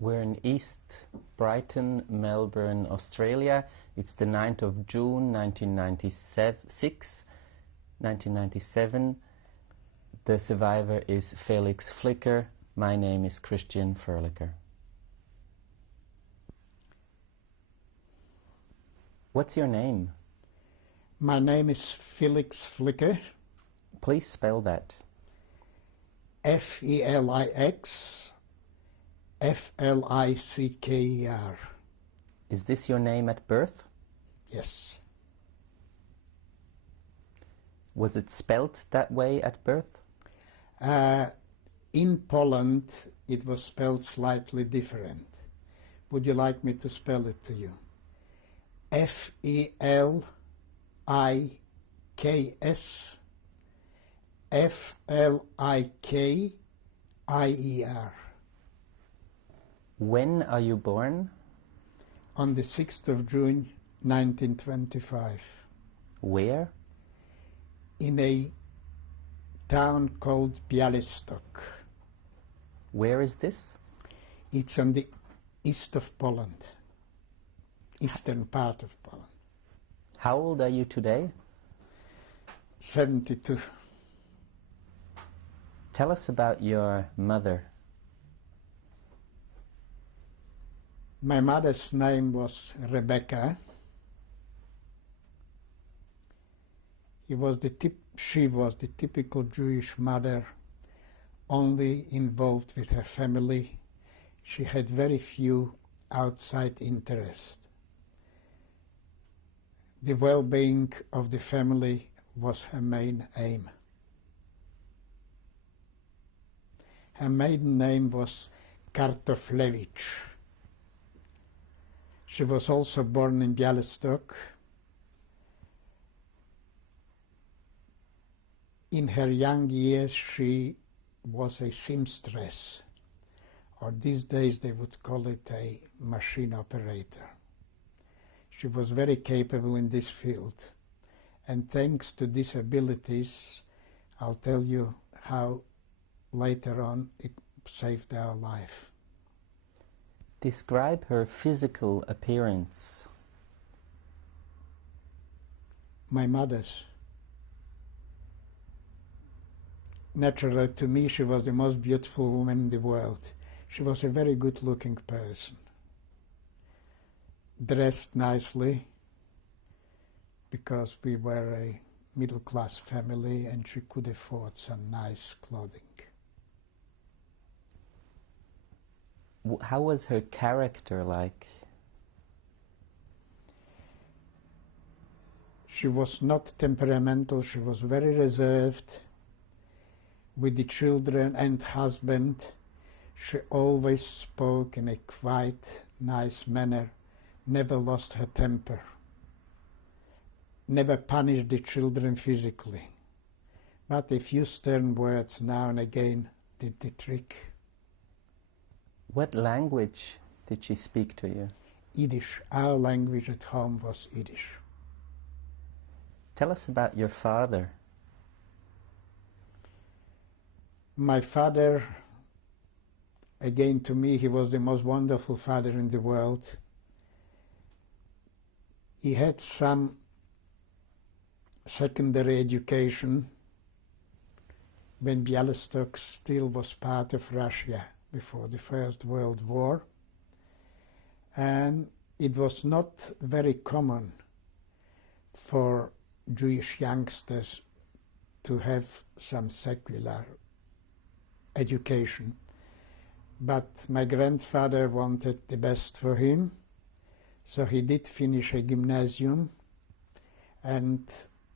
We're in East Brighton, Melbourne, Australia. It's the 9th of June 1997. The survivor is Felix Flicker. My name is Christian Förlicker. What's your name? My name is Felix Flicker. Please spell that. Felix Flicker. Is this your name at birth? Yes. Was it spelt that way at birth? In Poland it was spelled slightly different. Would you like me to spell it to you? Felikс Flikier. When are you born? On the 6th of June 1925. Where? In a town called Białystok. Where is this? It's on the east of Poland, eastern part of Poland. How old are you today? 72. Tell us about your mother. My mother's name was Rebecca. She was the typical Jewish mother, only involved with her family. She had very few outside interests. The well-being of the family was her main aim. Her maiden name was Kartoflewicz. She was also born in Białystok. In her young years she was a seamstress, or these days they would call it a machine operator. She was very capable in this field, and thanks to these abilities, I'll tell you how later on it saved our life. Describe her physical appearance. My mother's. Naturally, to me, she was the most beautiful woman in the world. She was a very good-looking person. Dressed nicely, because we were a middle-class family and she could afford some nice clothing. How was her character like? She was not temperamental, she was very reserved. With the children and husband, she always spoke in a quite nice manner, never lost her temper, never punished the children physically. But a few stern words now and again did the trick. What language did she speak to you? Yiddish. Our language at home was Yiddish. Tell us about your father. My father, again to me, he was the most wonderful father in the world. He had some secondary education when Białystok still was part of Russia before the First World War, and it was not very common for Jewish youngsters to have some secular education. But my grandfather wanted the best for him, so he did finish a gymnasium, and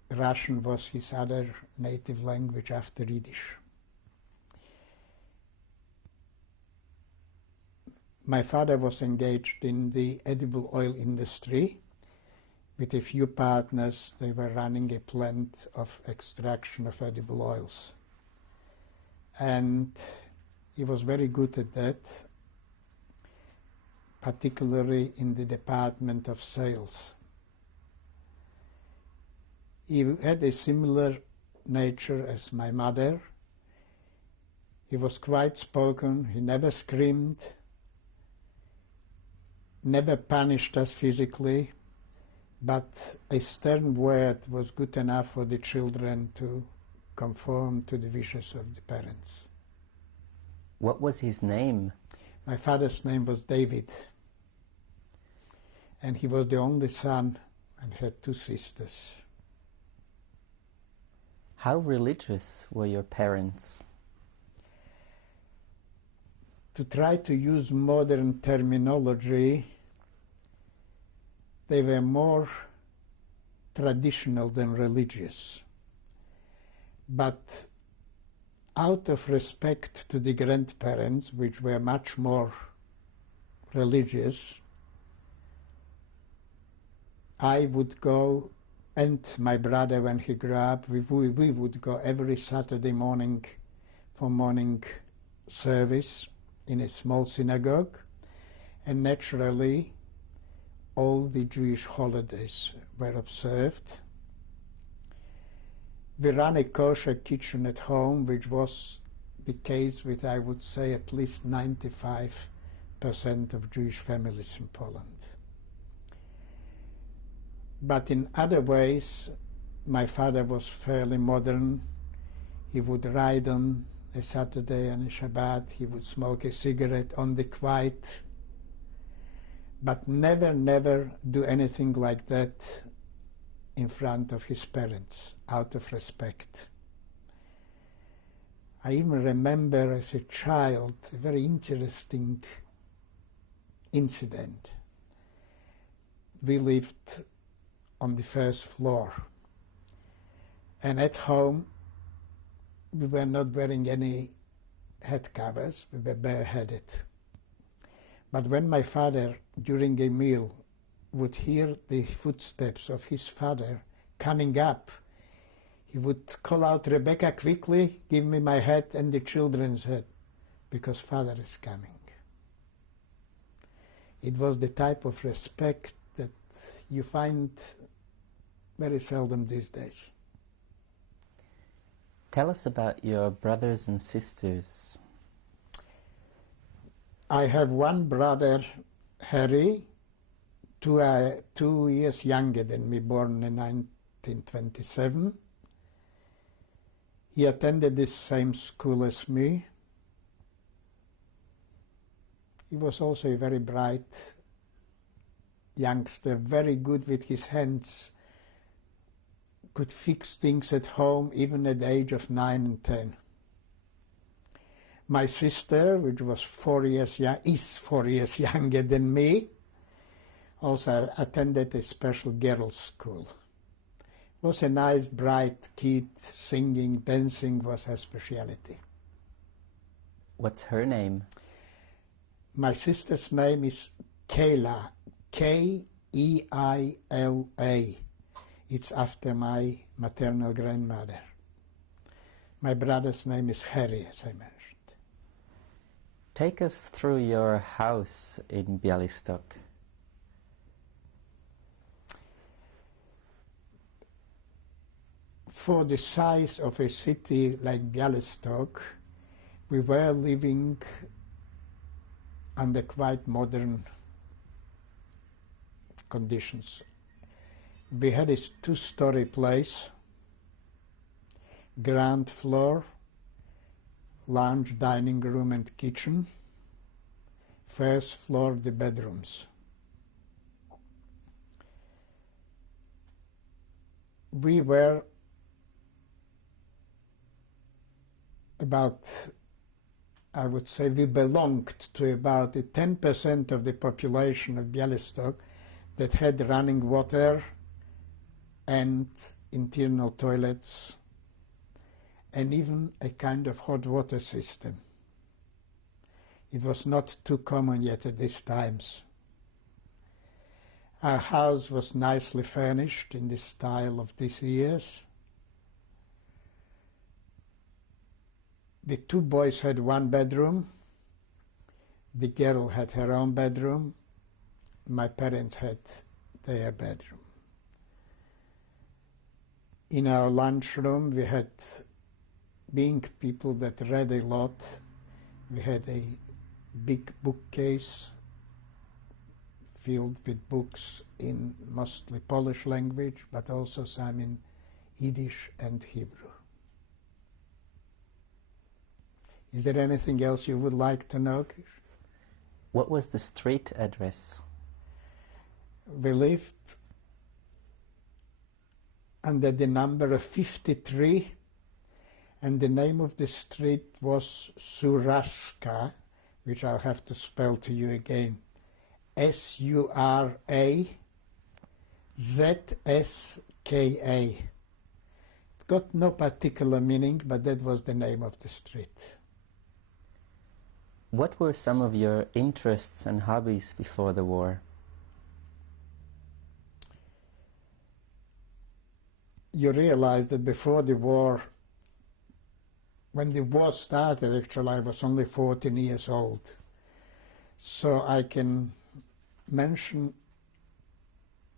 Russian was his other native language after Yiddish. My father was engaged in the edible oil industry. With a few partners, they were running a plant of extraction of edible oils. And he was very good at that, particularly in the department of sales. He had a similar nature as my mother. He was quite spoken, he never screamed, never punished us physically, but a stern word was good enough for the children to conform to the wishes of the parents. What was his name? My father's name was David, and he was the only son and had 2 sisters. How religious were your parents? To try to use modern terminology, they were more traditional than religious. But out of respect to the grandparents, which were much more religious, I would go, and my brother, when he grew up, we would go every Saturday morning for morning service in a small synagogue, and naturally all the Jewish holidays were observed. We ran a kosher kitchen at home, which was the case with, I would say, at least 95% of Jewish families in Poland. But in other ways, my father was fairly modern. He would ride on a Saturday and a Shabbat. He would smoke a cigarette on the quiet, but never do anything like that in front of his parents, out of respect. I even remember as a child a very interesting incident. We lived on the 1st floor, and at home we were not wearing any head covers, we were bareheaded. But when my father, during a meal, would hear the footsteps of his father coming up, he would call out, "Rebecca, quickly, give me my hat and the children's hat, because father is coming." It was the type of respect that you find very seldom these days. Tell us about your brothers and sisters. I have one brother, Harry, 2 years younger than me, born in 1927. He attended this same school as me. He was also a very bright youngster, very good with his hands, could fix things at home even at the age of 9 and 10. My sister, which was 4 years younger than me, also attended a special girls' school. Was a nice, bright kid. Singing, dancing was her specialty. What's her name? My sister's name is Keila, K-E-I-L-A. It's after my maternal grandmother. My brother's name is Harry, as I mentioned. Take us through your house in Białystok. For the size of a city like Białystok, we were living under quite modern conditions. We had a 2-story place, ground floor, lounge, dining room and kitchen, 1st floor the bedrooms. We were about, I would say, we belonged to about 10% of the population of Białystok that had running water and internal toilets and even a kind of hot water system. It was not too common yet at these times. Our house was nicely furnished in the style of these years. The 2 boys had 1 bedroom. The girl had her own bedroom. My parents had their bedroom. In our lunchroom, we had, being people that read a lot, we had a big bookcase filled with books in mostly Polish language, but also some in Yiddish and Hebrew. Is there anything else you would like to know, Krish? What was the street address? We lived under the number of 53, and the name of the street was Suraska, which I'll have to spell to you again. SuraZska. It got no particular meaning, but that was the name of the street. What were some of your interests and hobbies before the war? You realize that before the war, when the war started, actually I was only 14 years old. So I can mention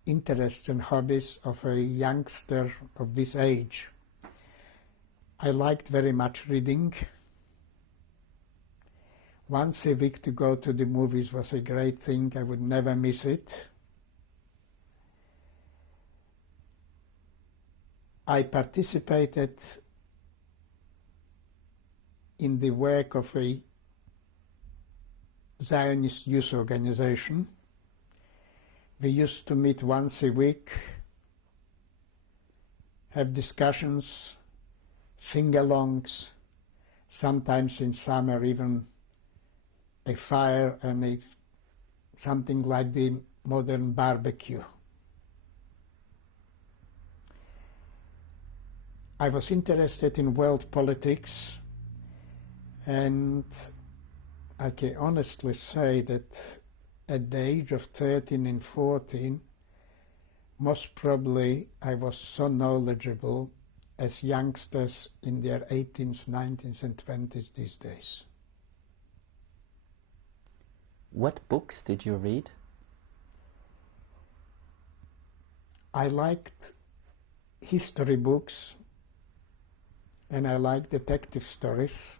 interests and hobbies of a youngster of this age. I liked very much reading. Once a week to go to the movies was a great thing. I would never miss it. I participated in the work of a Zionist youth organization. We used to meet once a week, have discussions, sing-alongs, sometimes in summer even a fire and something like the modern barbecue. I was interested in world politics, and I can honestly say that at the age of 13 and 14, most probably I was so knowledgeable as youngsters in their 18s, 19s and 20s these days. What books did you read? I liked history books, and I liked detective stories.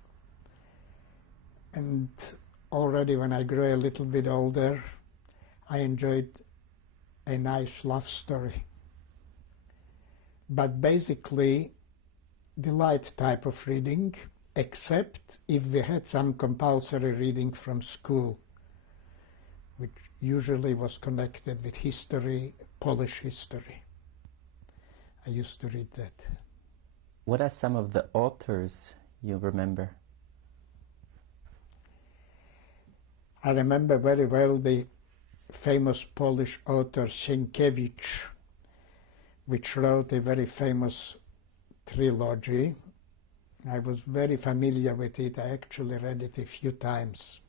And already when I grew a little bit older, I enjoyed a nice love story. But basically, the light type of reading, except if we had some compulsory reading from school, which usually was connected with history, Polish history. I used to read that. What are some of the authors you remember? I remember very well the famous Polish author Sienkiewicz, which wrote a very famous trilogy. I was very familiar with it. I actually read it a few times.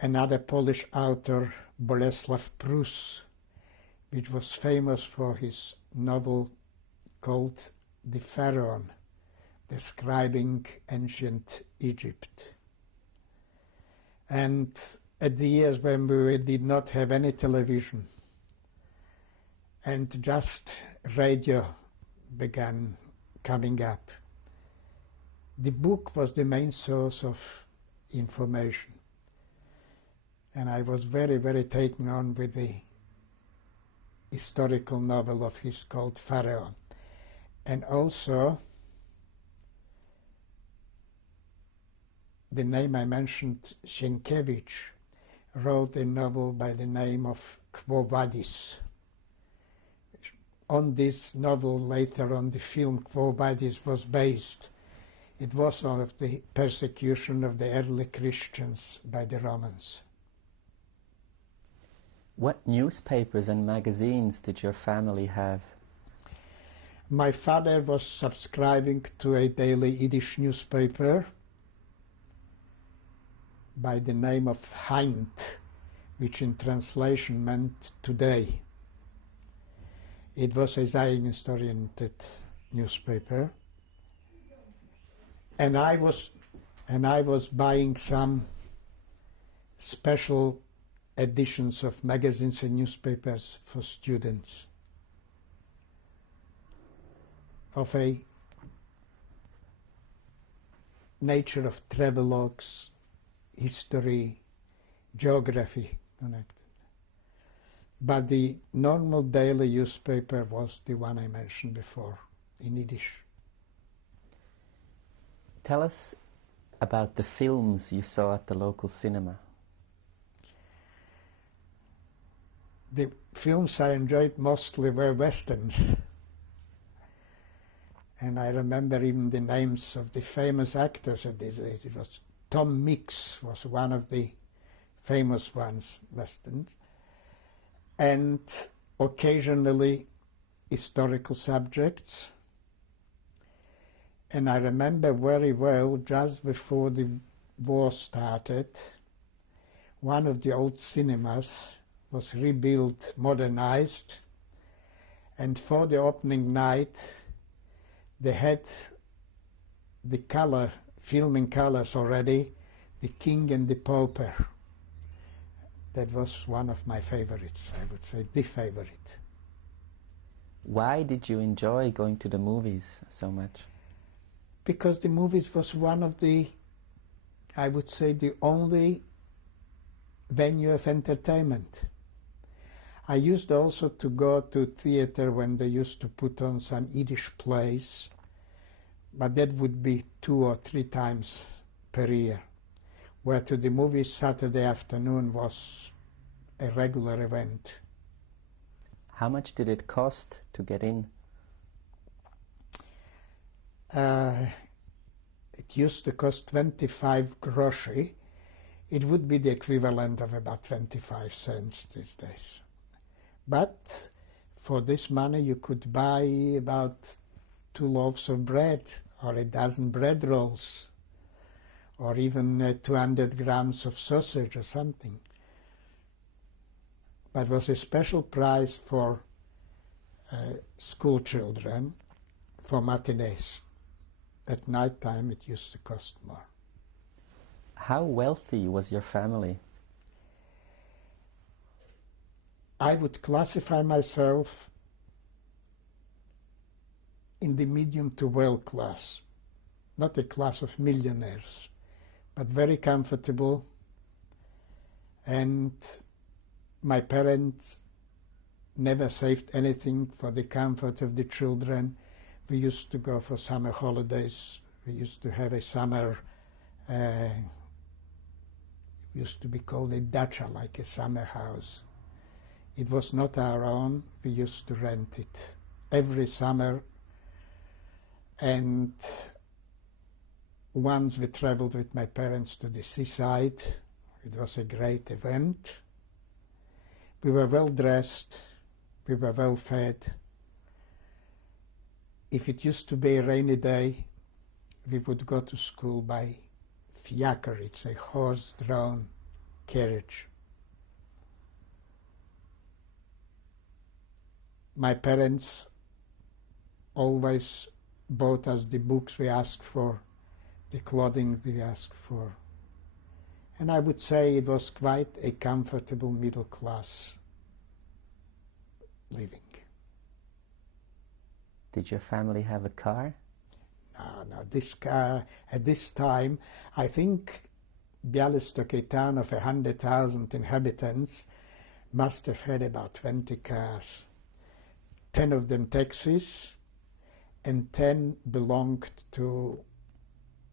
Another Polish author, Bolesław Prus, which was famous for his novel called The Pharaoh, describing ancient Egypt. And at the years when we did not have any television and just radio began coming up, the book was the main source of information. And I was very, very taken on with the historical novel of his called Pharaoh. And also, the name I mentioned, Sienkiewicz, wrote a novel by the name of Quo Vadis. On this novel, later on, the film Quo Vadis was based. It was on the persecution of the early Christians by the Romans. What newspapers and magazines did your family have? My father was subscribing to a daily Yiddish newspaper by the name of Heint, which in translation meant today. It was a Zionist-oriented newspaper. And I was buying some special editions of magazines and newspapers for students of a nature of travelogues, history, geography connected. But the normal daily newspaper was the one I mentioned before, in Yiddish. Tell us about the films you saw at the local cinema. The films I enjoyed mostly were westerns. And I remember even the names of the famous actors. It was Tom Mix was one of the famous ones, westerns. And occasionally historical subjects. And I remember very well, just before the war started, one of the old cinemas was rebuilt, modernized, and for the opening night they had the color, filming colors already, The King and the Pauper. That was one of my favorites, I would say, the favorite. Why did you enjoy going to the movies so much? Because the movies was one of the, I would say, the only venue of entertainment. I used also to go to theater when they used to put on some Yiddish plays, but that would be 2 or 3 times per year, where to the movies Saturday afternoon was a regular event. How much did it cost to get in? It used to cost 25 groszy. It would be the equivalent of about 25 cents these days. But for this money you could buy about 2 loaves of bread or a dozen bread rolls or even 200 grams of sausage or something. But it was a special price for school children for matinees. At night time it used to cost more. How wealthy was your family? I would classify myself in the medium to well class, not a class of millionaires, but very comfortable. And my parents never saved anything for the comfort of the children. We used to go for summer holidays. We used to have a summer, used to be called a dacha, like a summer house. It was not our own. We used to rent it every summer. And once we traveled with my parents to the seaside. It was a great event. We were well dressed. We were well fed. If it used to be a rainy day, we would go to school by fiaker. It's a horse-drawn carriage. My parents always bought us the books we asked for, the clothing we asked for. And I would say it was quite a comfortable middle-class living. Did your family have a car? No, this car, at this time, I think Białystok, a town of 100,000 inhabitants, must have had about 20 cars. 10 of them taxis, and 10 belonged to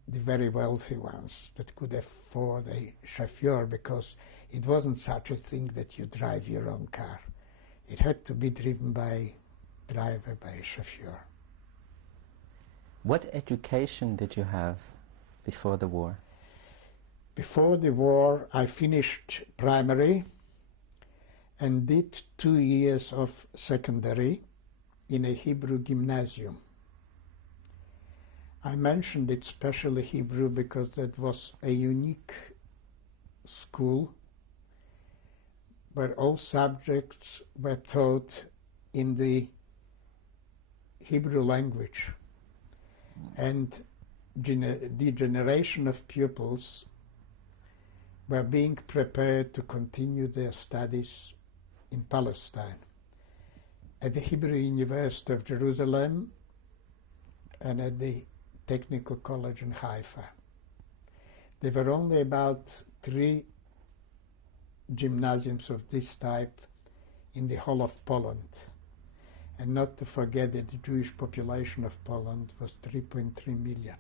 the very wealthy ones that could afford a chauffeur, because it wasn't such a thing that you drive your own car. It had to be driven by a driver, by a chauffeur. What education did you have before the war? Before the war, I finished primary and did 2 years of secondary in a Hebrew gymnasium. I mentioned it specially Hebrew because that was a unique school where all subjects were taught in the Hebrew language. And the generation of pupils were being prepared to continue their studies in Palestine at the Hebrew University of Jerusalem and at the Technical College in Haifa. There were only about 3 gymnasiums of this type in the whole of Poland. And not to forget that the Jewish population of Poland was 3.3 million.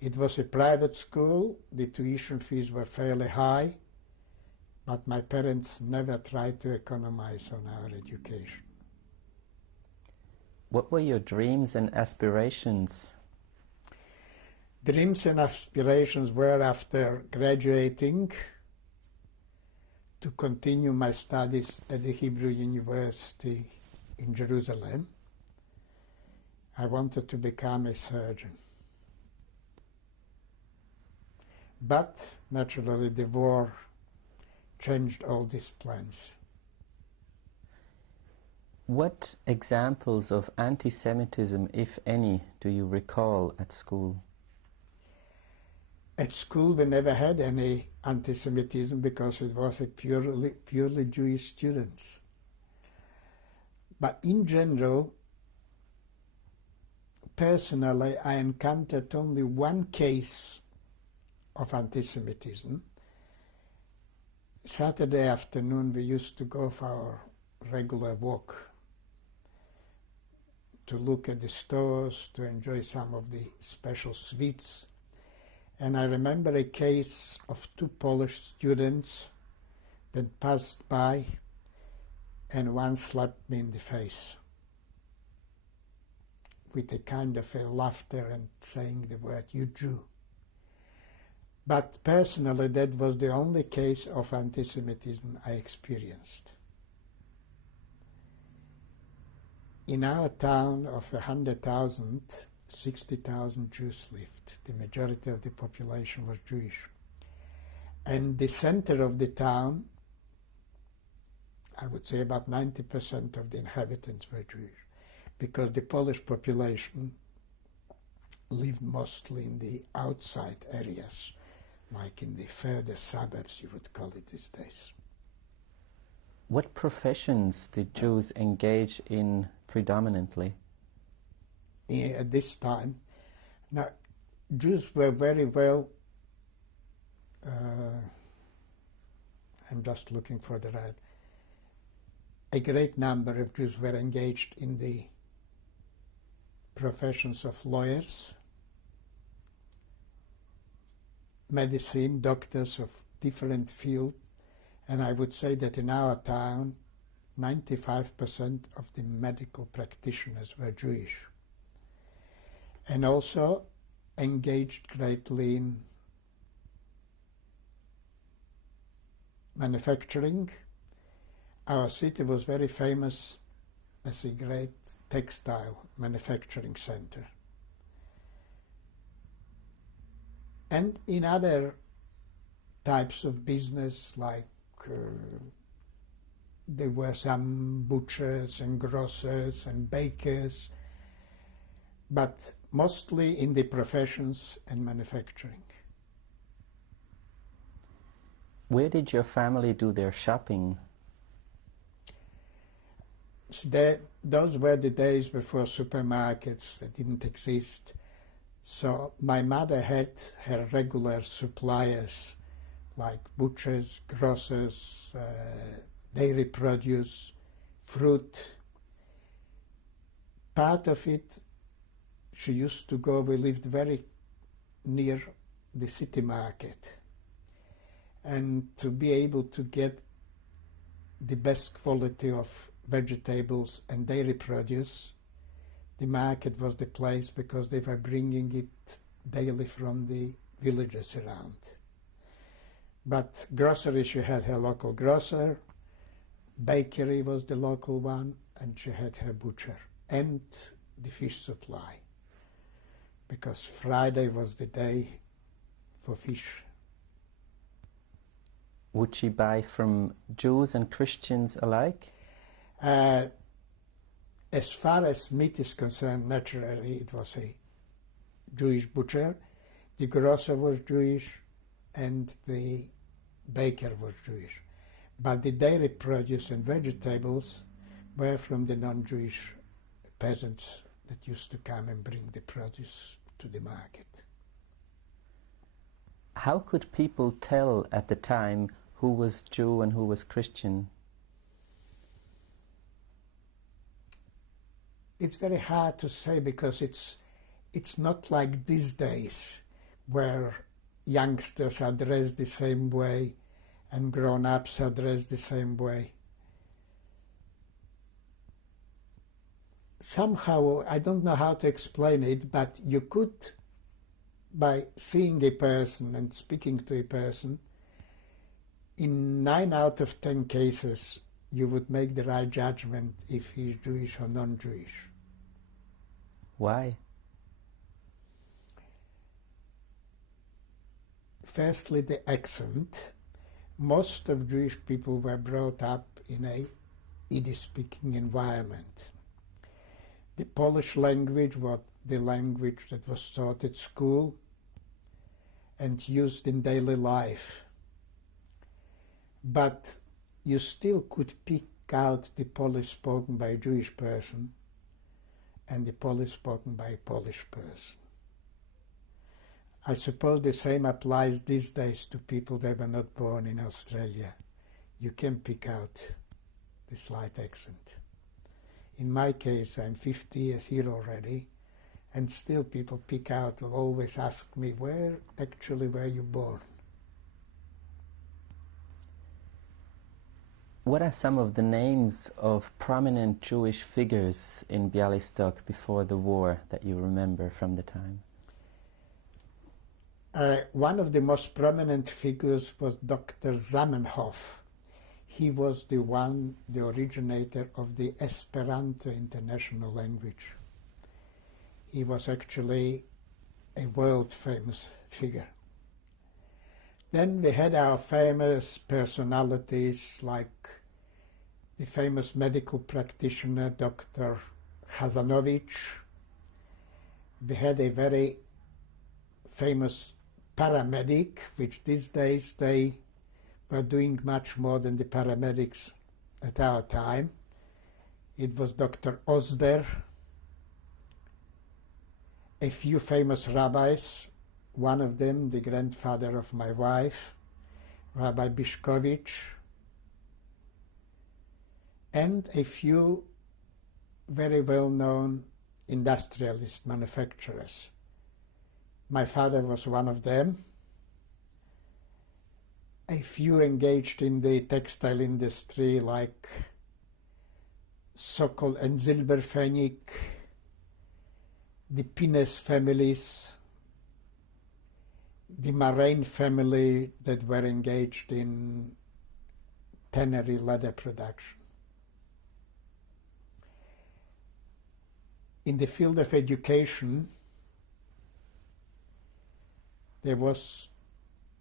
It was a private school, the tuition fees were fairly high, but my parents never tried to economize on our education. What were your dreams and aspirations? Dreams and aspirations were, after graduating, to continue my studies at the Hebrew University in Jerusalem. I wanted to become a surgeon. But naturally the war changed all these plans. What examples of anti-Semitism, if any, do you recall at school? At school we never had any anti-Semitism because it was a purely Jewish students. But in general, personally, I encountered only one case of anti-Semitism. Saturday afternoon we used to go for our regular walk to look at the stores, to enjoy some of the special sweets. And I remember a case of two Polish students that passed by and one slapped me in the face with a kind of a laughter and saying the word, "You Jew." But personally, that was the only case of anti-Semitism I experienced. In our town of 100,000, 60,000 Jews lived. The majority of the population was Jewish. And the center of the town, I would say about 90% of the inhabitants were Jewish, because the Polish population lived mostly in the outside areas, like in the further suburbs, you would call it these days. What professions did Jews engage in predominantly? At this time, now, Jews were very well, I'm just looking for the right, a great number of Jews were engaged in the professions of lawyers, medicine, doctors of different fields, and I would say that in our town 95% of the medical practitioners were Jewish, and also engaged greatly in manufacturing. Our city was very famous as a great textile manufacturing center. And in other types of business, like there were some butchers and grocers and bakers, but mostly in the professions and manufacturing. Where did your family do their shopping? So those were the days before supermarkets that didn't exist. So my mother had her regular suppliers, like butchers, grocers, dairy produce, fruit. Part of it, she used to go, we lived very near the city market. And to be able to get the best quality of vegetables and dairy produce, the market was the place, because they were bringing it daily from the villages around. But grocery, she had her local grocer, bakery was the local one, and she had her butcher, and the fish supply, because Friday was the day for fish. Would she buy from Jews and Christians alike? As far as meat is concerned, naturally it was a Jewish butcher, the grocer was Jewish, and the baker was Jewish. But the dairy produce and vegetables were from the non-Jewish peasants that used to come and bring the produce to the market. How could people tell at the time who was Jew and who was Christian? It's very hard to say because it's not like these days where youngsters are dressed the same way and grown-ups are dressed the same way. Somehow, I don't know how to explain it, but you could, by seeing a person and speaking to a person, in 9 out of 10 cases, you would make the right judgment if he's Jewish or non-Jewish. Why? Firstly, the accent. Most of Jewish people were brought up in a Yiddish-speaking environment. The Polish language was the language that was taught at school and used in daily life. But you still could pick out the Polish spoken by a Jewish person and the Polish spoken by a Polish person. I suppose the same applies these days to people that were not born in Australia. You can pick out the slight accent. In my case, I'm 50 years here already, and still people pick out, will always ask me, where actually were you born? What are some of the names of prominent Jewish figures in Bialystok before the war that you remember from the time? One of the most prominent figures was Dr. Zamenhof. He was the originator of the Esperanto international language. He was actually a world-famous figure. Then we had our famous personalities like the famous medical practitioner Dr. Hazanovich. We had a very famous paramedic, which these days they were doing much more than the paramedics at our time. It was Dr. Osder. A few famous rabbis, one of them the grandfather of my wife, Rabbi Bishkovich, and a few very well-known industrialist manufacturers. My father was one of them. A few engaged in the textile industry like Sokol and Silberpfennig, the Pines families, the Marraine family that were engaged in tannery leather production. In the field of education, there was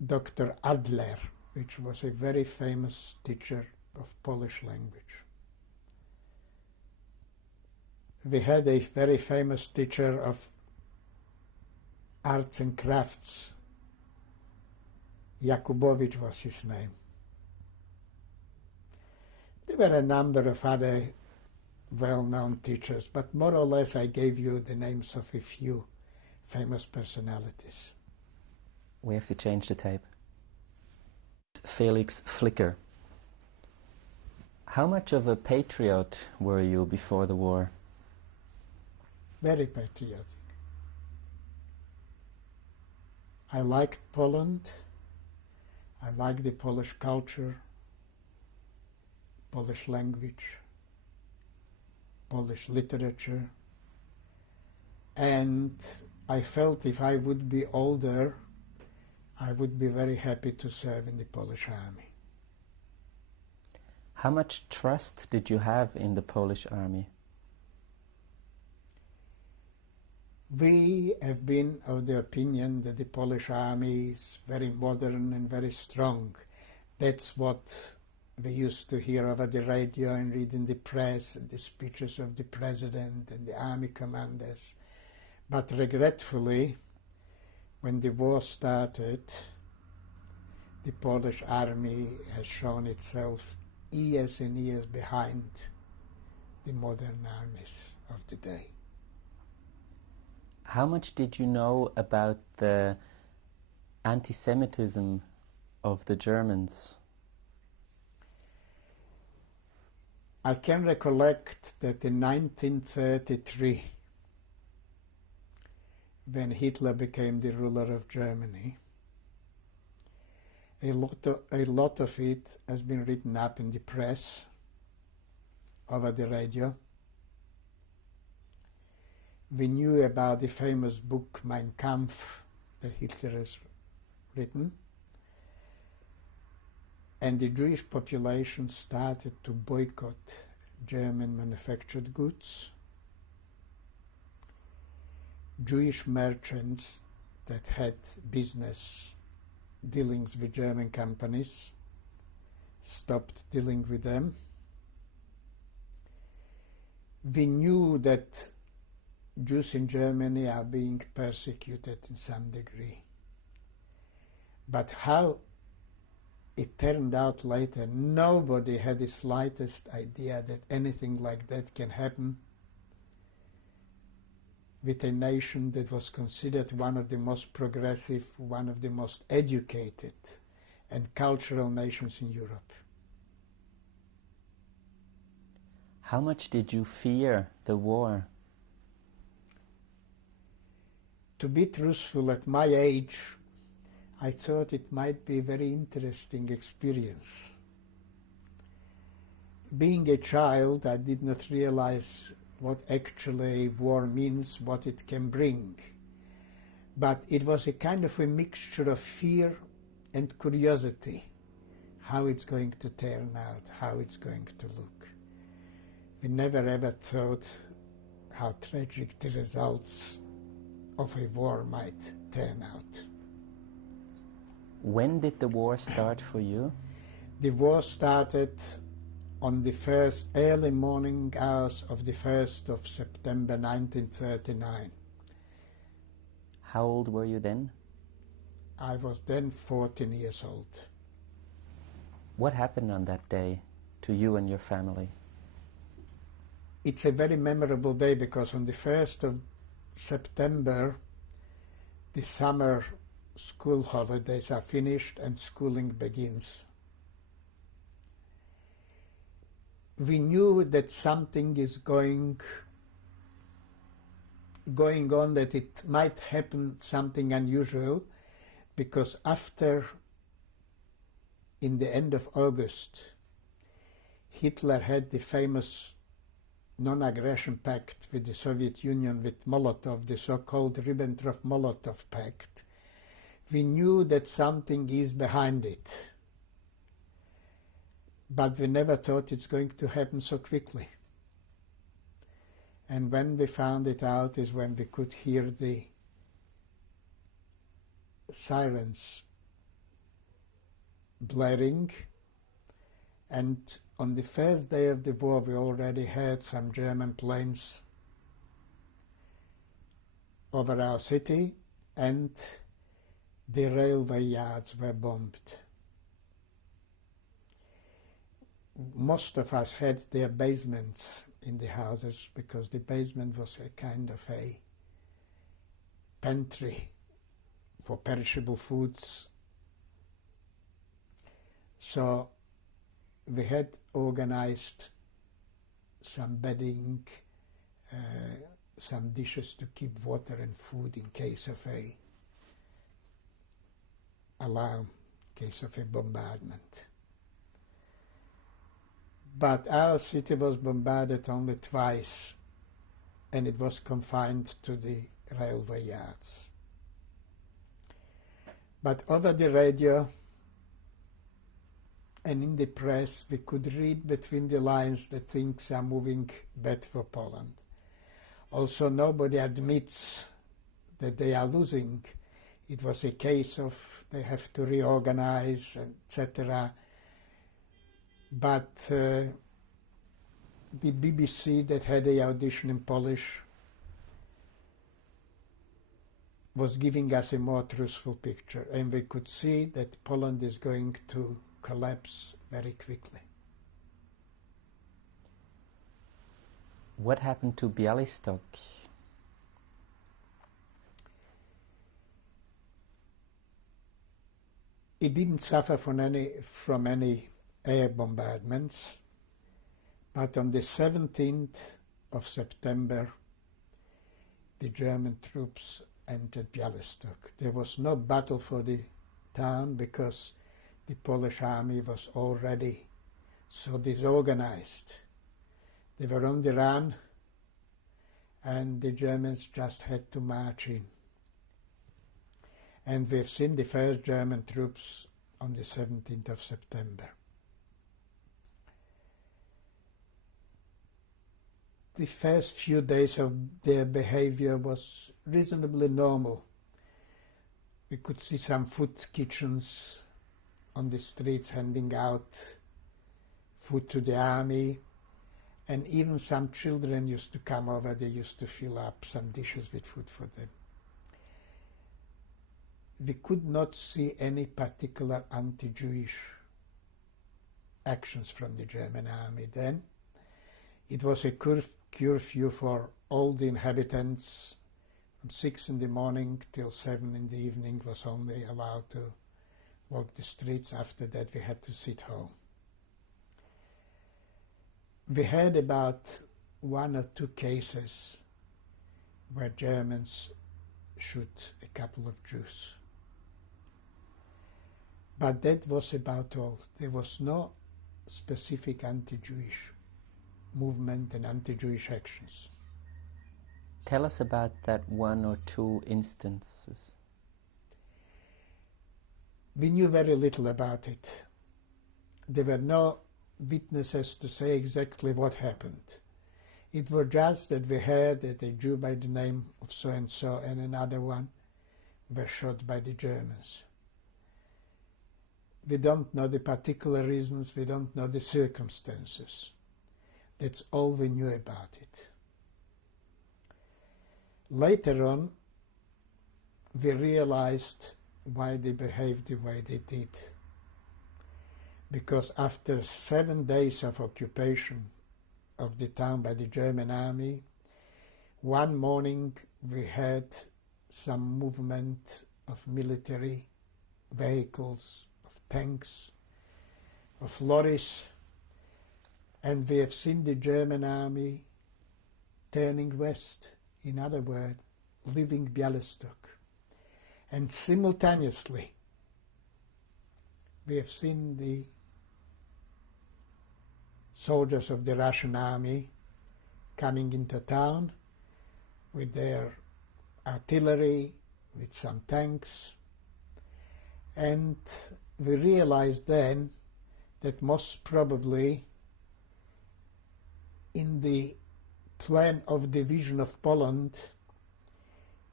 Dr. Adler, which was a very famous teacher of Polish language. We had a very famous teacher of arts and crafts. Jakubowicz was his name. There were a number of other well-known teachers, but more or less I gave you the names of a few famous personalities. We have to change the tape. Felix Flicker. How much of a patriot were you before the war? Very patriotic. I liked Poland. I liked the Polish culture, Polish language, Polish literature. And I felt if I would be older, I would be very happy to serve in the Polish army. How much trust did you have in the Polish army? We have been of the opinion that the Polish army is very modern and very strong. That's what we used to hear over the radio and read in the press, and the speeches of the president and the army commanders. But regretfully, when the war started, the Polish army has shown itself years and years behind the modern armies of the day. How much did you know about the anti-Semitism of the Germans? I can recollect that in 1933, when Hitler became the ruler of Germany, a lot of it has been written up in the press, over the radio. We knew about the famous book Mein Kampf that Hitler has written, and the Jewish population started to boycott German manufactured goods. Jewish merchants that had business dealings with German companies stopped dealing with them. We knew that Jews in Germany are being persecuted in some degree. But how it turned out later, nobody had the slightest idea that anything like that can happen with a nation that was considered one of the most progressive, one of the most educated and cultural nations in Europe. How much did you fear the war? To be truthful, at my age, I thought it might be a very interesting experience. Being a child, I did not realize what actually war means, what it can bring. But it was a kind of a mixture of fear and curiosity, how it's going to turn out, how it's going to look. We never ever thought how tragic the results of a war might turn out. When did the war start for you? The war started on the early morning hours of the 1st of September 1939. How old were you then? I was then 14 years old. What happened on that day to you and your family? It's a very memorable day because on the 1st of September, the summer school holidays are finished and schooling begins. We knew that something is going on, that it might happen something unusual, because in the end of August, Hitler had the famous non-aggression pact with the Soviet Union, with Molotov, the so-called Ribbentrop-Molotov pact. We knew that something is behind it, but we never thought it's going to happen so quickly. And when we found it out is when we could hear the sirens blaring, and on the first day of the war we already had some German planes over our city, and the railway yards were bombed. Most of us had their basements in the houses, because the basement was a kind of a pantry for perishable foods. So we had organized some bedding, some dishes to keep water and food in case of a alarm, in case of a bombardment. But our city was bombarded only twice, and it was confined to the railway yards. But over the radio and in the press, we could read between the lines that things are moving bad for Poland. Also, nobody admits that they are losing. It was a case of they have to reorganize, etc. But the BBC that had an audition in Polish was giving us a more truthful picture, and we could see that Poland is going to collapse very quickly. What happened to Białystok? It didn't suffer from any air bombardments, but on the 17th of September, the German troops entered Bialystok. There was no battle for the town because the Polish army was already so disorganized. They were on the run, and the Germans just had to march in. And we've seen the first German troops on the 17th of September. The first few days of their behavior was reasonably normal. We could see some food kitchens on the streets handing out food to the army, and even some children used to come over. They used to fill up some dishes with food for them. We could not see any particular anti-Jewish actions from the German army then. It was a curfew for all the inhabitants. From 6 in the morning till 7 in the evening was only allowed to walk the streets. After that we had to sit home. We heard about 1 or 2 cases where Germans shot a couple of Jews. But that was about all. There was no specific anti-Jewish movement and anti-Jewish actions. Tell us about that 1 or 2 instances. We knew very little about it. There were no witnesses to say exactly what happened. It was just that we heard that a Jew by the name of so-and-so and another one were shot by the Germans. We don't know the particular reasons, we don't know the circumstances. That's all we knew about it. Later on, we realized why they behaved the way they did. Because after 7 days of occupation of the town by the German army, one morning we had some movement of military vehicles, of tanks, of lorries, and we have seen the German army turning west, in other words, leaving Bialystok. And simultaneously, we have seen the soldiers of the Russian army coming into town with their artillery, with some tanks. And we realized then that most probably in the plan of division of Poland,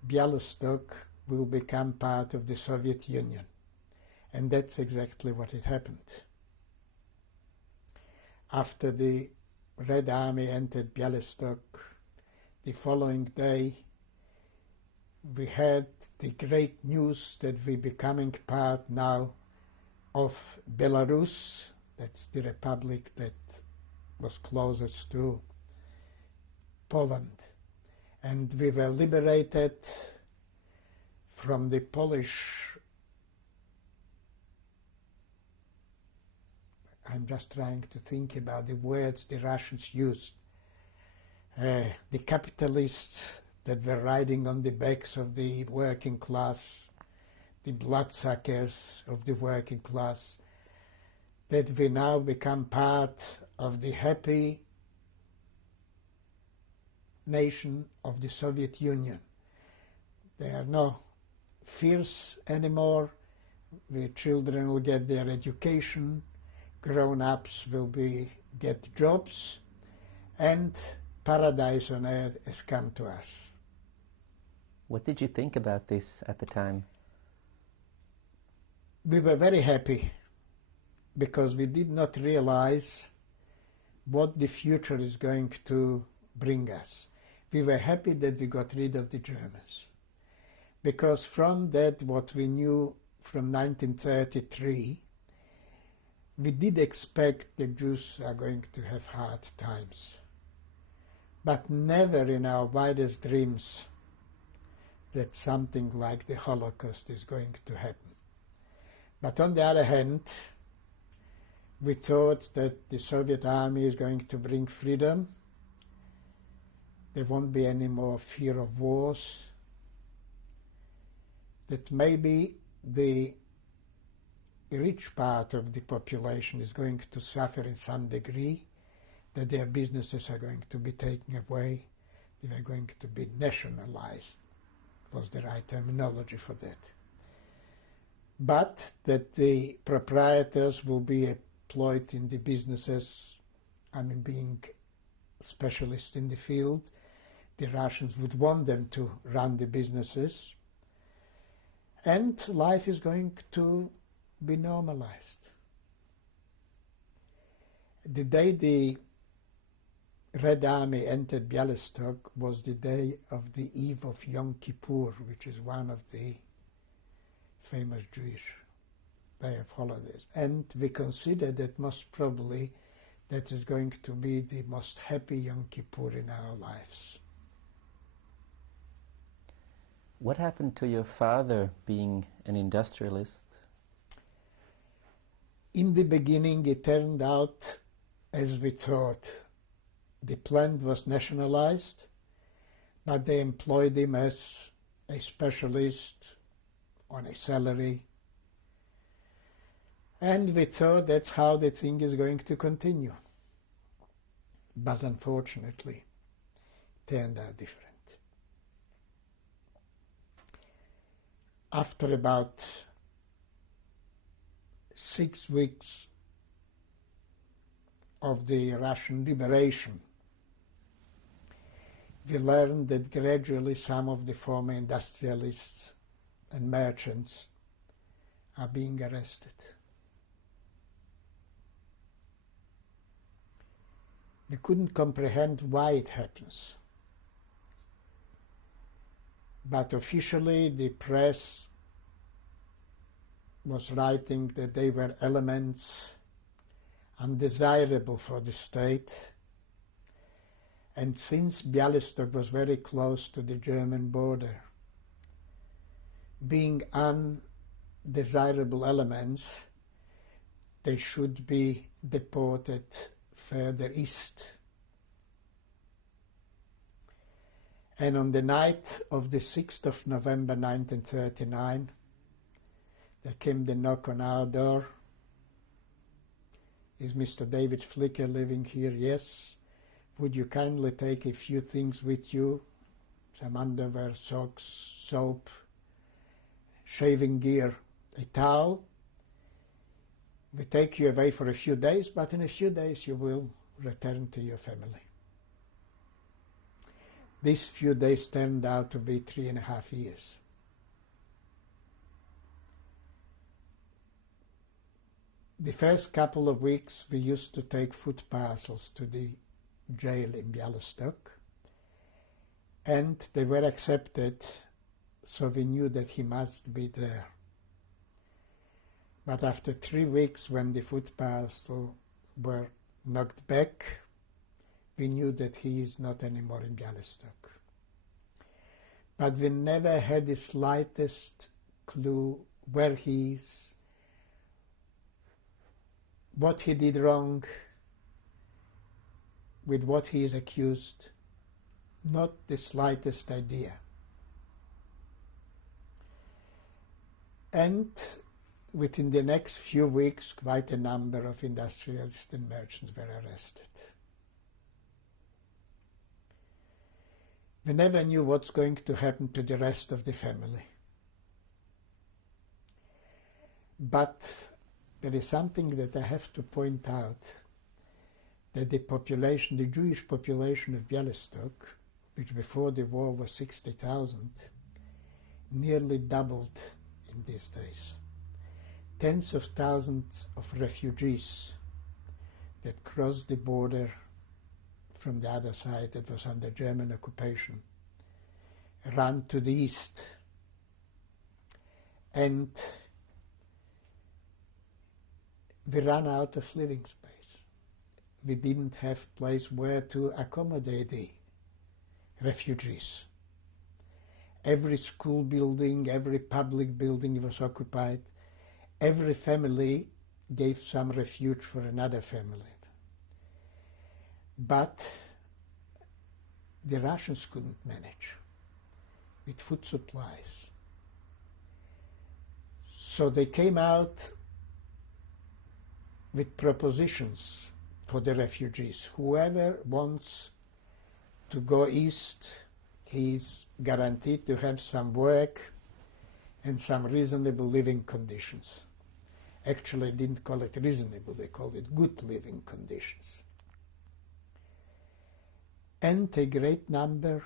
Bialystok will become part of the Soviet Union. And that's exactly what had happened. After the Red Army entered Bialystok, the following day we had the great news that we're becoming part now of Belarus. That's the republic that was closest to Poland. And we were liberated from the Polish, I'm just trying to think about the words the Russians used, the capitalists that were riding on the backs of the working class, the bloodsuckers of the working class, that we now become part of the happy nation of the Soviet Union. There are no fears anymore. The children will get their education, grown-ups will get jobs, and paradise on earth has come to us. What did you think about this at the time? We were very happy because we did not realize what the future is going to bring us. We were happy that we got rid of the Germans, because from that, what we knew from 1933, we did expect the Jews are going to have hard times, but never in our wildest dreams that something like the Holocaust is going to happen. But on the other hand, we thought that the Soviet army is going to bring freedom. There won't be any more fear of wars. That maybe the rich part of the population is going to suffer in some degree, that their businesses are going to be taken away, they are going to be nationalized, was the right terminology for that. But that the proprietors will be employed in the businesses, being specialists in the field. The Russians would want them to run the businesses, and life is going to be normalized. The day the Red Army entered Bialystok was the day of the eve of Yom Kippur, which is one of the famous Jewish day of holidays. And we consider that most probably that is going to be the most happy Yom Kippur in our lives. What happened to your father being an industrialist? In the beginning, it turned out as we thought. The plant was nationalized, but they employed him as a specialist on a salary. And we thought that's how the thing is going to continue. But unfortunately, it turned out different. After about 6 weeks of the Russian liberation, we learned that gradually some of the former industrialists and merchants are being arrested. We couldn't comprehend why it happens. But officially the press was writing that they were elements undesirable for the state. And since Bialystok was very close to the German border, being undesirable elements, they should be deported further east. And on the night of the 6th of November 1939, there came the knock on our door. Is Mr. David Flicker living here? Yes. Would you kindly take a few things with you? Some underwear, socks, soap, shaving gear, a towel. We take you away for a few days, but in a few days you will return to your family. These few days turned out to be 3.5 years. The first couple of weeks we used to take food parcels to the jail in Bialystok, and they were accepted, so we knew that he must be there. But after 3 weeks, when the food parcels were knocked back, we knew that he is not anymore in Bialystok. But we never had the slightest clue where he is, what he did wrong, with what he is accused, not the slightest idea. And within the next few weeks, quite a number of industrialists and merchants were arrested. We never knew what's going to happen to the rest of the family. But there is something that I have to point out, that the population, the Jewish population of Bialystok, which before the war was 60,000, nearly doubled in these days. Tens of thousands of refugees that crossed the border from the other side that was under German occupation ran to the east, and we ran out of living space. We didn't have place where to accommodate the refugees. Every school building, every public building was occupied. every family gave some refuge for another family. But the Russians couldn't manage with food supplies. So they came out with propositions for the refugees. Whoever wants to go east, he is guaranteed to have some work and some reasonable living conditions. Actually, they didn't call it reasonable, they called it good living conditions. And a great number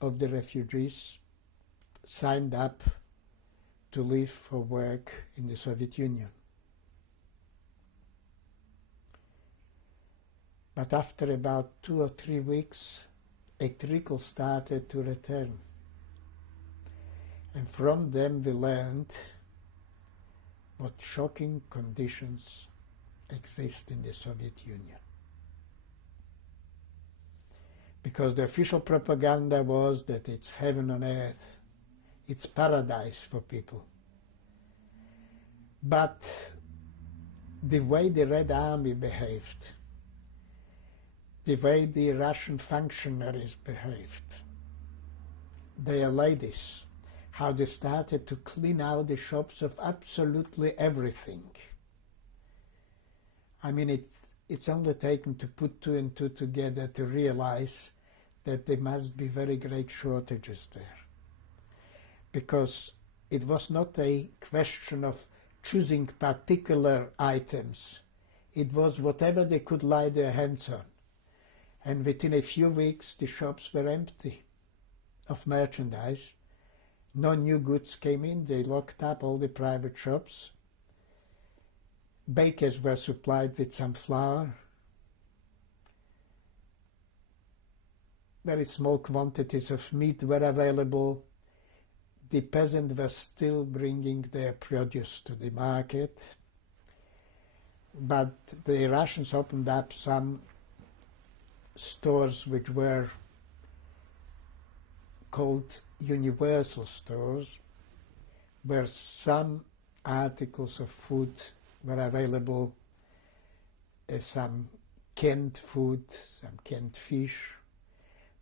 of the refugees signed up to live for work in the Soviet Union. But after about 2 or 3 weeks, a trickle started to return. And from them we learned what shocking conditions exist in the Soviet Union. Because the official propaganda was that it's heaven on earth, it's paradise for people. But the way the Red Army behaved, the way the Russian functionaries behaved, their ladies, how they started to clean out the shops of absolutely everything. I mean, it's only taken to put 2 and 2 together to realize that there must be very great shortages there. Because it was not a question of choosing particular items. It was whatever they could lay their hands on. And within a few weeks, the shops were empty of merchandise. No new goods came in. They locked up all the private shops. Bakers were supplied with some flour. Very small quantities of meat were available. The peasants were still bringing their produce to the market. But the Russians opened up some stores which were called universal stores, where some articles of food were available, some canned food, some canned fish,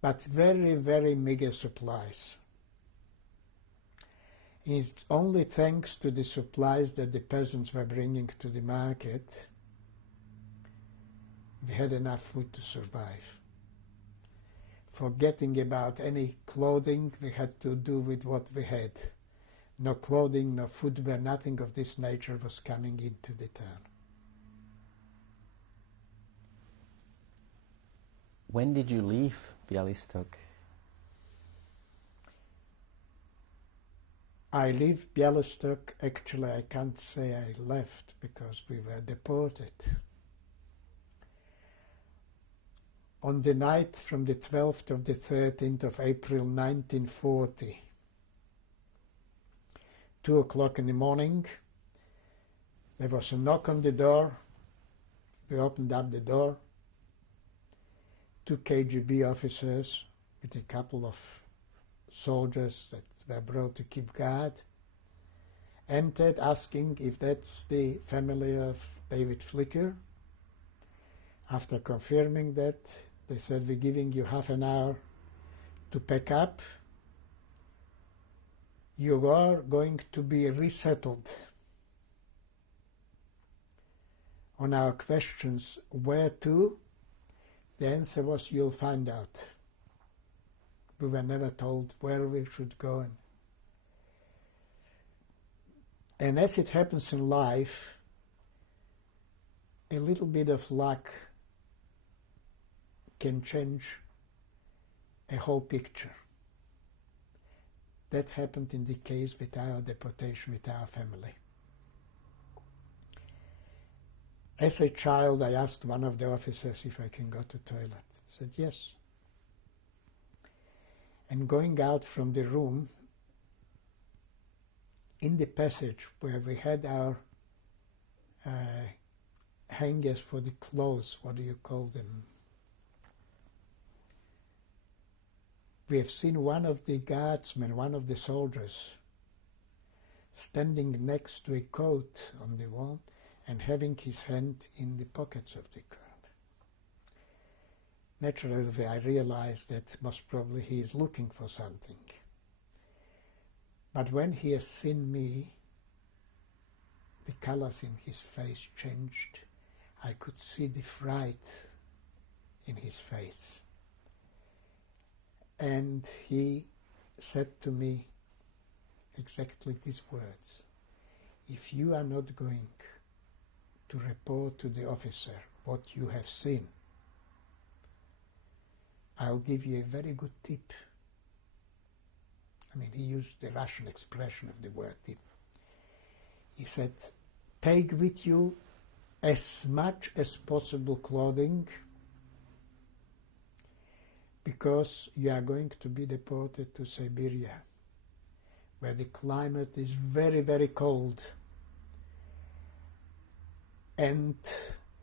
but very, very meager supplies. It's only thanks to the supplies that the peasants were bringing to the market we had enough food to survive. Forgetting about any clothing, we had to do with what we had. No clothing, no footwear, nothing of this nature was coming into the town. When did you leave Bialystok? I left Bialystok, actually I can't say I left because we were deported. On the night from the 12th to the 13th of April 1940, 2 o'clock in the morning, there was a knock on the door. We opened up the door. 2 KGB officers with a couple of soldiers that were brought to keep guard entered, asking if that's the family of David Flicker. After confirming that, they said, we're giving you half an hour to pack up. You are going to be resettled. On our questions, where to? The answer was, you'll find out. We were never told where we should go. And as it happens in life, a little bit of luck can change a whole picture. That happened in the case with our deportation, with our family. As a child, I asked one of the officers if I can go to the toilet. He said, yes. And going out from the room, in the passage where we had our hangers for the clothes, what do you call them? We have seen one of the guardsmen, one of the soldiers, standing next to a coat on the wall and having his hand in the pockets of the coat. Naturally, I realized that most probably he is looking for something. But when he has seen me, the colors in his face changed. I could see the fright in his face. And he said to me exactly these words: "If you are not going to report to the officer what you have seen, I'll give you a very good tip." I mean, he used the Russian expression of the word tip. He said, "Take with you as much as possible clothing, because you are going to be deported to Siberia, where the climate is very, very cold, and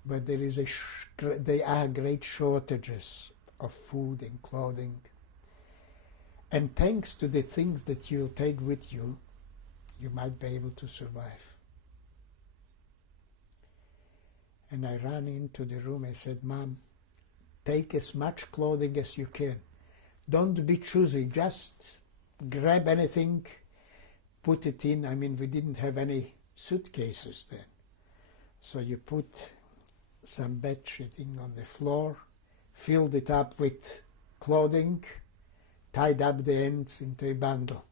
where there are great shortages of food and clothing. And thanks to the things that you'll take with you, you might be able to survive." And I ran into the room and said, "Mom, take as much clothing as you can. Don't be choosy. Just grab anything, put it in." I mean, we didn't have any suitcases then. So you put some bed sheeting on the floor, filled it up with clothing, tied up the ends into a bundle.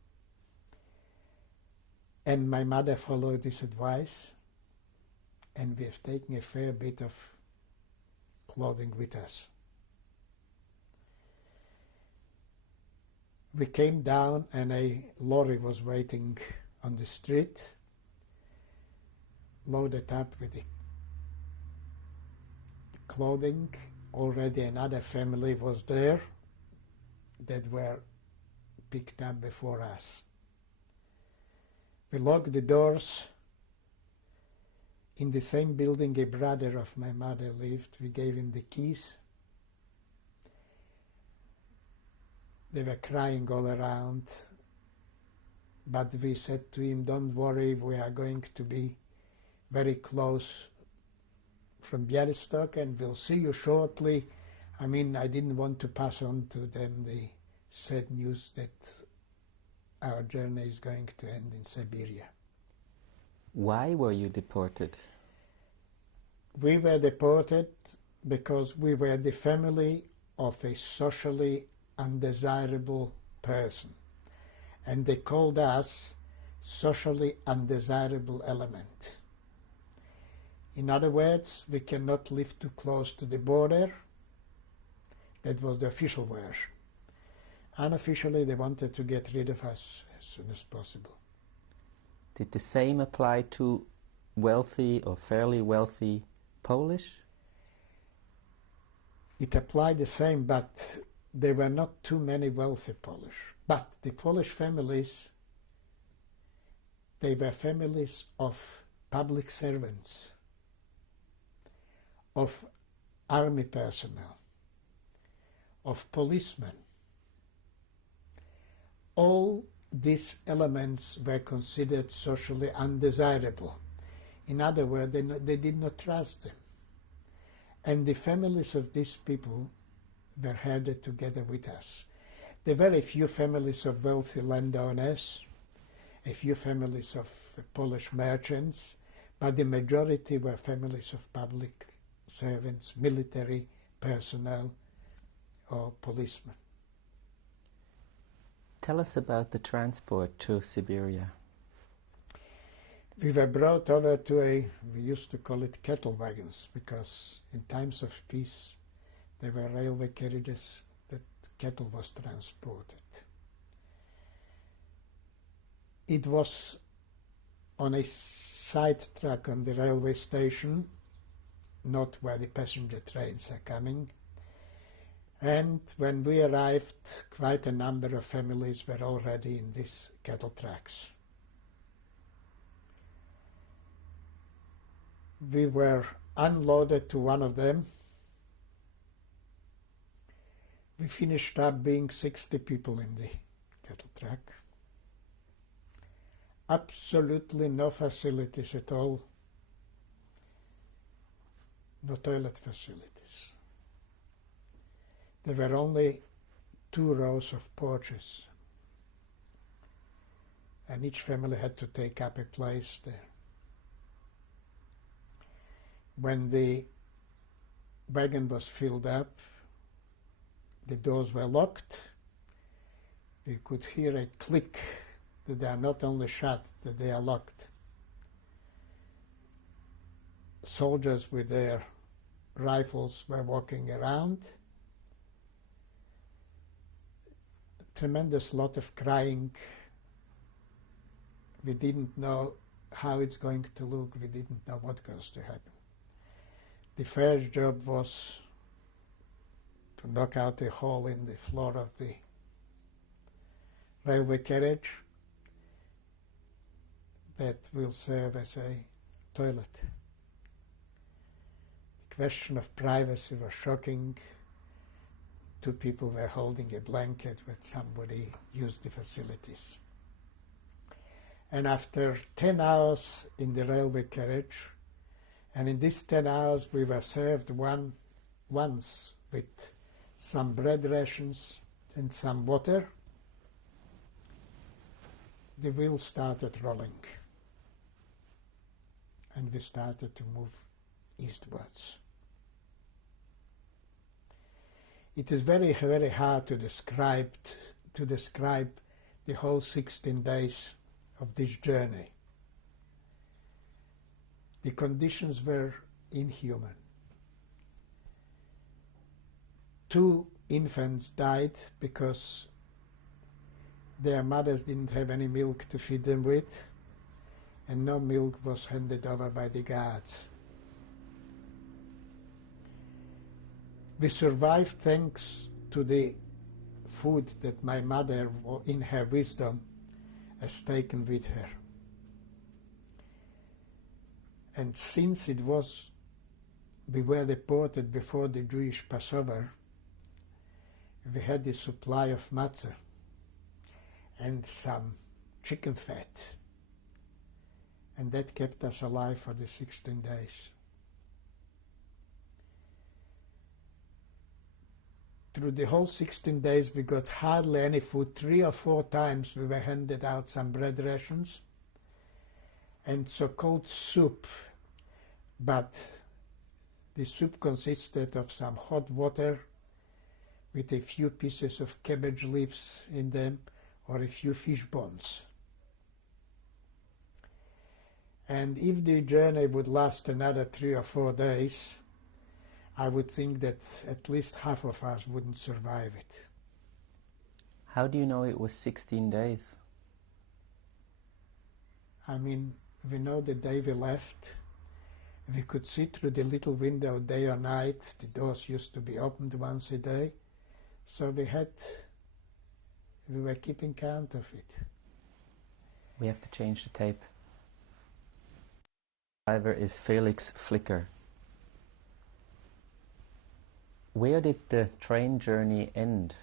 And my mother followed this advice, and we have taken a fair bit of clothing with us. We came down and a lorry was waiting on the street, loaded up with the clothing. Already another family was there that were picked up before us. We locked the doors. In the same building a brother of my mother lived. We gave him the keys. They were crying all around, but we said to him, "Don't worry, we are going to be very close from Białystok and we'll see you shortly." I mean, I didn't want to pass on to them the sad news that our journey is going to end in Siberia. Why were you deported? We were deported because we were the family of a socially undesirable person, and they called us socially undesirable element. In other words, we cannot live too close to the border. That was the official version. Unofficially, they wanted to get rid of us as soon as possible. Did the same apply to wealthy or fairly wealthy Polish? It applied the same, but there were not too many wealthy Polish. But the Polish families, they were families of public servants, of army personnel, of policemen. All these elements were considered socially undesirable. In other words, they did not trust them. And the families of these people were herded together with us. There were a few families of wealthy landowners, a few families of Polish merchants, but the majority were families of public servants, military personnel, or policemen. Tell us about the transport to Siberia. We were brought over to we used to call it cattle wagons, because in times of peace there were railway carriages that cattle was transported. It was on a side track on the railway station, not where the passenger trains are coming. And when we arrived, quite a number of families were already in these cattle tracks. We were unloaded to one of them. We finished up being 60 people in the cattle truck. absolutely no facilities at all, no toilet facilities. There were only 2 rows of porches, and each family had to take up a place there. When the wagon was filled up, the doors were locked. We could hear a click that they are not only shut, that they are locked. Soldiers with their rifles were walking around. Tremendous lot of crying. We didn't know how it's going to look. We didn't know what goes to happen. The first job was to knock out a hole in the floor of the railway carriage that will serve as a toilet. The question of privacy was shocking. 2 people were holding a blanket when somebody used the facilities. And after 10 hours in the railway carriage, and in these 10 hours we were served once with some bread rations and some water, the wheel started rolling. And we started to move eastwards. It is very, very hard to describe the whole 16 days of this journey. The conditions were inhuman. 2 infants died because their mothers didn't have any milk to feed them with, and no milk was handed over by the guards. We survived thanks to the food that my mother, in her wisdom, has taken with her. And since we were deported before the Jewish Passover, we had the supply of matzah and some chicken fat, and that kept us alive for the 16 days. Through the whole 16 days we got hardly any food. 3 or 4 times we were handed out some bread rations and so-called soup, but the soup consisted of some hot water with a few pieces of cabbage leaves in them or a few fish bones. And if the journey would last another 3 or 4 days, I would think that at least half of us wouldn't survive it. How do you know it was 16 days? I mean, we know the day we left. We could see through the little window day or night. The doors used to be opened once a day. So we were keeping count of it. We have to change the tape. The driver is Felix Flicker. Where did the train journey end?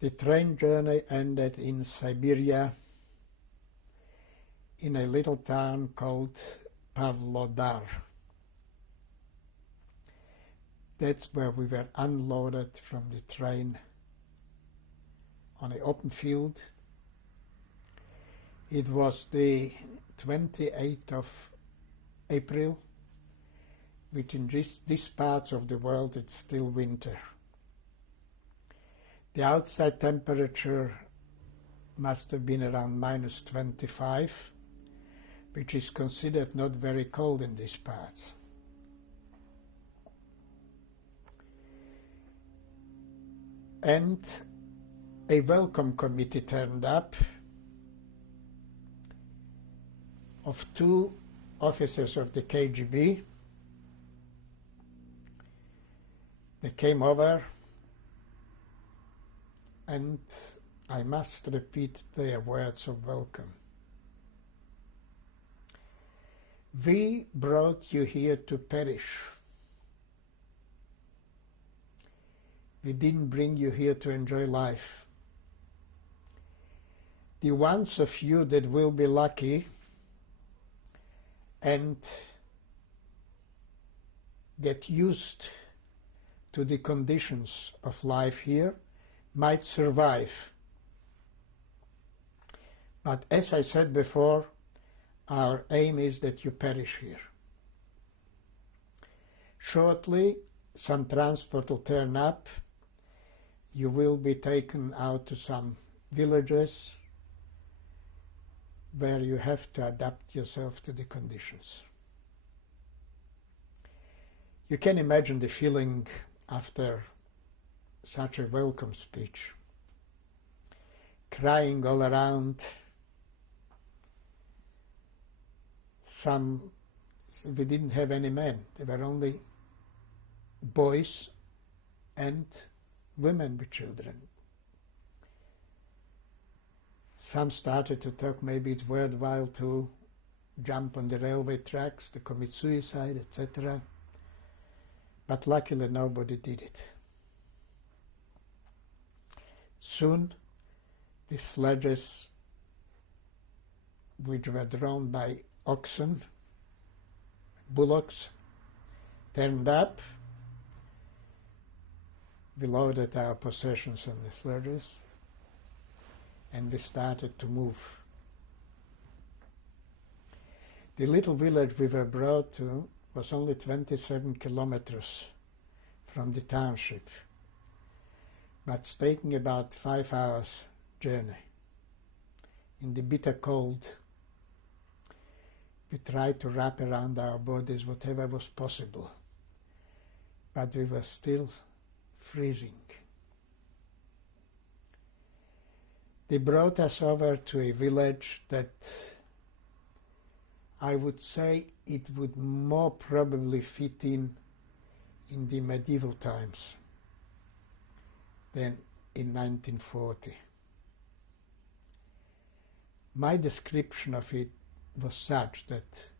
The train journey ended in Siberia, in a little town called Pavlodar. That's where we were unloaded from the train on an open field. It was the 28th of April, which in these parts of the world it's still winter. The outside temperature must have been around -25, which is considered not very cold in these parts. And a welcome committee turned up of 2 officers of the KGB. They came over, and I must repeat their words of welcome. We brought you here to perish. We didn't bring you here to enjoy life. The ones of you that will be lucky and get used to the conditions of life here might survive. But as I said before, our aim is that you perish here. Shortly, some transport will turn up. You will be taken out to some villages where you have to adapt yourself to the conditions. You can imagine the feeling after such a welcome speech. Crying all around. We didn't have any men. There were only boys and women with children. Some started to talk maybe it's worthwhile to jump on the railway tracks, to commit suicide, etc. But luckily nobody did it. Soon the sledges, which were drawn by oxen, bullocks, turned up. We loaded our possessions on the sledges and we started to move. The little village we were brought to was only 27 kilometers from the township, but it's taking about 5 hours journey. In the bitter cold, we tried to wrap around our bodies whatever was possible, but we were still freezing. They brought us over to a village that I would say it would more probably fit in the medieval times than in 1940. My description of it was such that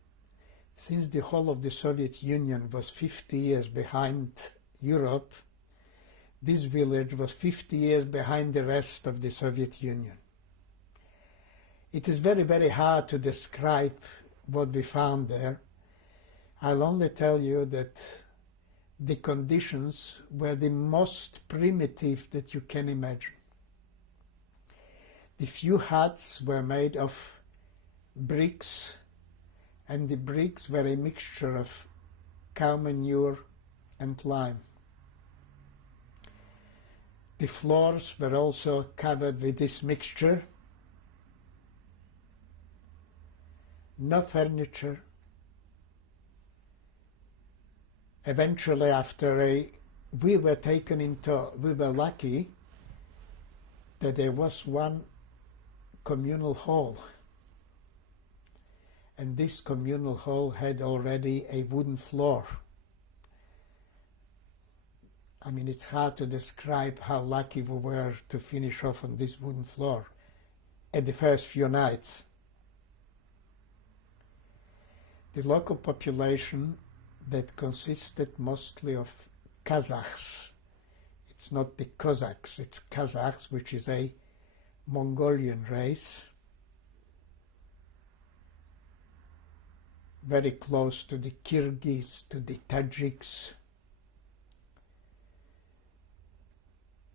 since the whole of the Soviet Union was 50 years behind Europe, this village was 50 years behind the rest of the Soviet Union. It is very, very hard to describe what we found there. I'll only tell you that the conditions were the most primitive that you can imagine. The few huts were made of bricks, and the bricks were a mixture of cow manure and lime. The floors were also covered with this mixture. No furniture. Eventually, we were lucky that there was one communal hall. And this communal hall had already a wooden floor. I mean, it's hard to describe how lucky we were to finish off on this wooden floor at the first few nights. The local population that consisted mostly of Kazakhs. It's not the Cossacks, it's Kazakhs, which is a Mongolian race, very close to the Kyrgyz, to the Tajiks.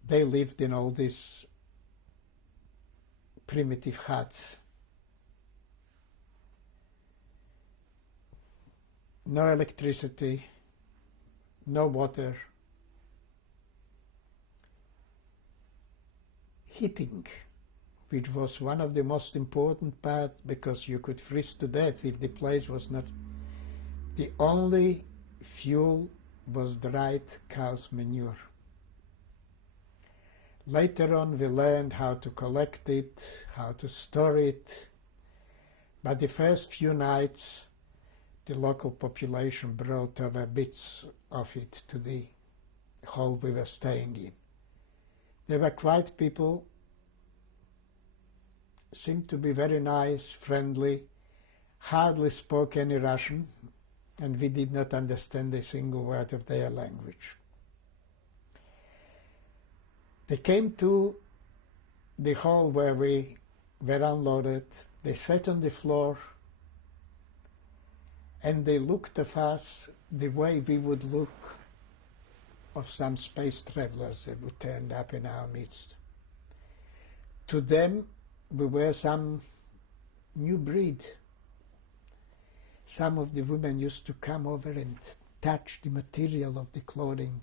They lived in all these primitive huts. No electricity, no water, heating, which was one of the most important parts because you could freeze to death if the place was not. The only fuel was dried cow's manure. Later on we learned how to collect it, how to store it, but the first few nights the local population brought over bits of it to the hall we were staying in. They were quiet people, seemed to be very nice, friendly, hardly spoke any Russian, and we did not understand a single word of their language. They came to the hall where we were unloaded. They sat on the floor and they looked at us the way we would look of some space travelers that would turn up in our midst. To them, we were some new breed. Some of the women used to come over and touch the material of the clothing,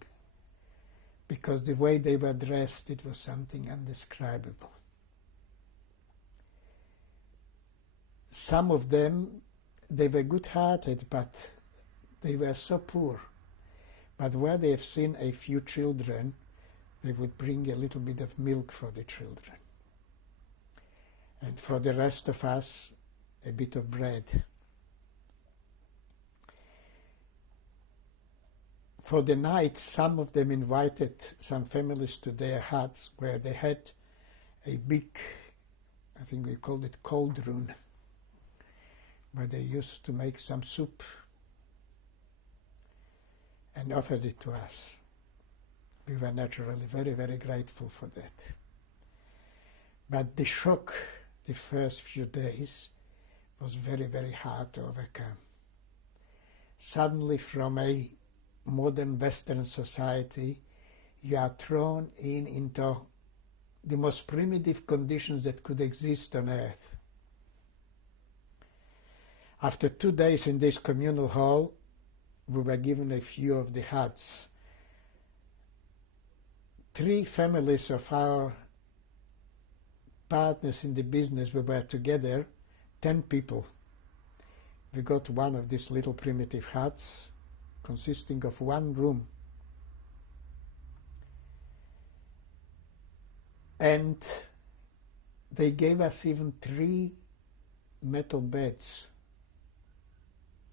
because the way they were dressed, it was something indescribable. Some of them, they were good-hearted, but they were so poor. But where they have seen a few children, they would bring a little bit of milk for the children. And for the rest of us, a bit of bread. For the night, some of them invited some families to their huts where they had a big, I think we called it cauldron, where they used to make some soup and offered it to us. We were naturally very, very grateful for that. But the shock the first few days was very, very hard to overcome. Suddenly, from a modern Western society, you are thrown into the most primitive conditions that could exist on earth. After 2 days in this communal hall, we were given a few of the huts. 3 families of our partners in the business, we were together, 10 people. We got one of these little primitive huts consisting of 1 room. And they gave us even 3 metal beds,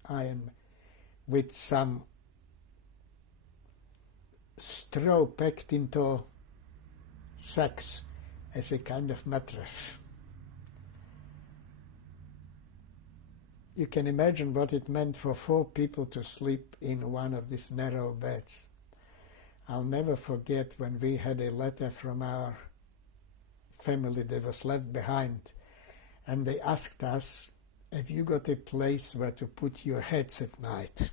iron, with some straw packed into sacks as a kind of mattress. You can imagine what it meant for 4 people to sleep in one of these narrow beds. I'll never forget when we had a letter from our family that was left behind, and they asked us, have you got a place where to put your heads at night?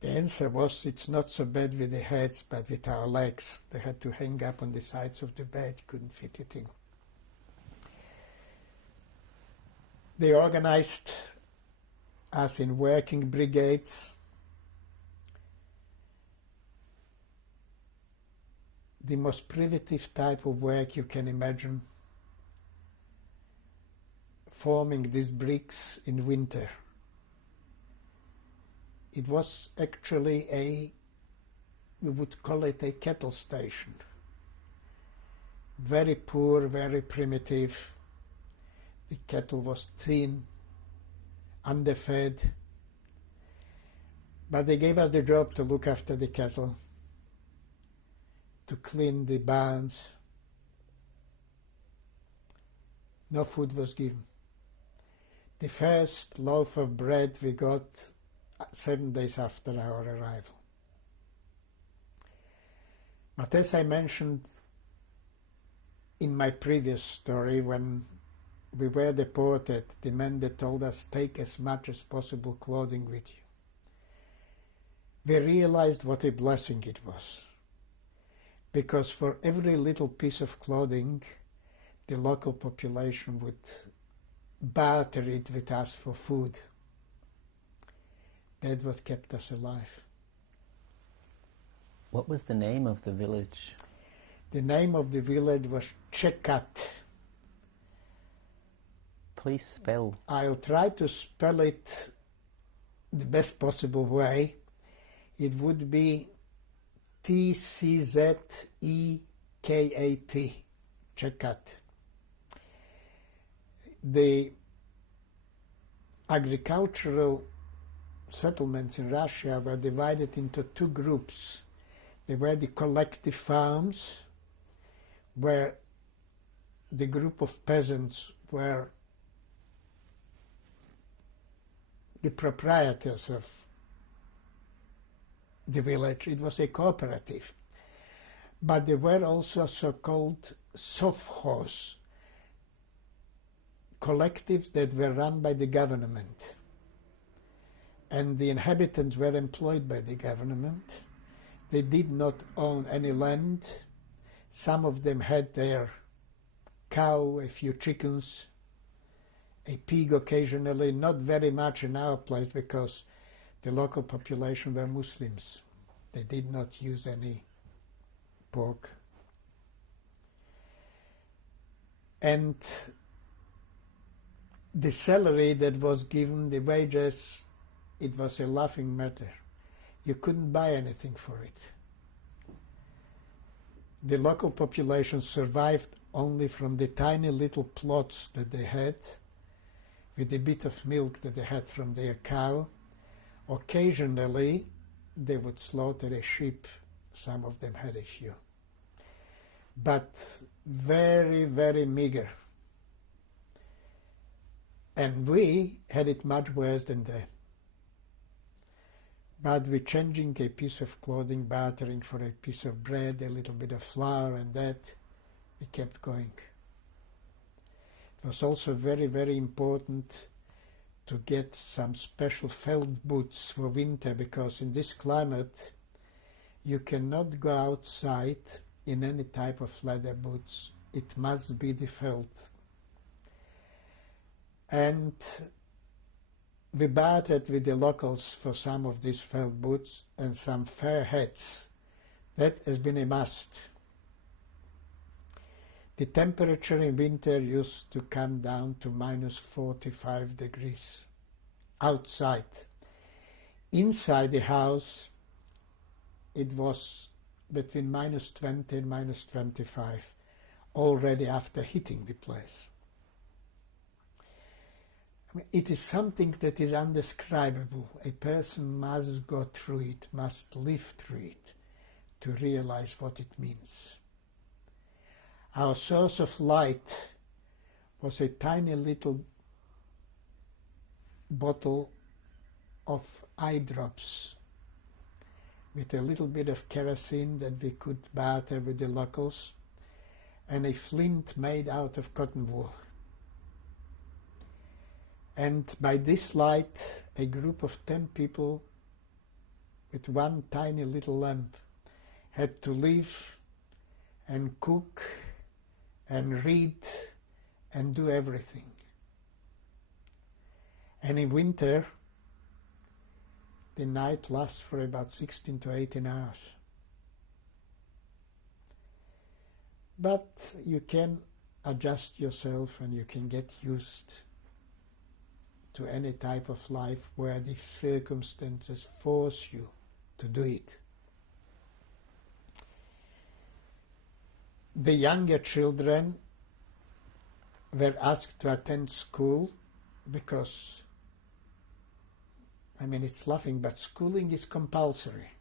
The answer was, it's not so bad with the heads, but with our legs. They had to hang up on the sides of the bed, couldn't fit it in. They organized us in working brigades. The most primitive type of work you can imagine, forming these bricks in winter. It was actually we would call it a cattle station. Very poor, very primitive. The cattle was thin, underfed. But they gave us the job to look after the cattle, to clean the barns. No food was given. The first loaf of bread we got 7 days after our arrival. But as I mentioned in my previous story, when we were deported, the men that told us, take as much as possible clothing with you. We realized what a blessing it was. Because for every little piece of clothing, the local population would barter it with us for food. That's what kept us alive. What was the name of the village? The name of the village was Čekat. Please spell. I'll try to spell it the best possible way. It would be T-C-Z-E-K-A-T, Čekat. The agricultural settlements in Russia were divided into 2 groups. There were the collective farms, where the group of peasants were the proprietors of the village. It was a cooperative. But there were also so-called sovkhoz, collectives that were run by the government, and the inhabitants were employed by the government. They did not own any land. Some of them had their cow, a few chickens, a pig occasionally, not very much in our place because the local population were Muslims. They did not use any pork. And the salary that was given, the wages, it was a laughing matter. You couldn't buy anything for it. The local population survived only from the tiny little plots that they had, with a bit of milk that they had from their cow. Occasionally, they would slaughter a sheep. Some of them had a few. But very, very meager. And we had it much worse than them. But with changing a piece of clothing, bartering for a piece of bread, a little bit of flour and that, we kept going. It was also very, very important to get some special felt boots for winter, because in this climate you cannot go outside in any type of leather boots. It must be the felt. And we bartered with the locals for some of these felt boots and some fur hats. That has been a must. The temperature in winter used to come down to minus 45 degrees outside. Inside the house, it was between minus 20 and minus 25 already after heating the place. I mean, it is something that is undescribable. A person must go through it, must live through it to realize what it means. Our source of light was a tiny little bottle of eye drops with a little bit of kerosene that we could barter with the locals, and a flint made out of cotton wool. And by this light, a group of 10 people with one tiny little lamp had to live and cook and read and do everything. And in winter, the night lasts for about 16 to 18 hours. But you can adjust yourself and you can get used to any type of life where the circumstances force you to do it. The younger children were asked to attend school because, I mean, it's laughing, but schooling is compulsory.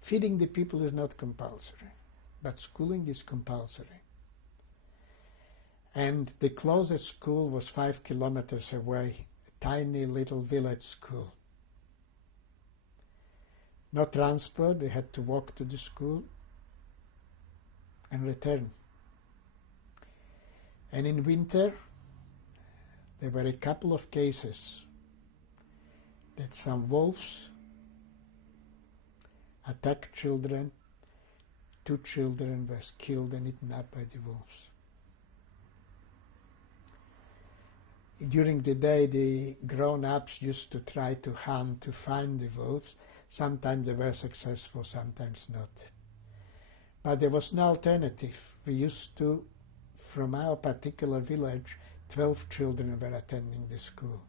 Feeding the people is not compulsory, but schooling is compulsory. And the closest school was 5 kilometers away, a tiny little village school. No transport, we had to walk to the school and return. And in winter, there were a couple of cases that some wolves attacked children. 2 children were killed and eaten up by the wolves. During the day, the grown-ups used to try to hunt, to find the wolves. Sometimes they were successful, sometimes not. But there was no alternative. We used to, from our particular village, 12 children were attending the school.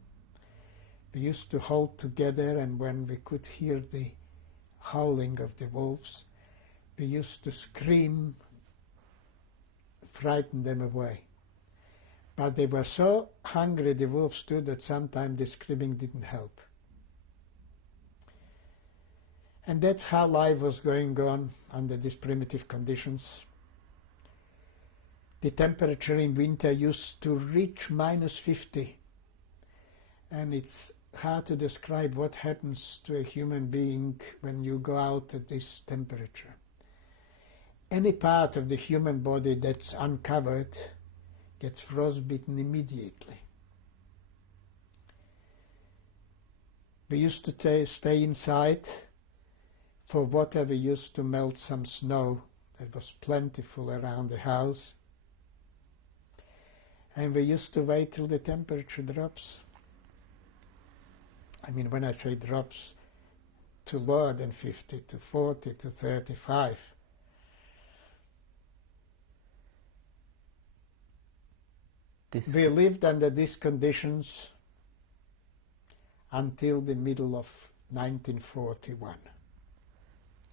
We used to hold together, and when we could hear the howling of the wolves, we used to scream, frighten them away. But they were so hungry, the wolves too, that sometimes the screaming didn't help. And that's how life was going on under these primitive conditions. The temperature in winter used to reach minus 50. And it's hard to describe what happens to a human being when you go out at this temperature. Any part of the human body that's uncovered gets frostbitten immediately. We used to stay inside for whatever used to melt some snow that was plentiful around the house. And we used to wait till the temperature drops. I mean, when I say drops, to lower than 50, to 40, to 35. We lived under these conditions until the middle of 1941.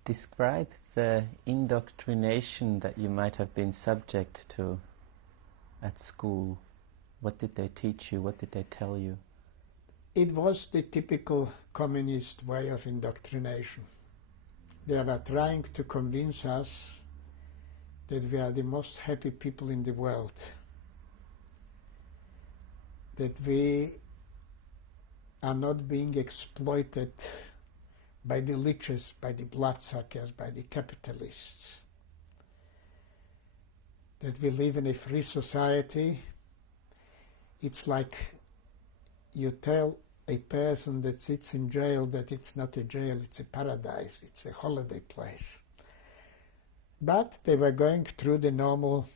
Describe the indoctrination that you might have been subject to at school. What did they teach you? What did they tell you? It was the typical communist way of indoctrination. They were trying to convince us that we are the most happy people in the world, that we are not being exploited by the leeches, by the bloodsuckers, by the capitalists, that we live in a free society. It's like you tell a person that sits in jail that it's not a jail, it's a paradise, it's a holiday place. But they were going through the normal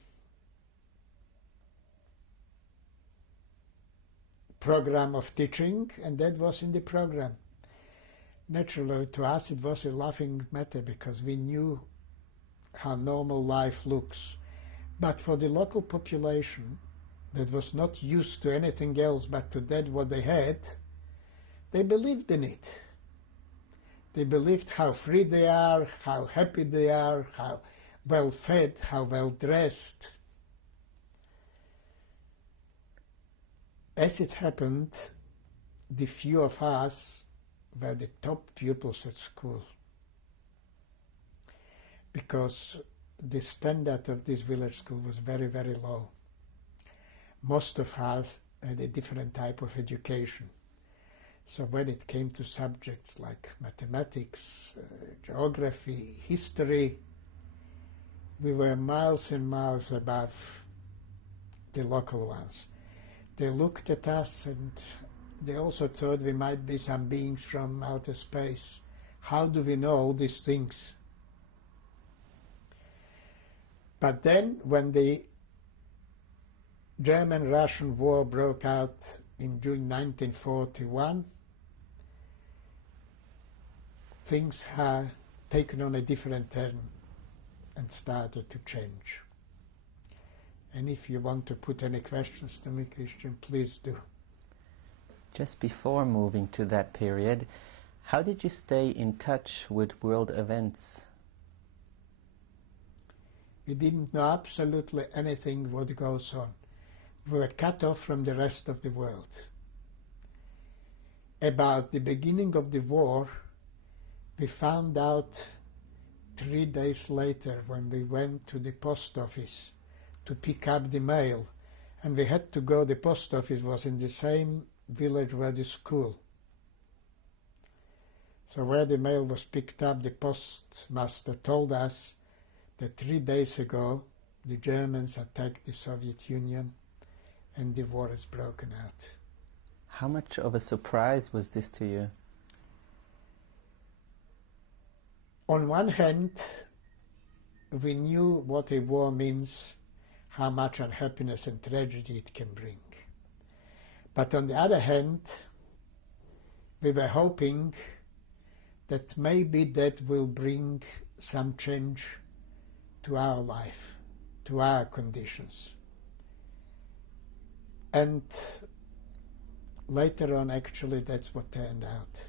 program of teaching, and that was in the program. Naturally, to us it was a laughing matter because we knew how normal life looks. But for the local population that was not used to anything else but to that what they had, they believed in it. They believed how free they are, how happy they are, how well fed, how well dressed. As it happened, the few of us were the top pupils at school, because the standard of this village school was very, very low. Most of us had a different type of education. So when it came to subjects like mathematics, geography, history, we were miles and miles above the local ones. They looked at us and they also thought we might be some beings from outer space. How do we know all these things? But then when the German-Russian War broke out in June 1941, things had taken on a different turn and started to change. And if you want to put any questions to me, Christian, please do. Just before moving to that period, how did you stay in touch with world events? We didn't know absolutely anything what goes on. We were cut off from the rest of the world. About the beginning of the war, we found out 3 days later when we went to the post office to pick up the mail, and we had to go, the post office was in the same village where the school. So where the mail was picked up, the postmaster told us that 3 days ago the Germans attacked the Soviet Union and the war has broken out. How much of a surprise was this to you? On one hand, we knew what a war means, how much unhappiness and tragedy it can bring. But on the other hand, we were hoping that maybe that will bring some change to our life, to our conditions. And later on, actually, that's what turned out.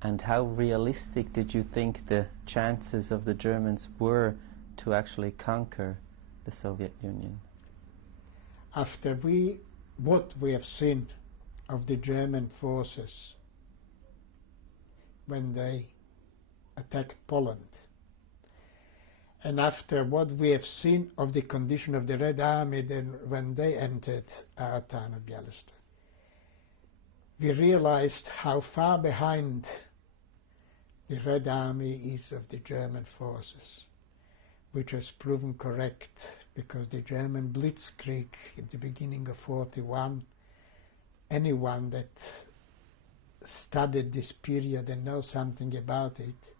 And how realistic did you think the chances of the Germans were to actually conquer the Soviet Union? After what we have seen of the German forces when they attacked Poland, and after what we have seen of the condition of the Red Army then when they entered our town of Bialystok, we realized how far behind the Red Army is of the German forces, which has proven correct because the German Blitzkrieg at the beginning of 41, anyone that studied this period and knows something about it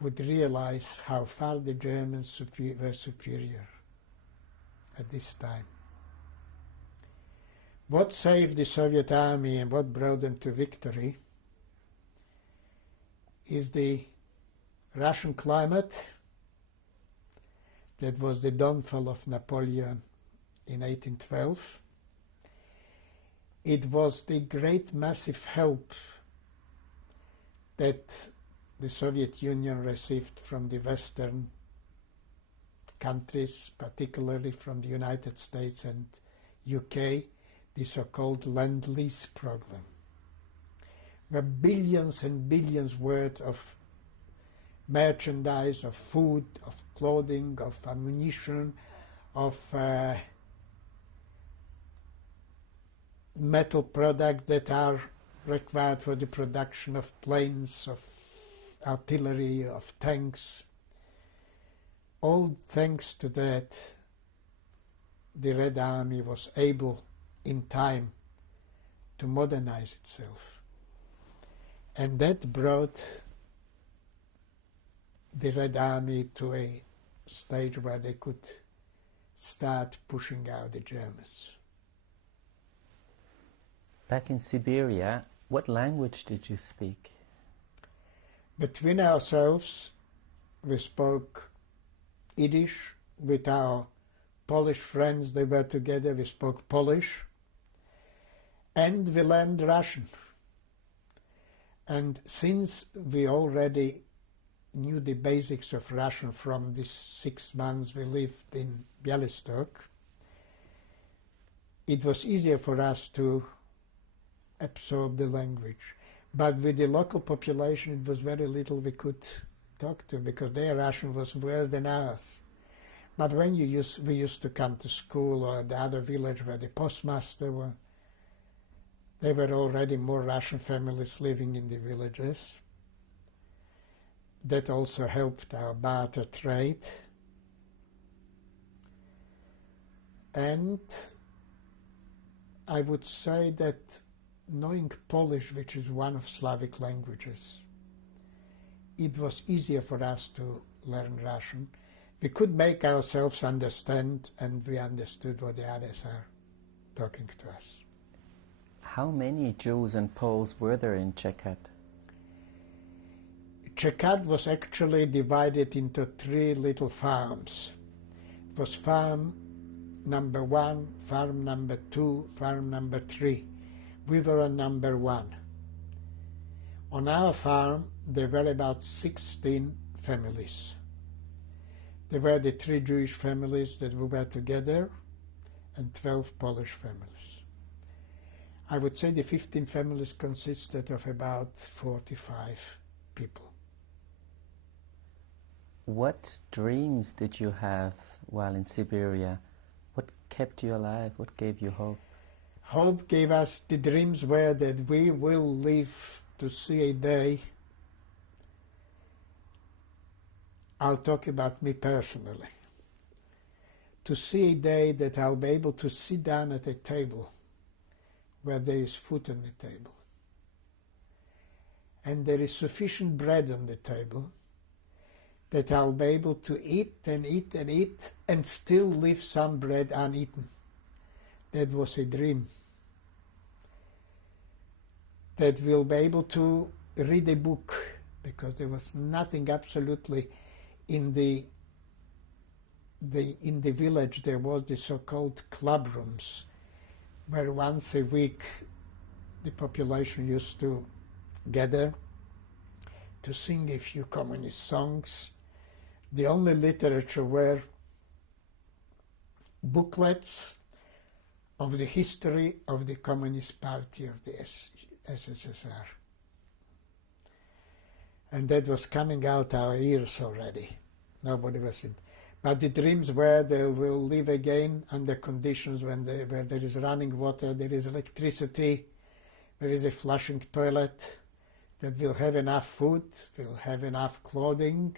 would realize how far the Germans were superior at this time. What saved the Soviet army and what brought them to victory is the Russian climate. That was the downfall of Napoleon in 1812. It was the great massive help that the Soviet Union received from the Western countries, particularly from the United States and UK, the so-called Lend-Lease program, where billions and billions worth of merchandise, of food, of clothing, of ammunition, of metal products that are required for the production of planes, of artillery, of tanks. All thanks to that, the Red Army was able in time to modernize itself. And that brought the Red Army to a stage where they could start pushing out the Germans. Back in Siberia, what language did you speak? Between ourselves, we spoke Yiddish. With our Polish friends, they were together, we spoke Polish. And we learned Russian. And since we already knew the basics of Russian from the 6 months we lived in Bialystok, it was easier for us to absorb the language. But with the local population, it was very little we could talk to, because their Russian was worse than ours. But when we used to come to school or the other village where the postmaster were, there were already more Russian families living in the villages. That also helped our barter trade. And I would say that knowing Polish, which is one of Slavic languages, it was easier for us to learn Russian. We could make ourselves understand, and we understood what the others are talking to us. How many Jews and Poles were there in Čekat? Čekat was actually divided into 3 little farms. It was farm number 1, farm number 2, farm number 3. We were on number 1. On our farm, there were about 16 families. There were the 3 Jewish families that we were together and 12 Polish families. I would say the 15 families consisted of about 45 people. What dreams did you have while in Siberia? What kept you alive? What gave you hope? Hope gave us, the dreams were that we will live to see a day. I'll talk about me personally. To see a day that I'll be able to sit down at a table where there is food on the table. And there is sufficient bread on the table that I'll be able to eat and eat and eat and still leave some bread uneaten. That was a dream. That we'll be able to read a book, because there was nothing absolutely in the village. There was the so-called club rooms, where once a week the population used to gather to sing a few communist songs. The only literature were booklets of the history of the Communist Party of the SSSR. And that was coming out our ears already. Nobody was in. But the dreams were they will live again under conditions where there is running water, there is electricity, there is a flushing toilet, that we'll have enough food, we'll have enough clothing,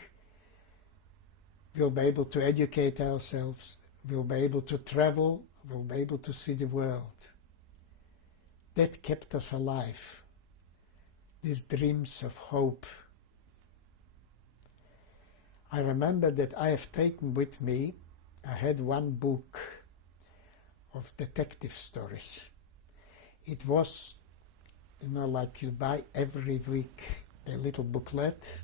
we'll be able to educate ourselves, we'll be able to travel, we'll be able to see the world. That kept us alive, these dreams of hope. I remember that I have taken with me, I had one book of detective stories. It was, you know, like you buy every week a little booklet,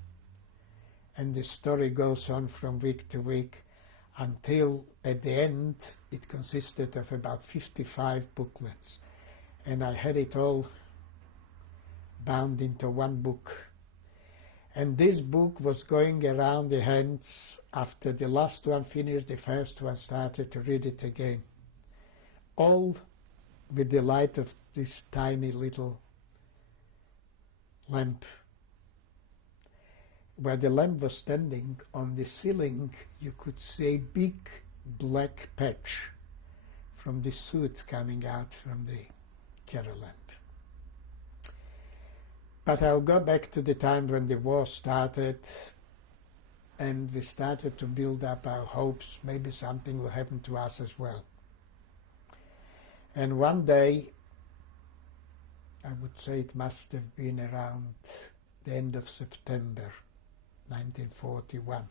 and the story goes on from week to week until at the end it consisted of about 55 booklets. And I had it all bound into one book. And this book was going around the hands. After the last one finished, the first one started to read it again. All with the light of this tiny little lamp. Where the lamp was standing, on the ceiling you could see a big black patch from the soot coming out from the carol lamp. But I'll go back to the time when the war started and we started to build up our hopes, maybe something will happen to us as well. And one day, I would say it must have been around the end of September 1941.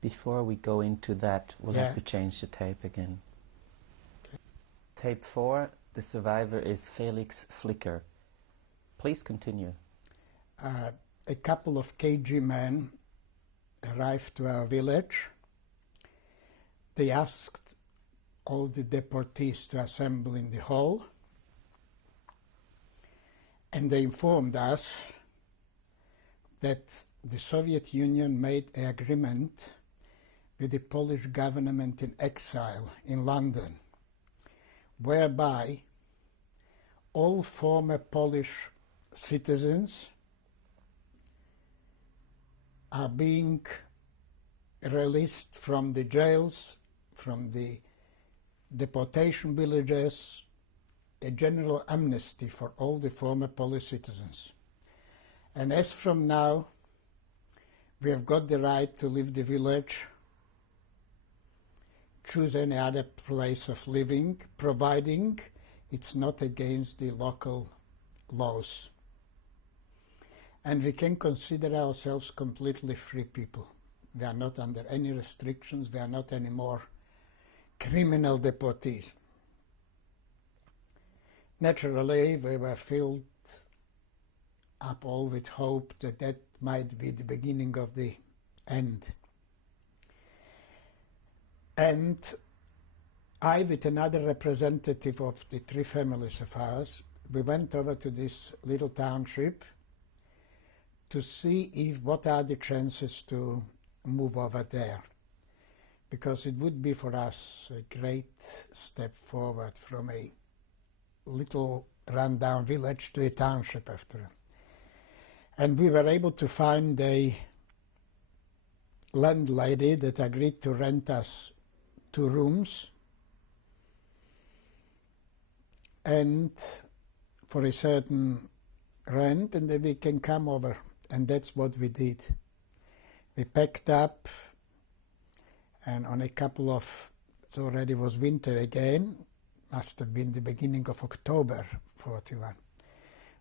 Before we go into that, we'll have to change the tape again. Okay. Tape 4, the survivor is Felix Flicker. Please continue. A couple of KG men arrived to our village. They asked all the deportees to assemble in the hall, and they informed us that the Soviet Union made an agreement with the Polish government in exile in London, whereby all former Polish citizens are being released from the jails, from the deportation villages, a general amnesty for all the former Polish citizens. And as from now, we have got the right to leave the village, choose any other place of living, providing it's not against the local laws. And we can consider ourselves completely free people. We are not under any restrictions, we are not anymore criminal deportees. Naturally, we were filled up all with hope that that might be the beginning of the end. And I, with another representative of the three families of ours, we went over to this little township to see what are the chances to move over there, because it would be for us a great step forward from a little rundown village to a township after all. And we were able to find a landlady that agreed to rent us 2 rooms and for a certain rent, and then we can come over. And that's what we did. We packed up, and on a couple of, it already was winter again, must have been the beginning of October 41.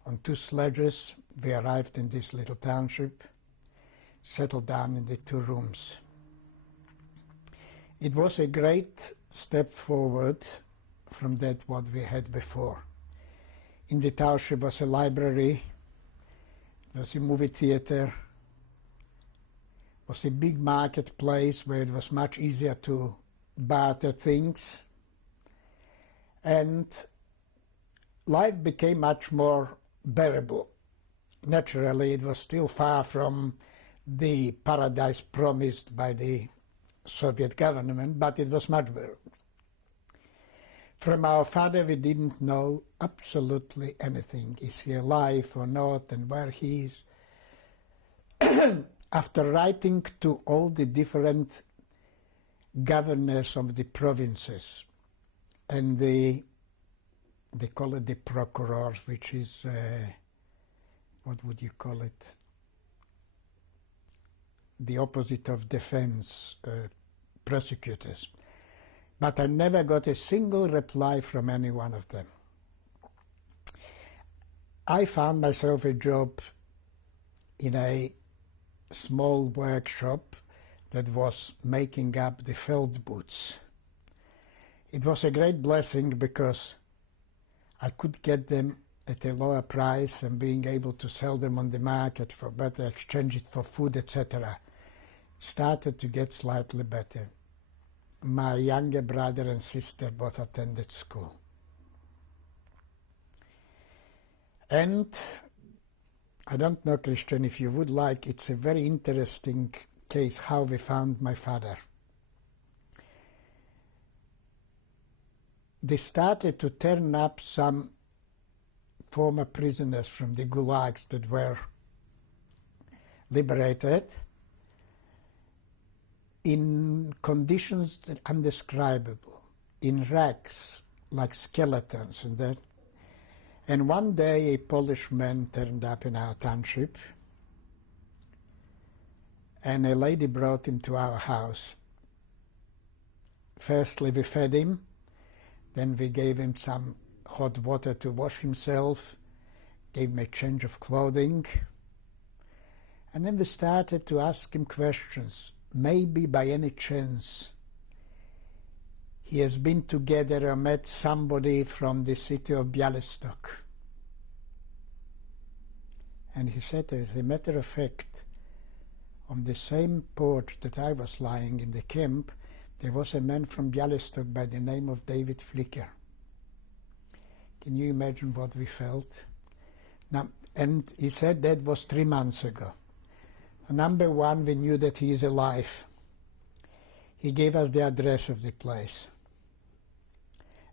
On 2 sledges, we arrived in this little township, settled down in the 2 rooms. It was a great step forward from that what we had before. In the township was a library, there was a movie theater, was a big marketplace where it was much easier to barter things, and life became much more bearable. Naturally, it was still far from the paradise promised by the Soviet government, but it was much better. From our father, we didn't know absolutely anything. Is he alive or not, and where he is? After writing to all the different governors of the provinces, and they call it the procureurs, which is, what would you call it? the opposite of defense prosecutors. But I never got a single reply from any one of them. I found myself a job in a small workshop that was making up the felt boots. It was a great blessing because I could get them at a lower price and being able to sell them on the market for better, exchange it for food, etc. It started to get slightly better. My younger brother and sister both attended school. And I don't know, Christian, if you would like, it's a very interesting case how we found my father. They started to turn up some former prisoners from the gulags that were liberated in conditions that are indescribable, in racks like skeletons and that. And one day a Polish man turned up in our township and a lady brought him to our house. Firstly, we fed him, then we gave him some hot water to wash himself, gave him a change of clothing, and then we started to ask him questions. Maybe by any chance he has been together or met somebody from the city of Bialystok. And he said, as a matter of fact, on the same porch that I was lying in the camp, there was a man from Bialystok by the name of David Flicker. Can you imagine what we felt? Now, and he said that was 3 months ago. Number one, we knew that he is alive. He gave us the address of the place.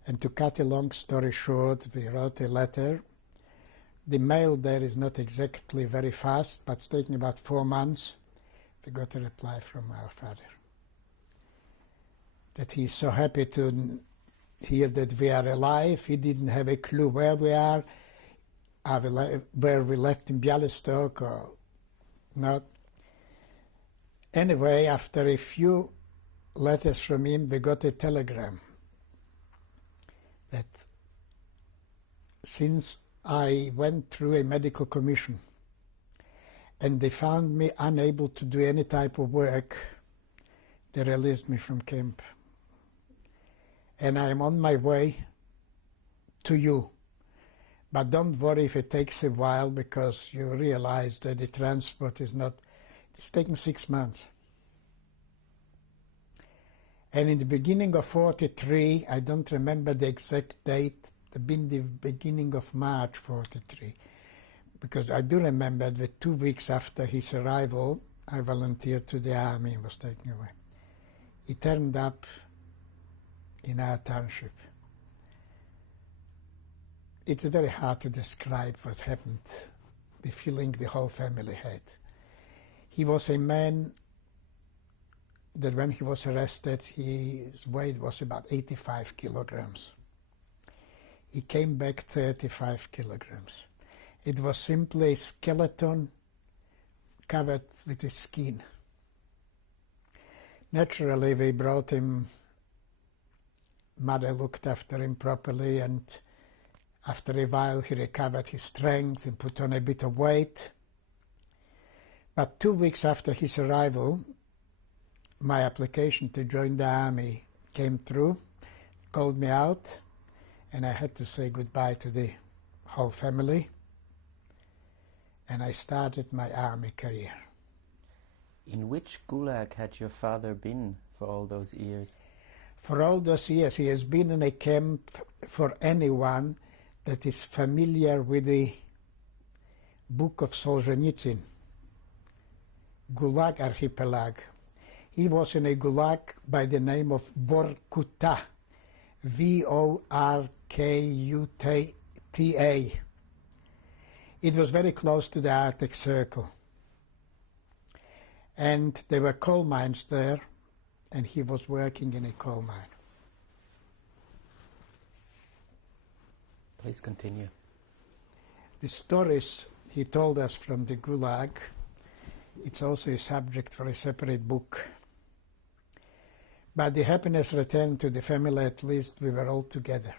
And to cut a long story short, we wrote a letter. The mail there is not exactly very fast, but it's taking about 4 months. We got a reply from our father that he's so happy to hear that we are alive. He didn't have a clue where we are, where we left in Bialystok or not. Anyway, after a few letters from him, we got a telegram that since I went through a medical commission and they found me unable to do any type of work, they released me from camp. And I am on my way to you. But don't worry if it takes a while, because you realize that the transport is not, it's taking 6 months. And in the beginning of 43, I don't remember the exact date, in the beginning of March 43, because I do remember that 2 weeks after his arrival, I volunteered to the army and was taken away. He turned up in our township. It's very hard to describe what happened, the feeling the whole family had. He was a man that when he was arrested, his weight was about 85 kilograms. He came back 35 kilograms. It was simply a skeleton covered with his skin. Naturally, we brought him. Mother looked after him properly, and after a while he recovered his strength and put on a bit of weight. But 2 weeks after his arrival, my application to join the army came through, called me out, and I had to say goodbye to the whole family, and I started my army career. In which gulag had your father been for all those years? For all those years, he has been in a camp. For anyone that is familiar with the book of Solzhenitsyn, Gulag Archipelago. He was in a gulag by the name of Vorkuta, Vorkuta. It was very close to the Arctic Circle. And there were coal mines there, and he was working in a coal mine. Please continue. The stories he told us from the gulag It's also a subject for a separate book. But the happiness returned to the family, at least we were all together.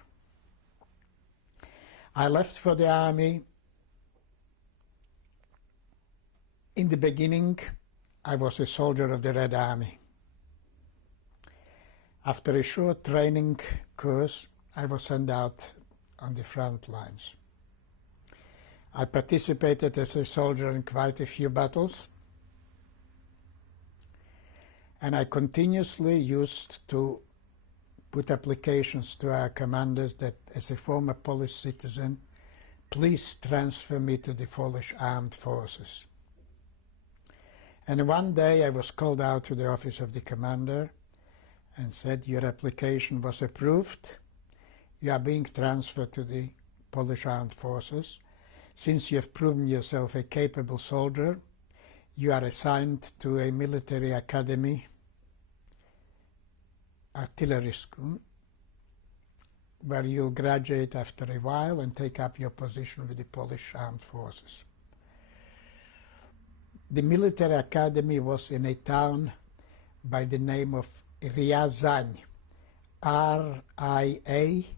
I left for the army. In the beginning, I was a soldier of the Red Army. After a short training course, I was sent out on the front lines. I participated as a soldier in quite a few battles, and I continuously used to put applications to our commanders that as a former Polish citizen, please transfer me to the Polish Armed Forces. And one day I was called out to the office of the commander and said, your application was approved. You are being transferred to the Polish Armed Forces. Since you have proven yourself a capable soldier, you are assigned to a military academy, artillery school, where you'll graduate after a while and take up your position with the Polish Armed Forces. The military academy was in a town by the name of Riazan, R-I-A-Z-A-N.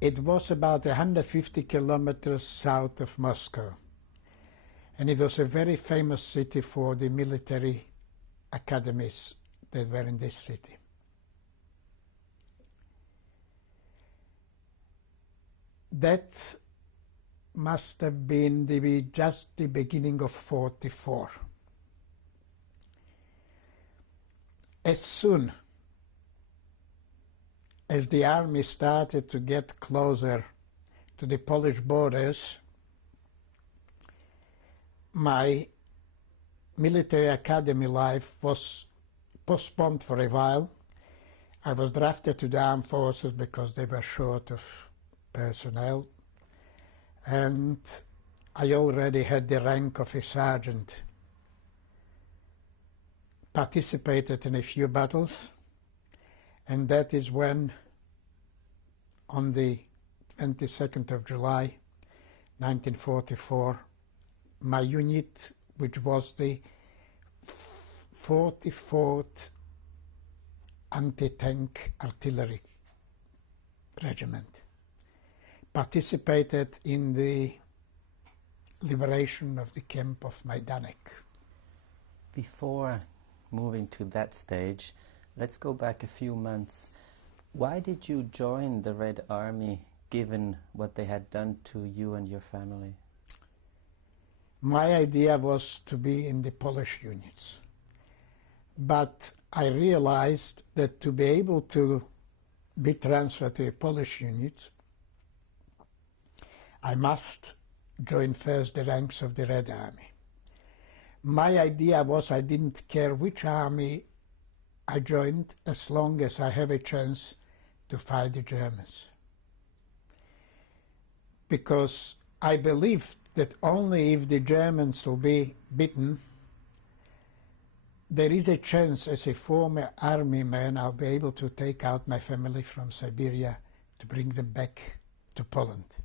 It was about 150 kilometers south of Moscow, and it was a very famous city for the military academies that were in this city. That must have been just the beginning of 44. As soon as the army started to get closer to the Polish borders, my military academy life was postponed for a while. I was drafted to the armed forces because they were short of personnel, and I already had the rank of a sergeant. Participated in a few battles, and that is when, on the 22nd of July 1944, my unit, which was the 44th Anti-Tank Artillery Regiment, participated in the liberation of the camp of Majdanek. Before moving to that stage, let's go back a few months. Why did you join the Red Army, given what they had done to you and your family? My idea was to be in the Polish units, but I realized that to be able to be transferred to a Polish unit, I must join first the ranks of the Red Army. My idea was I didn't care which army I joined as long as I have a chance to fight the Germans. Because I believed that only if the Germans will be beaten, there is a chance as a former army man I'll be able to take out my family from Siberia to bring them back to Poland.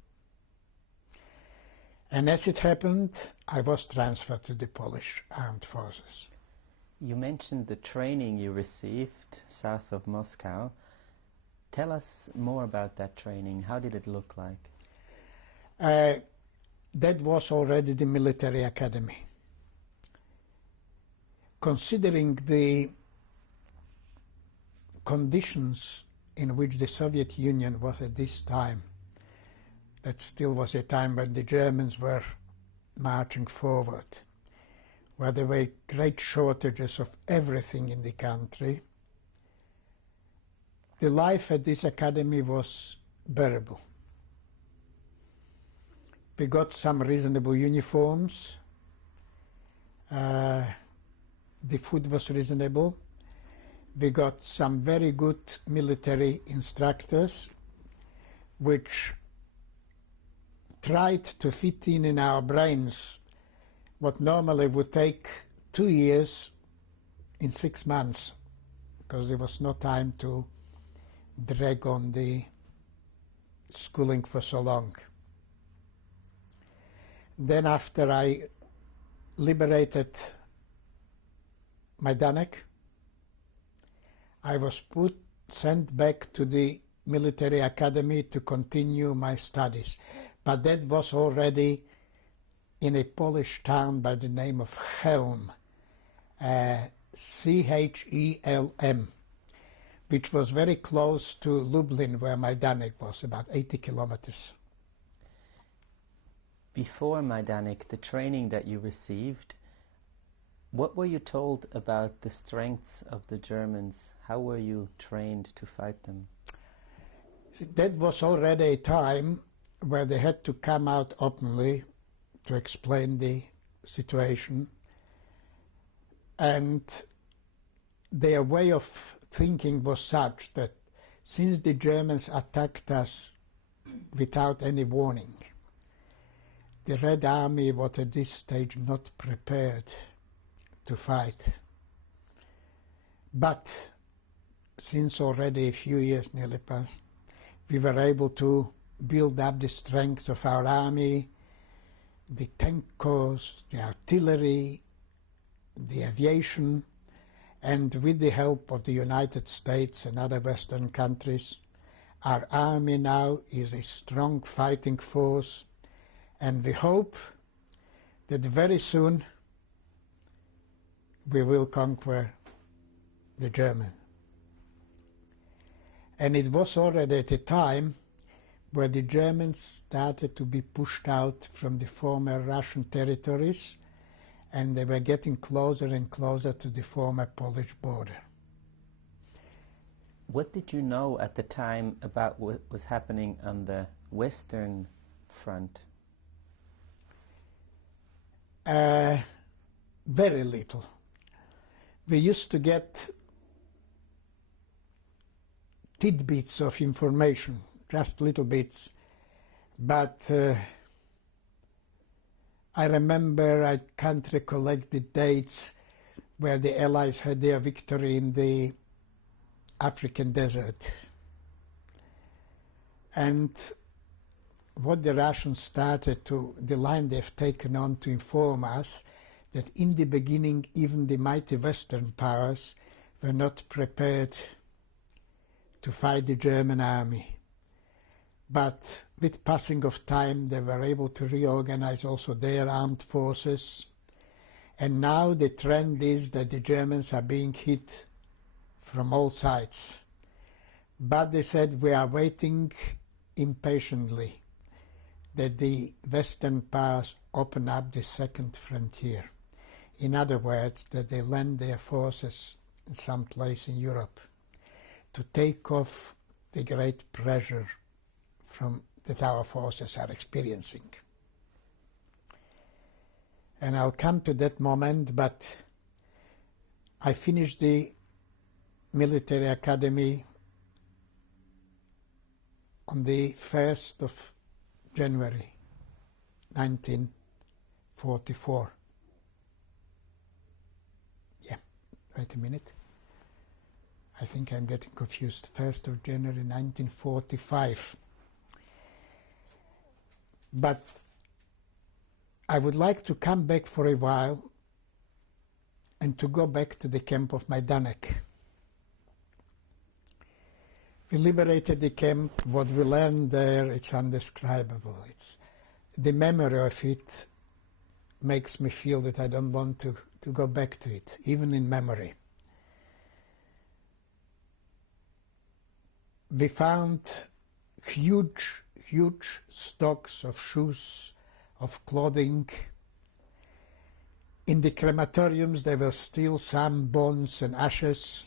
And as it happened, I was transferred to the Polish Armed Forces. You mentioned the training you received south of Moscow. Tell us more about that training. How did it look like? That was already the military academy. Considering the conditions in which the Soviet Union was at this time, that still was a time when the Germans were marching forward, where there were great shortages of everything in the country. The life at this academy was bearable. We got some reasonable uniforms. The food was reasonable. We got some very good military instructors, which tried to fit in our brains what normally would take 2 years in 6 months, because there was no time to drag on the schooling for so long. Then after I liberated Majdanek, I was sent back to the military academy to continue my studies. But that was already in a Polish town by the name of Chelm, Chelm, which was very close to Lublin, where Majdanek was, about 80 kilometers. Before Majdanek, the training that you received, what were you told about the strengths of the Germans? How were you trained to fight them? That was already a time where they had to come out openly to explain the situation. And their way of thinking was such that since the Germans attacked us without any warning, the Red Army was at this stage not prepared to fight. But since already a few years nearly passed, we were able to build up the strength of our army, the tank corps, the artillery, the aviation, and with the help of the United States and other Western countries, our army now is a strong fighting force, and we hope that very soon we will conquer the German. And it was already at a time where the Germans started to be pushed out from the former Russian territories, and they were getting closer and closer to the former Polish border. What did you know at the time about what was happening on the Western Front? Very little. We used to get tidbits of information, just little bits, but I remember, I can't recollect the dates where the Allies had their victory in the African desert. And what the Russians started to, the line they've taken on to inform us, that in the beginning even the mighty Western powers were not prepared to fight the German army. But with passing of time they were able to reorganize also their armed forces, and now the trend is that the Germans are being hit from all sides. But they said we are waiting impatiently that the Western powers open up the second frontier. In other words, that they land their forces in some place in Europe to take off the great pressure that our forces are experiencing. And I'll come to that moment, but I finished the military academy on the 1st of January 1944. Yeah, wait a minute. I think I'm getting confused. 1st of January 1945. But I would like to come back for a while and to go back to the camp of Majdanek. We liberated the camp. What we learned there, it's undescribable. The memory of it makes me feel that I don't want to go back to it, even in memory. We found huge stocks of shoes, of clothing. In the crematoriums there were still some bones and ashes,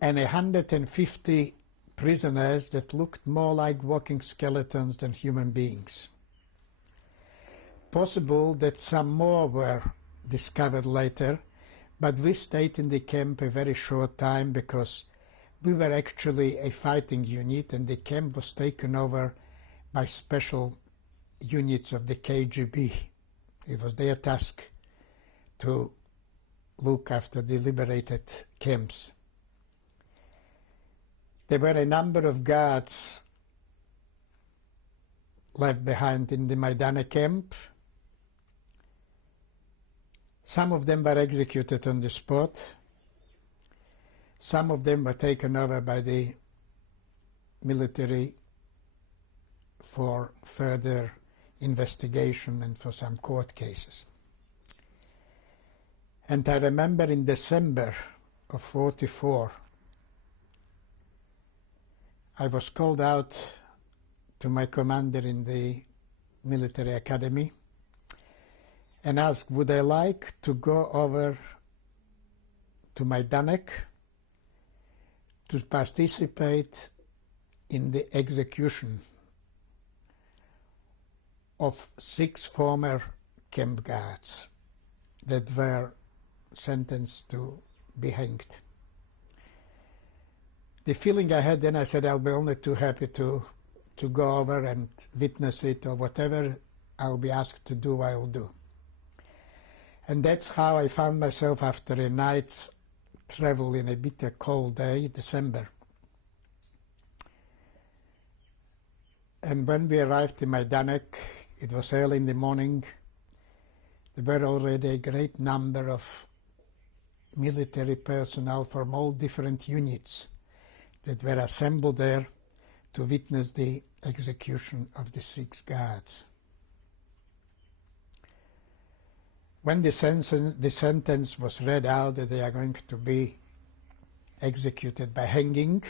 and 150 prisoners that looked more like walking skeletons than human beings. Possible that some more were discovered later, but we stayed in the camp a very short time because we were actually a fighting unit, and the camp was taken over by special units of the KGB. It was their task to look after the liberated camps. There were a number of guards left behind in the Majdanek camp. Some of them were executed on the spot. Some of them were taken over by the military for further investigation and for some court cases. And I remember in December of 44, I was called out to my commander in the military academy and asked, would I like to go over to Majdanek to participate in the execution of 6 former camp guards that were sentenced to be hanged. The feeling I had then, I said, I'll be only too happy to go over and witness it, or whatever I'll be asked to do, I'll do. And that's how I found myself after a night's travel in a bitter cold day, December. And when we arrived in Majdanek, it was early in the morning. There were already a great number of military personnel from all different units that were assembled there to witness the execution of the 6 guards. When the sentence was read out that they are going to be executed by hanging,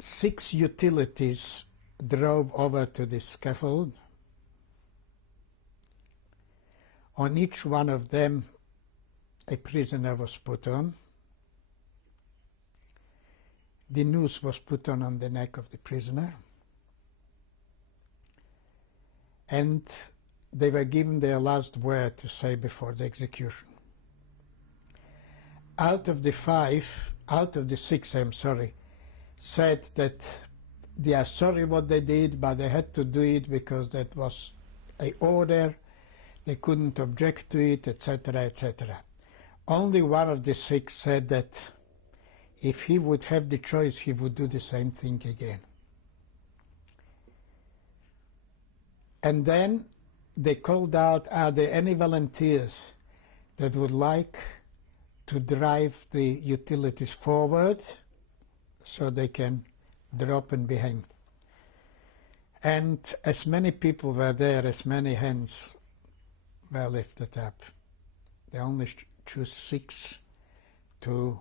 6 utilities drove over to the scaffold. On each one of them, a prisoner was put on. The noose was put on the neck of the prisoner. And they were given their last word to say before the execution. Out of the 6, said that they are sorry what they did, but they had to do it because that was an order, they couldn't object to it, etc., etc. Only one of the 6 said that if he would have the choice, he would do the same thing again. And then they called out, are there any volunteers that would like to drive the utilities forward so they can drop and be hanged? And as many people were there, as many hands were lifted up. They only chose 6 to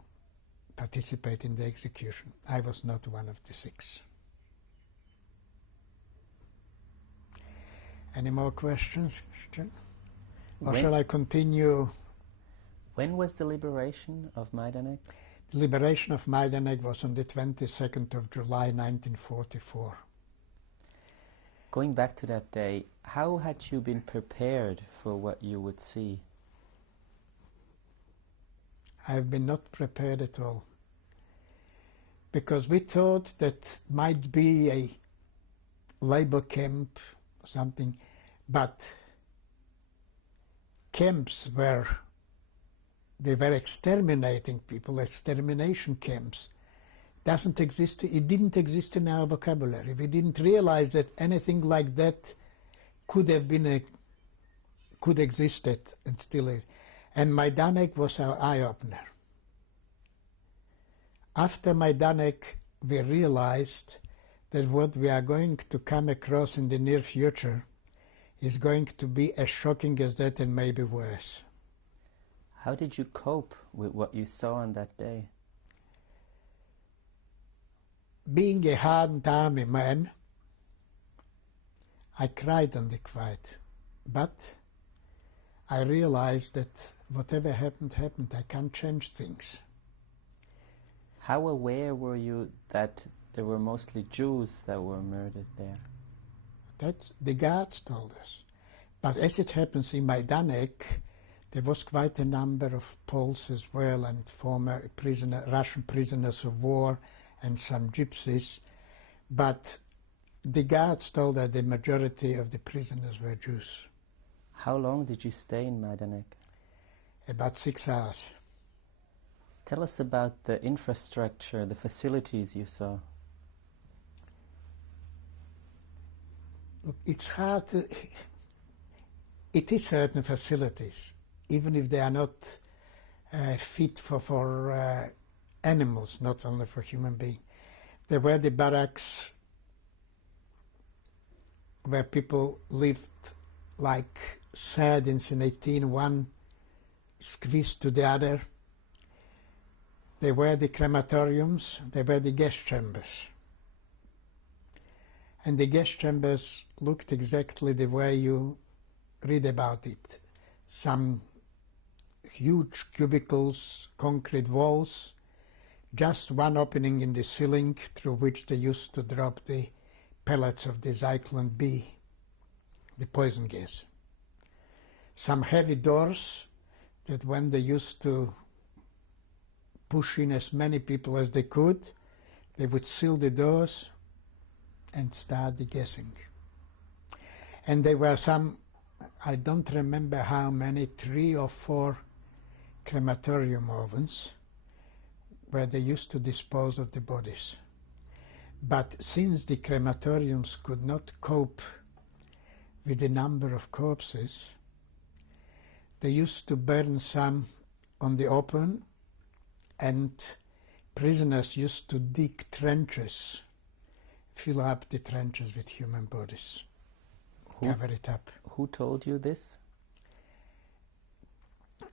participate in the execution. I was not one of the 6. Any more questions, Christian? Or shall I continue? When was the liberation of Majdanek? The liberation of Majdanek was on the 22nd of July 1944. Going back to that day, how had you been prepared for what you would see? I have been not prepared at all. Because we thought that might be a labor camp or something, but camps where they were exterminating people, extermination camps, doesn't exist. It didn't exist in our vocabulary. We didn't realize that anything like that could have been could existed and still is. And Majdanek was our eye-opener. After Majdanek, we realized that what we are going to come across in the near future is going to be as shocking as that and maybe worse. How did you cope with what you saw on that day? Being a hardened army man, I cried on the quiet, but I realized that whatever happened, happened. I can't change things. How aware were you that there were mostly Jews that were murdered there? That's the guards told us. But as it happens in Majdanek, there was quite a number of Poles as well, and former Russian prisoners of war, and some gypsies. But the guards told that the majority of the prisoners were Jews. How long did you stay in Majdanek? About 6 hours. Tell us about the infrastructure, the facilities you saw. Look, it's hard to, it is certain facilities, even if they are not fit for animals, not only for human beings. There were the barracks where people lived like sardines in 18, one squeezed to the other. There were the crematoriums, there were the gas chambers. And the gas chambers looked exactly the way you read about it. Some huge cubicles, concrete walls, just one opening in the ceiling through which they used to drop the pellets of the Zyklon B, the poison gas. Some heavy doors that when they used to push in as many people as they could, they would seal the doors and start the gassing. And there were some, I don't remember how many, 3 or 4 crematorium ovens where they used to dispose of the bodies. But since the crematoriums could not cope with the number of corpses, they used to burn some on the open, and prisoners used to dig trenches, fill up the trenches with human bodies, cover it up. Who told you this?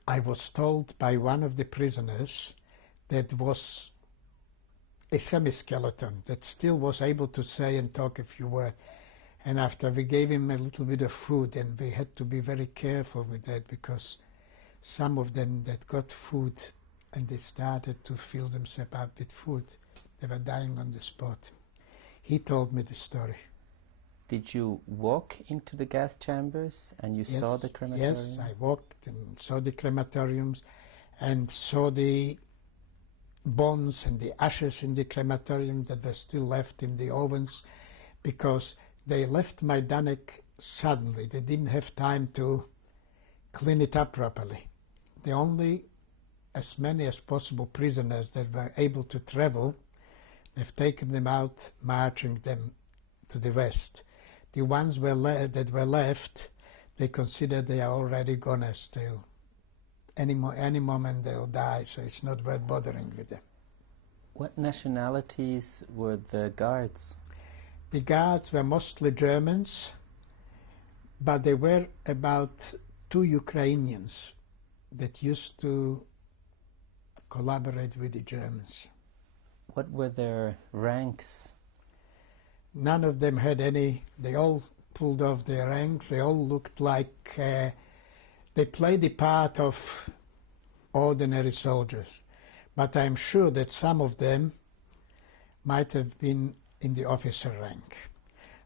I was told by one of the prisoners that was a semi-skeleton that still was able to say and talk a few words. And after we gave him a little bit of food, and we had to be very careful with that, because some of them that got food and they started to fill themselves up with food, they were dying on the spot. He told me the story. Did you walk into the gas chambers and you saw the crematorium? Yes, I walked and saw the crematoriums and saw the bones and the ashes in the crematorium that were still left in the ovens, because they left Majdanek suddenly. They didn't have time to clean it up properly. The only as many as possible prisoners that were able to travel, they've taken them out, marching them to the west. The ones that were left, they consider they are already gone still. Any moment they'll die, so it's not worth bothering with them. What nationalities were the guards? The guards were mostly Germans, but there were about 2 Ukrainians that used to collaborate with the Germans. What were their ranks? None of them had any. They all pulled off their ranks. They all looked like they played the part of ordinary soldiers. But I'm sure that some of them might have been in the officer rank.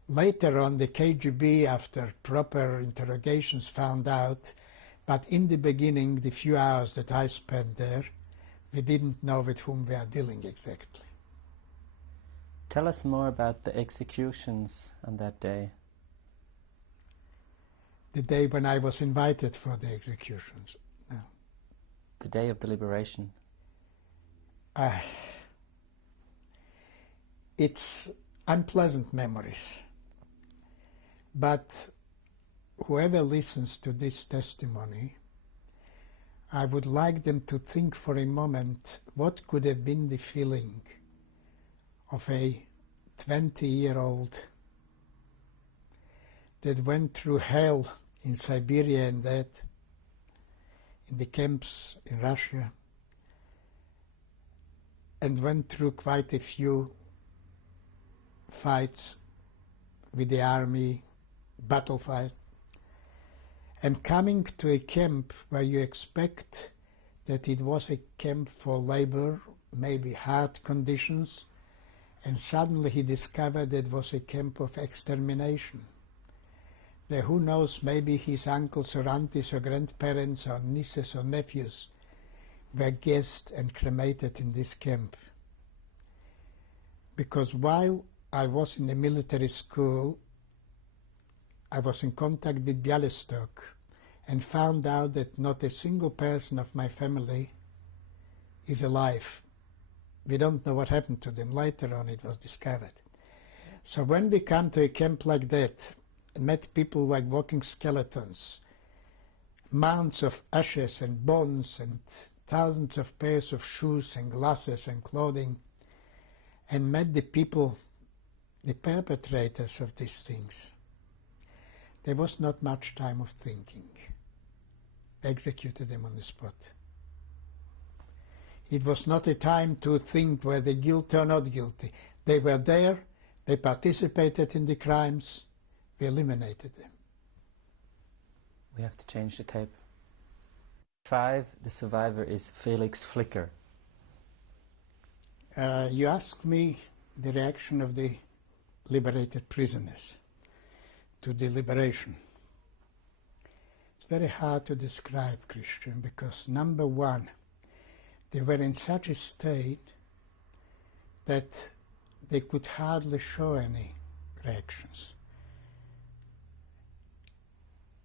Later on, the KGB, after proper interrogations, found out, but in the beginning, the few hours that I spent there, we didn't know with whom we are dealing exactly. Tell us more about the executions on that day. The day when I was invited for the executions. No. The day of the liberation. It's unpleasant memories. But whoever listens to this testimony, I would like them to think for a moment what could have been the feeling of a 20-year-old that went through hell in Siberia and that, in the camps in Russia, and went through quite a few fights with the army, battle fight, and coming to a camp where you expect that it was a camp for labor, maybe hard conditions, and suddenly he discovered that it was a camp of extermination. There, who knows, maybe his uncles or aunties or grandparents or nieces or nephews were gassed and cremated in this camp. Because while I was in the military school, I was in contact with Bialystok and found out that not a single person of my family is alive. We don't know what happened to them. Later on it was discovered. So when we come to a camp like that, met people like walking skeletons, mounds of ashes and bones and thousands of pairs of shoes and glasses and clothing, and met the people, the perpetrators of these things. There was not much time of thinking. Executed them on the spot. It was not a time to think were they guilty or not guilty. They were there, they participated in the crimes, we eliminated them. We have to change the tape. 5, the survivor is Felix Flicker. You asked me the reaction of the liberated prisoners to the liberation. It's very hard to describe, Christian, because number one, they were in such a state that they could hardly show any reactions.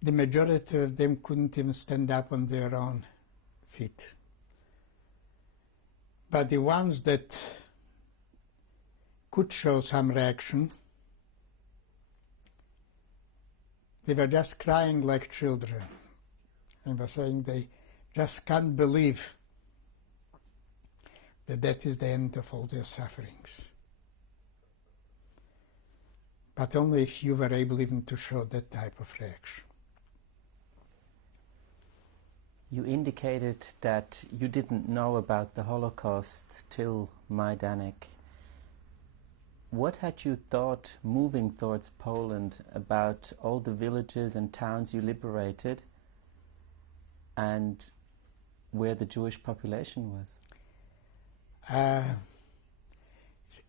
The majority of them couldn't even stand up on their own feet. But the ones that could show some reaction, they were just crying like children and were saying they just can't believe that that is the end of all their sufferings. But only if you were able even to show that type of reaction. You indicated that you didn't know about the Holocaust till Majdanek. What had you thought, moving towards Poland, about all the villages and towns you liberated and where the Jewish population was?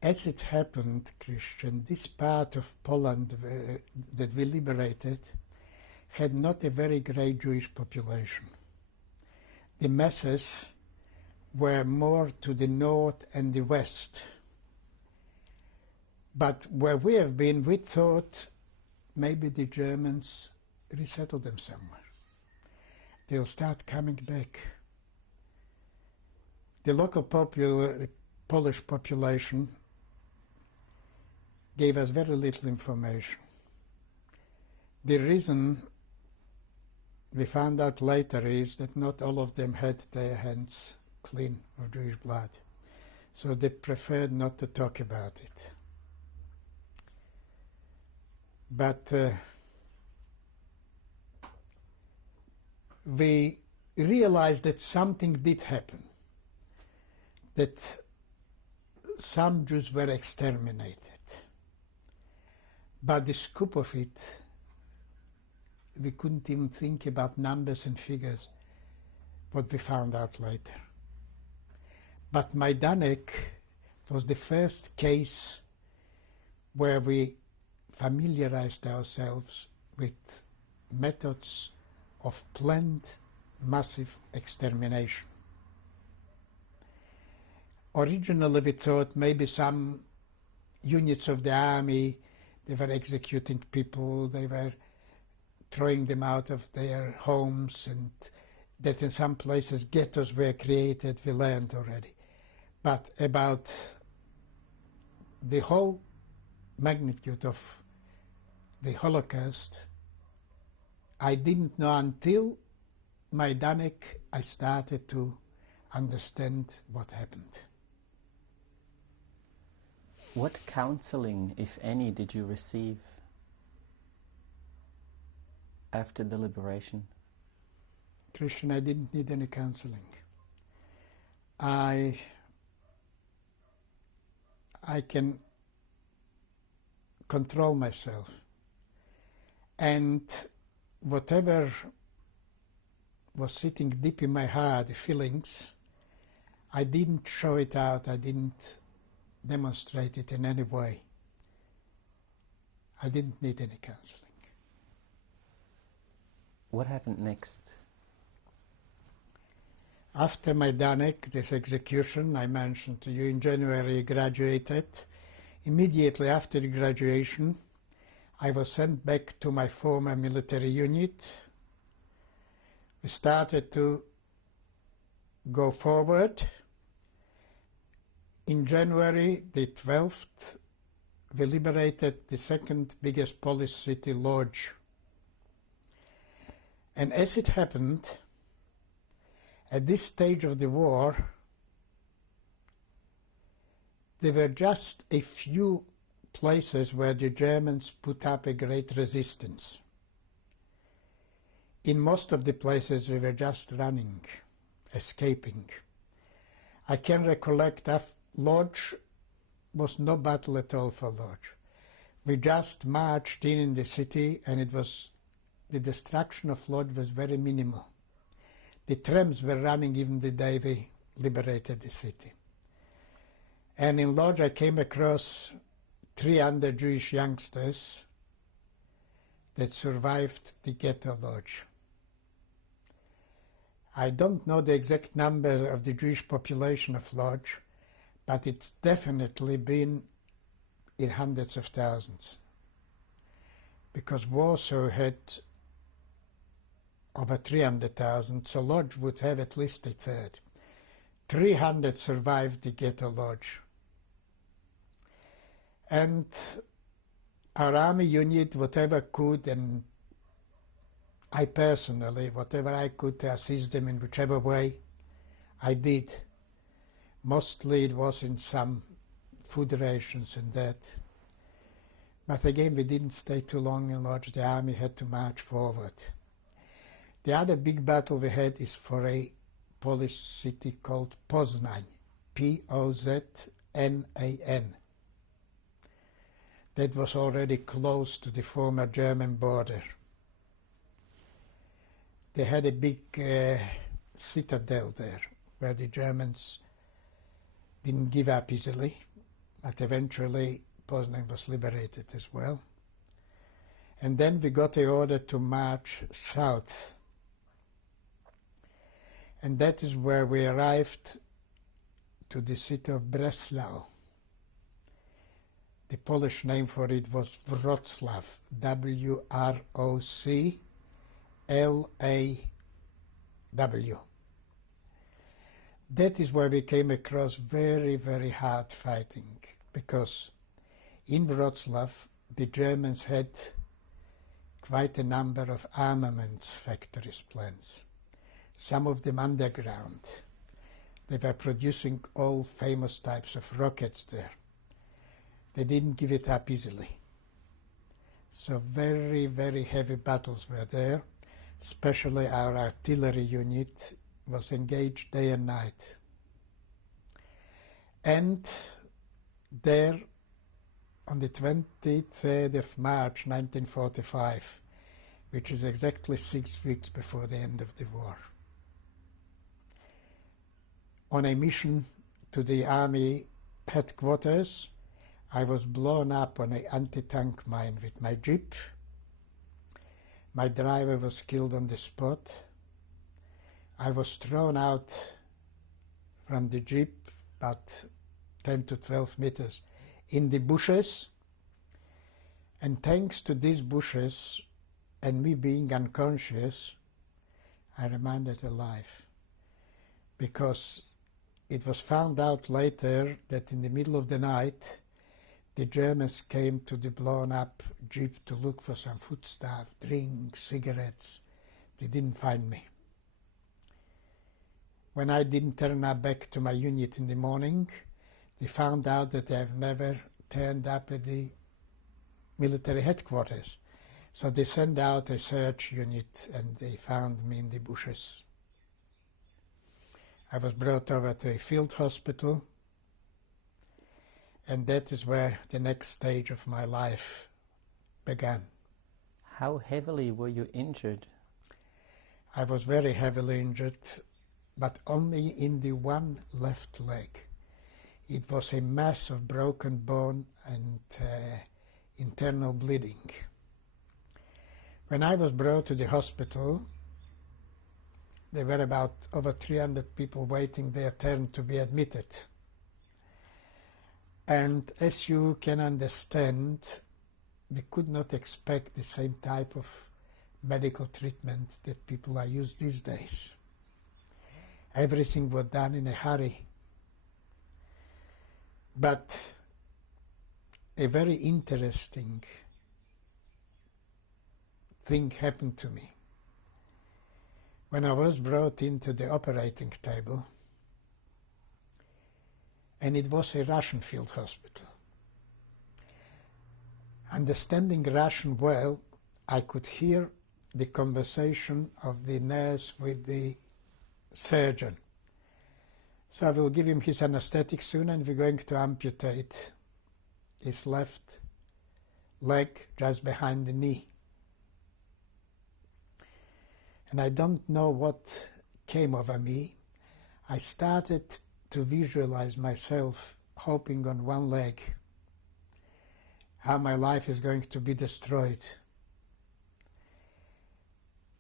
As it happened, Christian, this part of Poland that we liberated had not a very great Jewish population. The masses were more to the north and the west. But where we have been, we thought maybe the Germans resettle them somewhere. They'll start coming back. The local Polish population gave us very little information. The reason we found out later is that not all of them had their hands clean of Jewish blood. So they preferred not to talk about it. But we realized that something did happen, that some Jews were exterminated. But the scope of it, we couldn't even think about numbers and figures, what we found out later. But Majdanek was the first case where we familiarized ourselves with methods of planned massive extermination. Originally we thought maybe some units of the army, they were executing people, they were throwing them out of their homes, and that in some places ghettos were created, we learned already. But about the whole magnitude of the Holocaust, I didn't know until Majdanek I started to understand what happened. What counseling, if any, did you receive after the liberation? Christian, I didn't need any counseling. I can control myself. And whatever was sitting deep in my heart, the feelings, I didn't show it out, I didn't demonstrate it in any way. I didn't need any counseling. What happened next? After Majdanek, this execution I mentioned to you, in January I graduated. Immediately after the graduation, I was sent back to my former military unit. We started to go forward. In January the 12th, we liberated the second biggest Polish city, Lodz. And as it happened, at this stage of the war, there were just a few places where the Germans put up a great resistance. In most of the places we were just running, escaping. I can recollect Lodz was no battle at all for Lodz. We just marched in the city, and the destruction of Lodz was very minimal. The trams were running even the day we liberated the city. And in Lodz I came across 300 Jewish youngsters that survived the ghetto Lodz. I don't know the exact number of the Jewish population of Lodz, but it's definitely been in hundreds of thousands. Because Warsaw had over 300,000, so Lodz would have at least a third. 300 survived the ghetto Lodz. And our army unit, whatever could, and I personally, whatever I could to assist them in whichever way, I did. Mostly it was in some food rations and that. But again, we didn't stay too long in Lodz. The army had to march forward. The other big battle we had is for a Polish city called Poznań, P-O-Z-N-A-N. That was already close to the former German border. They had a big citadel there, where the Germans didn't give up easily, but eventually Poznań was liberated as well. And then we got the order to march south. And that is where we arrived to the city of Breslau. The Polish name for it was Wrocław, W-R-O-C-L-A-W. That is where we came across very, very hard fighting, because in Wrocław the Germans had quite a number of armaments factories plants, some of them underground. They were producing all famous types of rockets there. They didn't give it up easily. So very, very heavy battles were there. Especially our artillery unit was engaged day and night. And there, on the 23rd of March 1945, which is exactly 6 weeks before the end of the war, on a mission to the army headquarters, I was blown up on an anti-tank mine with my jeep. My driver was killed on the spot. I was thrown out from the jeep about 10 to 12 meters in the bushes. And thanks to these bushes and me being unconscious, I remained alive. Because it was found out later that in the middle of the night, the Germans came to the blown-up jeep to look for some foodstuff, drinks, cigarettes. They didn't find me. When I didn't turn up back to my unit in the morning, they found out that I've never turned up at the military headquarters. So they sent out a search unit and they found me in the bushes. I was brought over to a field hospital, and that is where the next stage of my life began. How heavily were you injured? I was very heavily injured, but only in the one left leg. It was a mass of broken bone and internal bleeding. When I was brought to the hospital, there were about over 300 people waiting their turn to be admitted. And as you can understand, we could not expect the same type of medical treatment that people are used these days. Everything was done in a hurry. But a very interesting thing happened to me. When I was brought into the operating table, and it was a Russian field hospital. Understanding Russian well, I could hear the conversation of the nurse with the surgeon. So I will give him his anesthetic soon, and we're going to amputate his left leg just behind the knee. And I don't know what came over me. I started to visualize myself hopping on one leg, how my life is going to be destroyed.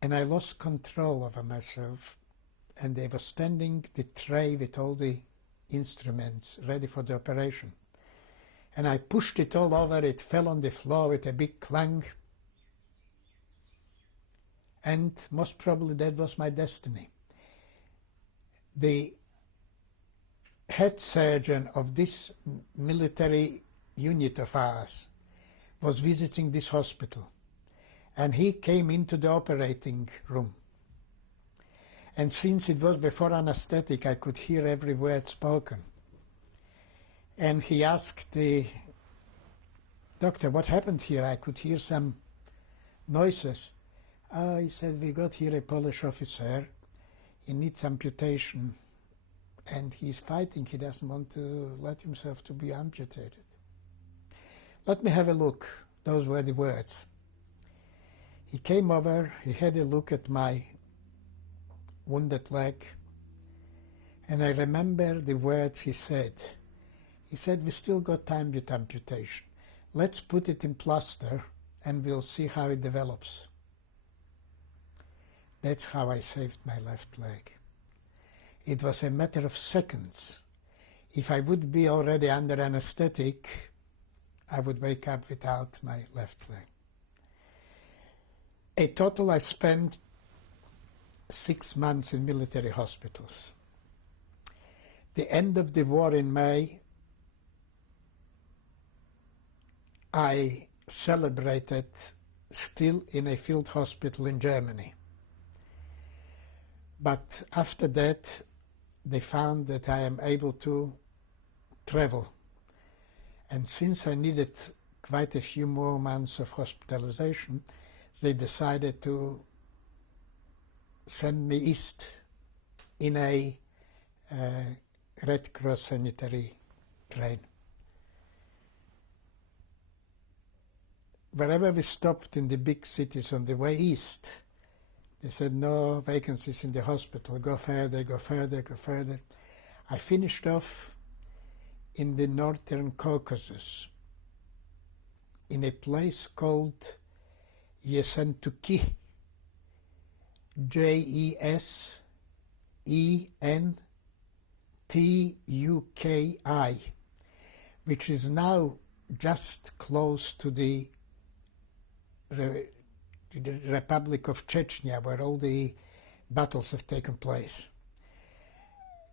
And I lost control over myself, and they were standing the tray with all the instruments ready for the operation. And I pushed it all over, it fell on the floor with a big clang. And most probably that was my destiny. The head surgeon of this military unit of ours was visiting this hospital, and he came into the operating room. And since it was before anesthetic, I could hear every word spoken. And he asked the doctor, what happened here? I could hear some noises. He said, we got here a Polish officer. He needs amputation. And he's fighting. He doesn't want to let himself to be amputated. Let me have a look. Those were the words. He came over. He had a look at my wounded leg. And I remember the words he said. He said, we still got time with amputation. Let's put it in plaster and we'll see how it develops. That's how I saved my left leg. It was a matter of seconds. If I would be already under anesthetic, I would wake up without my left leg. A total I spent 6 months in military hospitals. The end of the war in May, I celebrated still in a field hospital in Germany. But after that, they found that I am able to travel. And since I needed quite a few more months of hospitalization, they decided to send me east in a Red Cross sanitary train. Wherever we stopped in the big cities on the way east, they said, no vacancies in the hospital, go further, go further, go further. I finished off in the Northern Caucasus, in a place called Yessentuki, Jentuki, which is now just close to the Republic of Chechnya, where all the battles have taken place.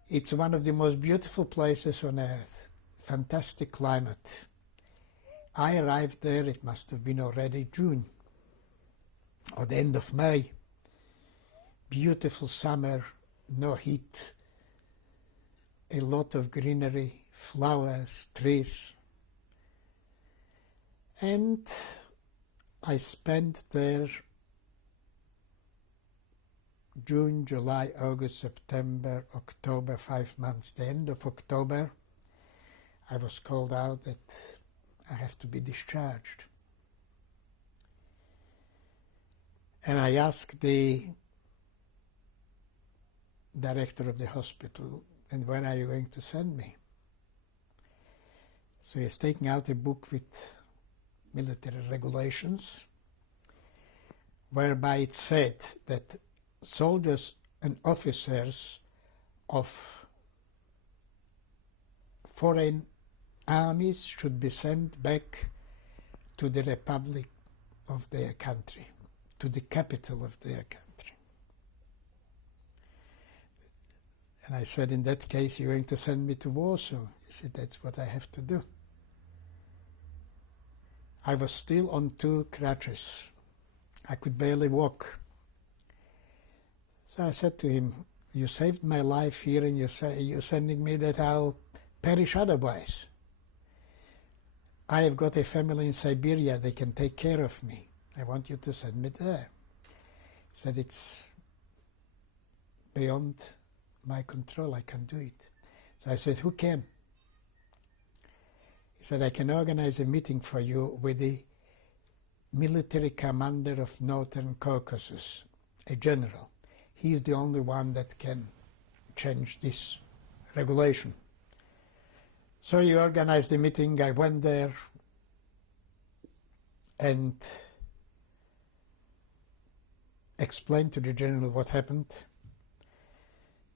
It's one of the most beautiful places on earth, fantastic climate. I arrived there, it must have been already June, or the end of May. Beautiful summer, no heat, a lot of greenery, flowers, trees. And I spent there June, July, August, September, October, 5 months. The end of October, I was called out that I have to be discharged. And I asked the director of the hospital, and where are you going to send me? So he's taking out a book with military regulations, whereby it said that soldiers and officers of foreign armies should be sent back to the republic of their country, to the capital of their country. And I said, in that case, you're going to send me to Warsaw. He said, that's what I have to do. I was still on 2 crutches. I could barely walk. So I said to him, you saved my life here and you're sending me that I'll perish otherwise. I have got a family in Siberia, they can take care of me. I want you to send me there. He said, it's beyond my control, I can do it. So I said, who can? He said, I can organize a meeting for you with the military commander of Northern Caucasus, a general. He's the only one that can change this regulation. So he organized the meeting, I went there and explained to the general what happened.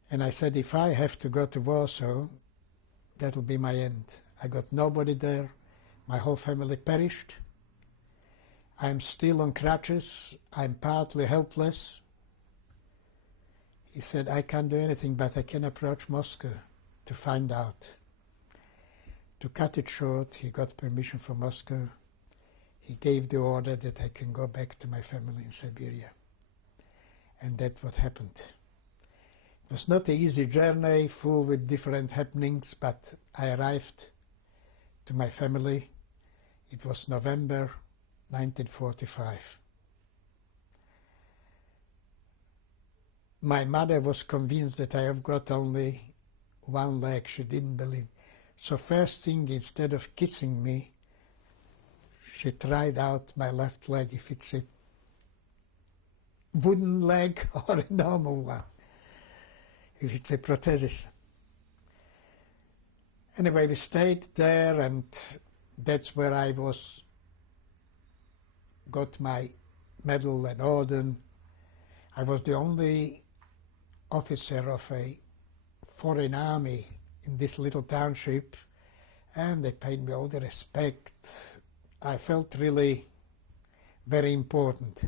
And I said, if I have to go to Warsaw, that'll be my end. I got nobody there, my whole family perished. I'm still on crutches, I'm partly helpless. He said, I can't do anything, but I can approach Moscow to find out. To cut it short, he got permission from Moscow. He gave the order that I can go back to my family in Siberia. And that's what happened. It was not an easy journey, full with different happenings, but I arrived to my family. It was November 1945. My mother was convinced that I have got only one leg. She didn't believe. So first thing, instead of kissing me, she tried out my left leg, if it's a wooden leg or a normal one, if it's a prosthesis. Anyway, we stayed there, and that's where I got my medal and order. I was the only officer of a foreign army in this little township, and they paid me all the respect. I felt really very important.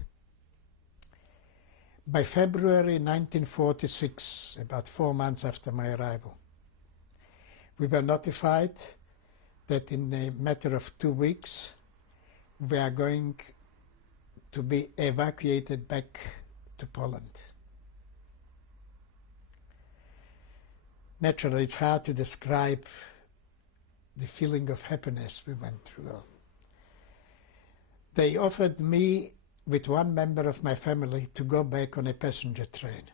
By February 1946, about 4 months after my arrival, we were notified that in a matter of 2 weeks we are going to be evacuated back to Poland. Naturally, it's hard to describe the feeling of happiness we went through. They offered me, with one member of my family, to go back on a passenger train.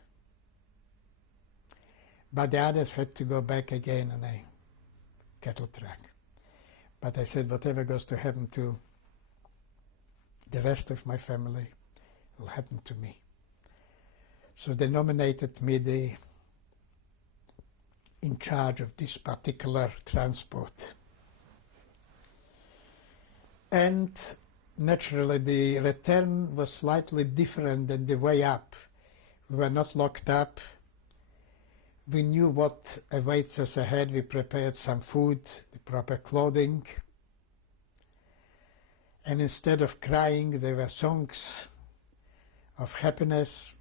But the others had to go back again on a cattle truck. But I said, whatever goes to happen to the rest of my family will happen to me. So they nominated me in charge of this particular transport. And naturally, the return was slightly different than the way up. We were not locked up. We knew what awaits us ahead. We prepared some food, the proper clothing. And instead of crying, there were songs of happiness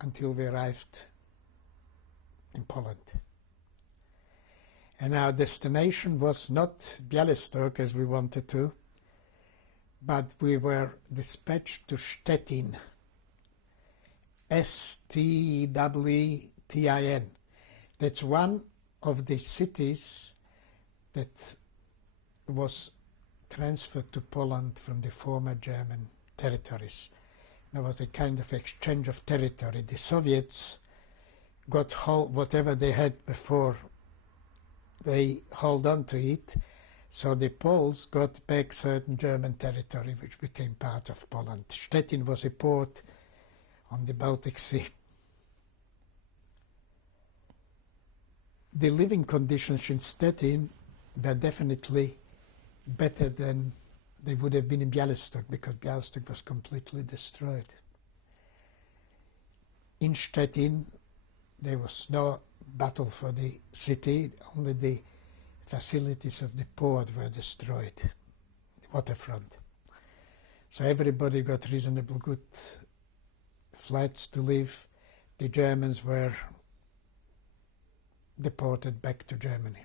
until we arrived in Poland. And our destination was not Białystok as we wanted to, but we were dispatched to Stettin, S-T-W-T-I-N. That's one of the cities that was transferred to Poland from the former German territories. There was a kind of exchange of territory. The Soviets got whatever they had before, they held on to it, so the Poles got back certain German territory which became part of Poland. Stettin was a port on the Baltic Sea. The living conditions in Stettin were definitely better than they would have been in Białystok, because Białystok was completely destroyed. In Stettin, there was no battle for the city, only the facilities of the port were destroyed, the waterfront. So everybody got reasonable good flats to live. The Germans were deported back to Germany.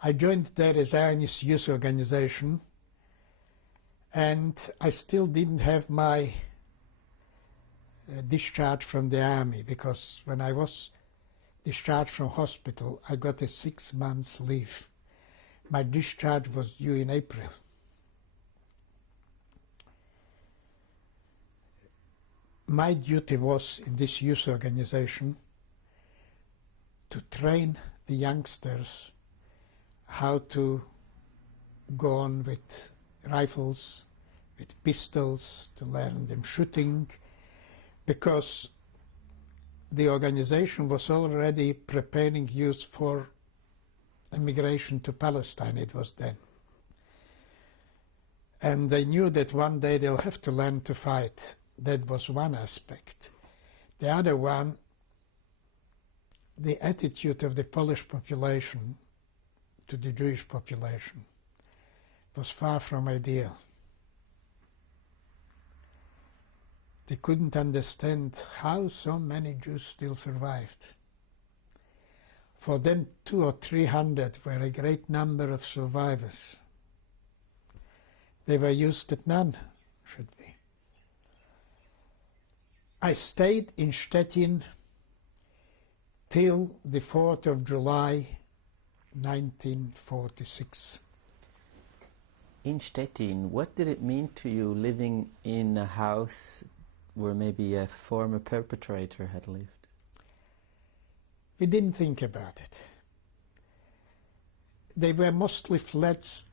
I joined the Zionist Youth Organization, and I still didn't have my discharge from the army, because when I was discharged from hospital, I got a 6 months leave. My discharge was due in April. My duty was in this youth organization to train the youngsters how to go on with rifles, with pistols, to learn them shooting, because the organization was already preparing youth for immigration to Palestine, it was then. And they knew that one day they'll have to learn to fight. That was one aspect. The other one, the attitude of the Polish population to the Jewish population was far from ideal. They couldn't understand how so many Jews still survived. For them, 200 or 300 were a great number of survivors. They were used that none should be. I stayed in Stettin till the 4th of July 1946. In Stettin, what did it mean to you living in a house where maybe a former perpetrator had lived? We didn't think about it. They were mostly flats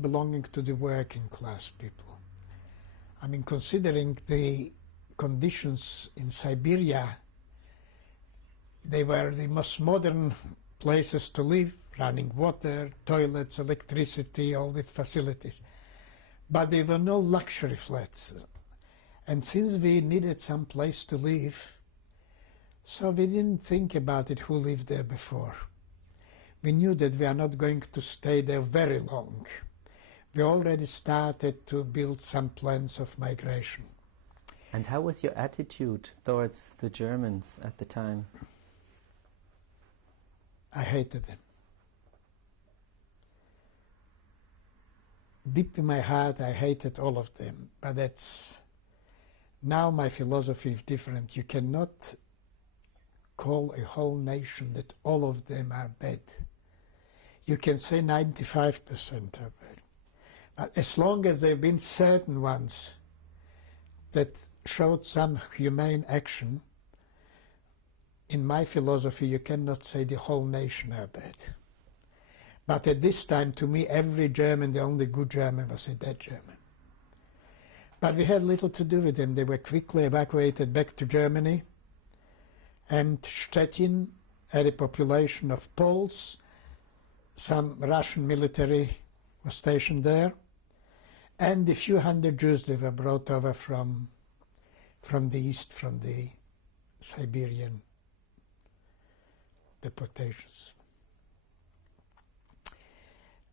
belonging to the working class people. I mean, considering the conditions in Siberia, they were the most modern places to live, running water, toilets, electricity, all the facilities. But they were no luxury flats. And since we needed some place to live, so we didn't think about it who lived there before. We knew that we are not going to stay there very long. We already started to build some plans of migration. And how was your attitude towards the Germans at the time? I hated them. Deep in my heart, I hated all of them. But that's... Now my philosophy is different. You cannot call a whole nation that all of them are bad. You can say 95% are bad. But as long as there have been certain ones that showed some humane action, in my philosophy you cannot say the whole nation are bad. But at this time, to me, every German, the only good German, was a dead German. But we had little to do with them. They were quickly evacuated back to Germany. And Stettin had a population of Poles. Some Russian military was stationed there. And a few hundred Jews that were brought over from the east, from the Siberian deportations.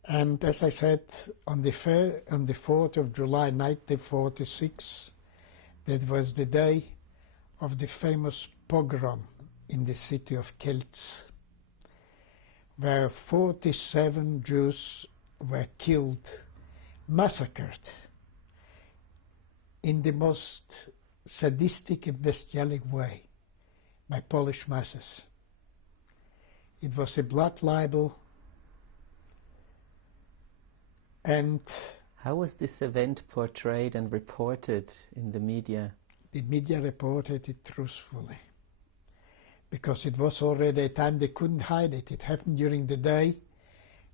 And as I said, on the 4th of July 1946, that was the day of the famous pogrom in the city of Kielce, where 47 Jews were killed, massacred, in the most sadistic and bestialic way by Polish masses. It was a blood libel. And how was this event portrayed and reported in the media? The media reported it truthfully, because it was already a time they couldn't hide it. It happened during the day,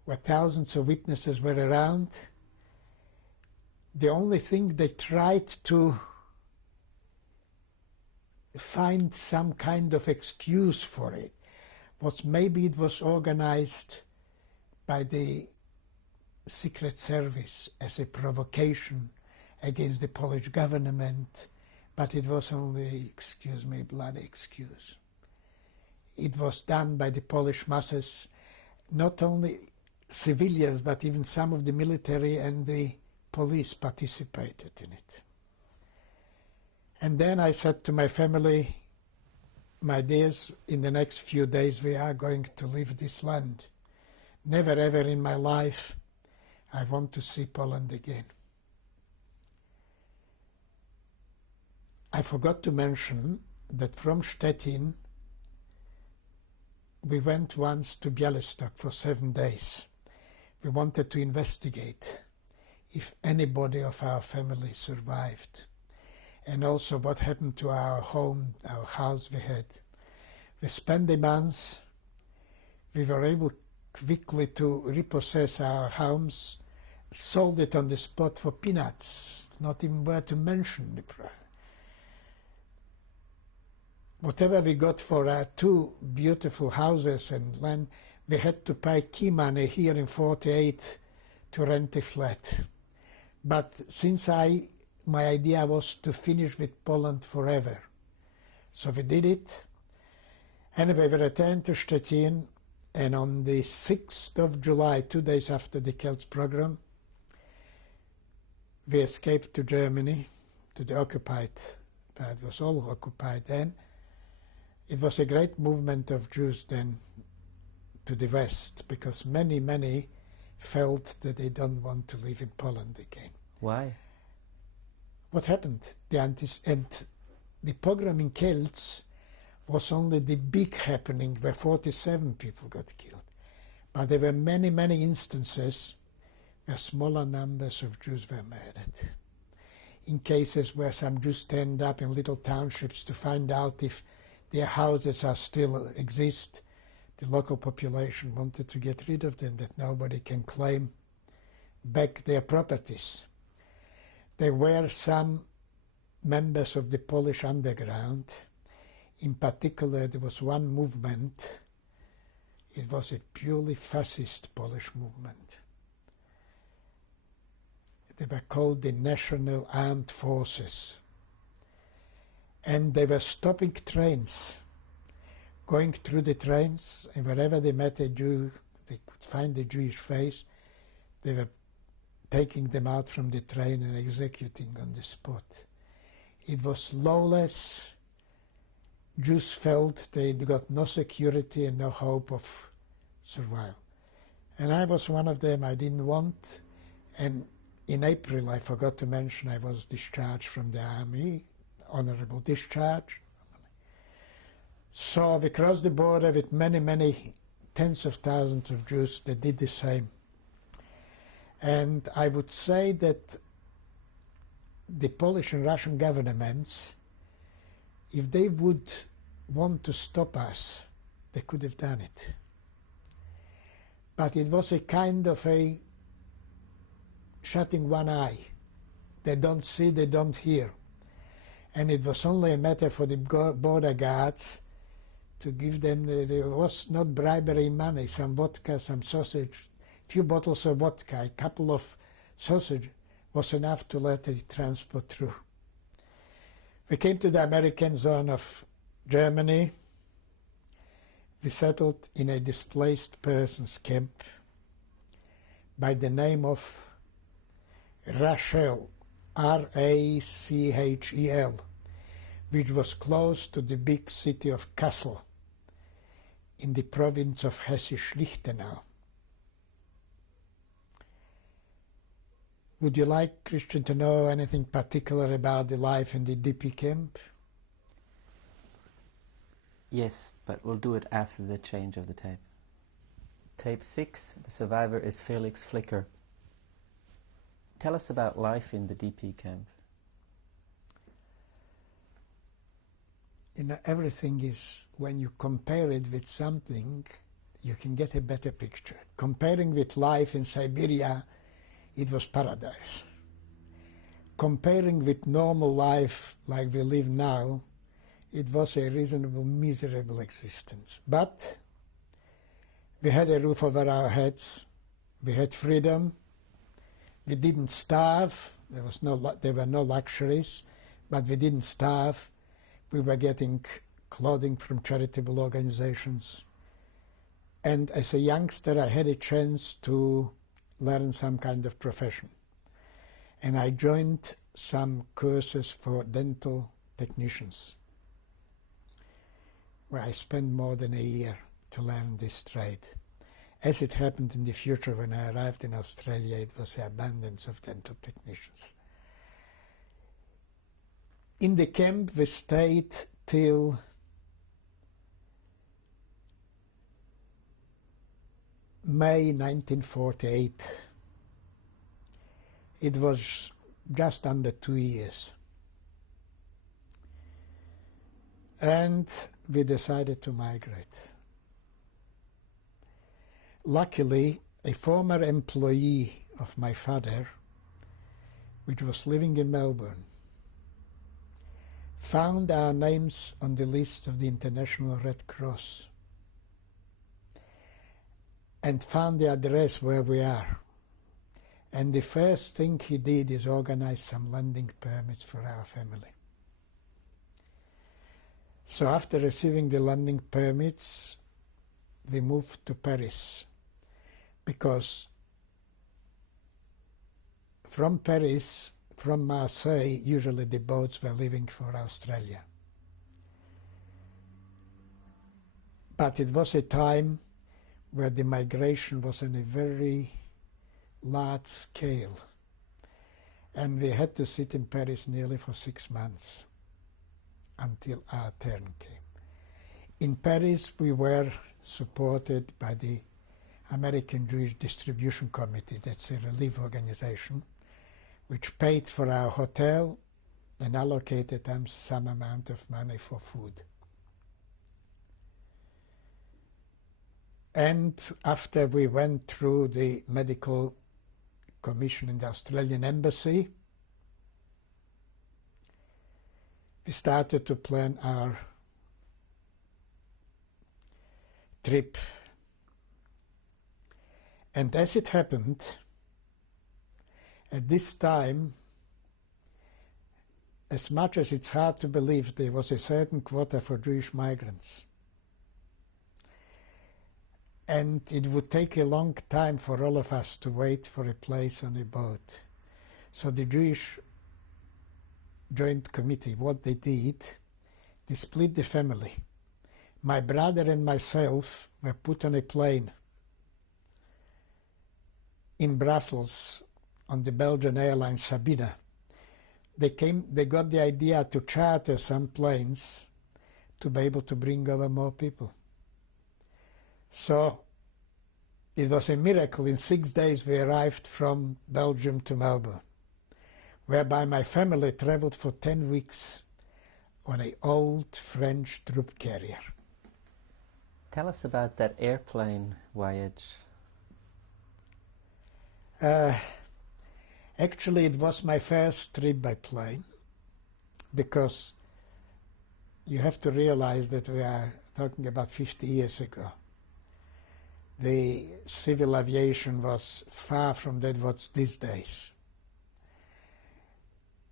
where thousands of witnesses were around. The only thing they tried to find some kind of excuse for it was maybe it was organized by the Secret Service as a provocation against the Polish government, but it was only, excuse me, bloody excuse. It was done by the Polish masses, not only civilians, but even some of the military and the police participated in it. And then I said to my family, my dears, in the next few days we are going to leave this land. never ever in my life I want to see Poland again. I forgot to mention that from Stettin we went once to Białystok for 7 days. We wanted to investigate if anybody of our family survived, and also what happened to our home, our house we had. We spent the months. We were able quickly to repossess our homes, sold it on the spot for peanuts, not even worth to mention the price. Whatever we got for our 2 beautiful houses and land, we had to pay key money here in 48 to rent a flat. But since my idea was to finish with Poland forever, so we did it. Anyway, we returned to Stettin, and on the 6th of July, 2 days after the Celts program, we escaped to Germany, to the occupied, but it was all occupied then. It was a great movement of Jews then to the west, because many, many felt that they don't want to live in Poland again. Why? What happened? The pogrom in Kielce was only the big happening where 47 people got killed. But there were many, many instances where smaller numbers of Jews were murdered. In cases where some Jews turned up in little townships to find out if their houses are still exist, the local population wanted to get rid of them, that nobody can claim back their properties. There were some members of the Polish underground. In particular, there was one movement. It was a purely fascist Polish movement. They were called the National Armed Forces. And they were stopping trains, going through the trains, and wherever they met a Jew, they could find the Jewish face, they were taking them out from the train and executing on the spot. It was lawless. Jews felt they got no security and no hope of survival. And I was one of them. I didn't want. And in April, I forgot to mention, I was discharged from the army, honorable discharge. So we crossed the border with many, many tens of thousands of Jews that did the same. And I would say that the Polish and Russian governments, if they would want to stop us, they could have done it. But it was a kind of a shutting one eye. They don't see, they don't hear. And it was only a matter for the border guards to give them, there was not bribery money, some vodka, some sausage, few bottles of vodka, a couple of sausage was enough to let the transport through. We came to the American zone of Germany. We settled in a displaced persons camp by the name of Rachel, R-A-C-H-E-L, which was close to the big city of Kassel in the province of Hesse-Schlichtenau. Would you like, Christian, to know anything particular about the life in the DP camp? Yes, but we'll do it after the change of the tape. Tape 6, the survivor is Felix Flicker. Tell us about life in the DP camp. You know, everything is, when you compare it with something, you can get a better picture. Comparing with life in Siberia, it was paradise. Comparing with normal life like we live now, it was a reasonable, miserable existence. But we had a roof over our heads, we had freedom, we didn't starve, there were no luxuries, but we didn't starve. We were getting clothing from charitable organizations. And as a youngster, I had a chance to learn some kind of profession. And I joined some courses for dental technicians, where I spent more than a year to learn this trade. As it happened in the future, when I arrived in Australia, it was the abundance of dental technicians. In the camp we stayed till May 1948. It was just under 2 years. And we decided to migrate. Luckily, a former employee of my father, which was living in Melbourne, found our names on the list of the International Red Cross and found the address where we are. And the first thing he did is organize some landing permits for our family. So after receiving the landing permits, we moved to Paris, because from Paris, from Marseille, usually the boats were leaving for Australia. But it was a time where the migration was on a very large scale, and we had to sit in Paris nearly for 6 months until our turn came. In Paris, we were supported by the American Jewish Distribution Committee, that's a relief organization, which paid for our hotel and allocated them some amount of money for food. And after we went through the medical commission in the Australian Embassy, we started to plan our trip. And as it happened, at this time, as much as it's hard to believe, there was a certain quota for Jewish migrants. And it would take a long time for all of us to wait for a place on a boat. So the Jewish Joint Committee, what they did, they split the family. My brother and myself were put on a plane in Brussels on the Belgian airline Sabina. They got the idea to charter some planes to be able to bring over more people. So it was a miracle. In 6 days we arrived from Belgium to Melbourne, whereby my family traveled for 10 weeks on an old French troop carrier. Tell us about that airplane voyage. Actually, it was my first trip by plane, because you have to realize that we are talking about 50 years ago. The civil aviation was far from that what's these days.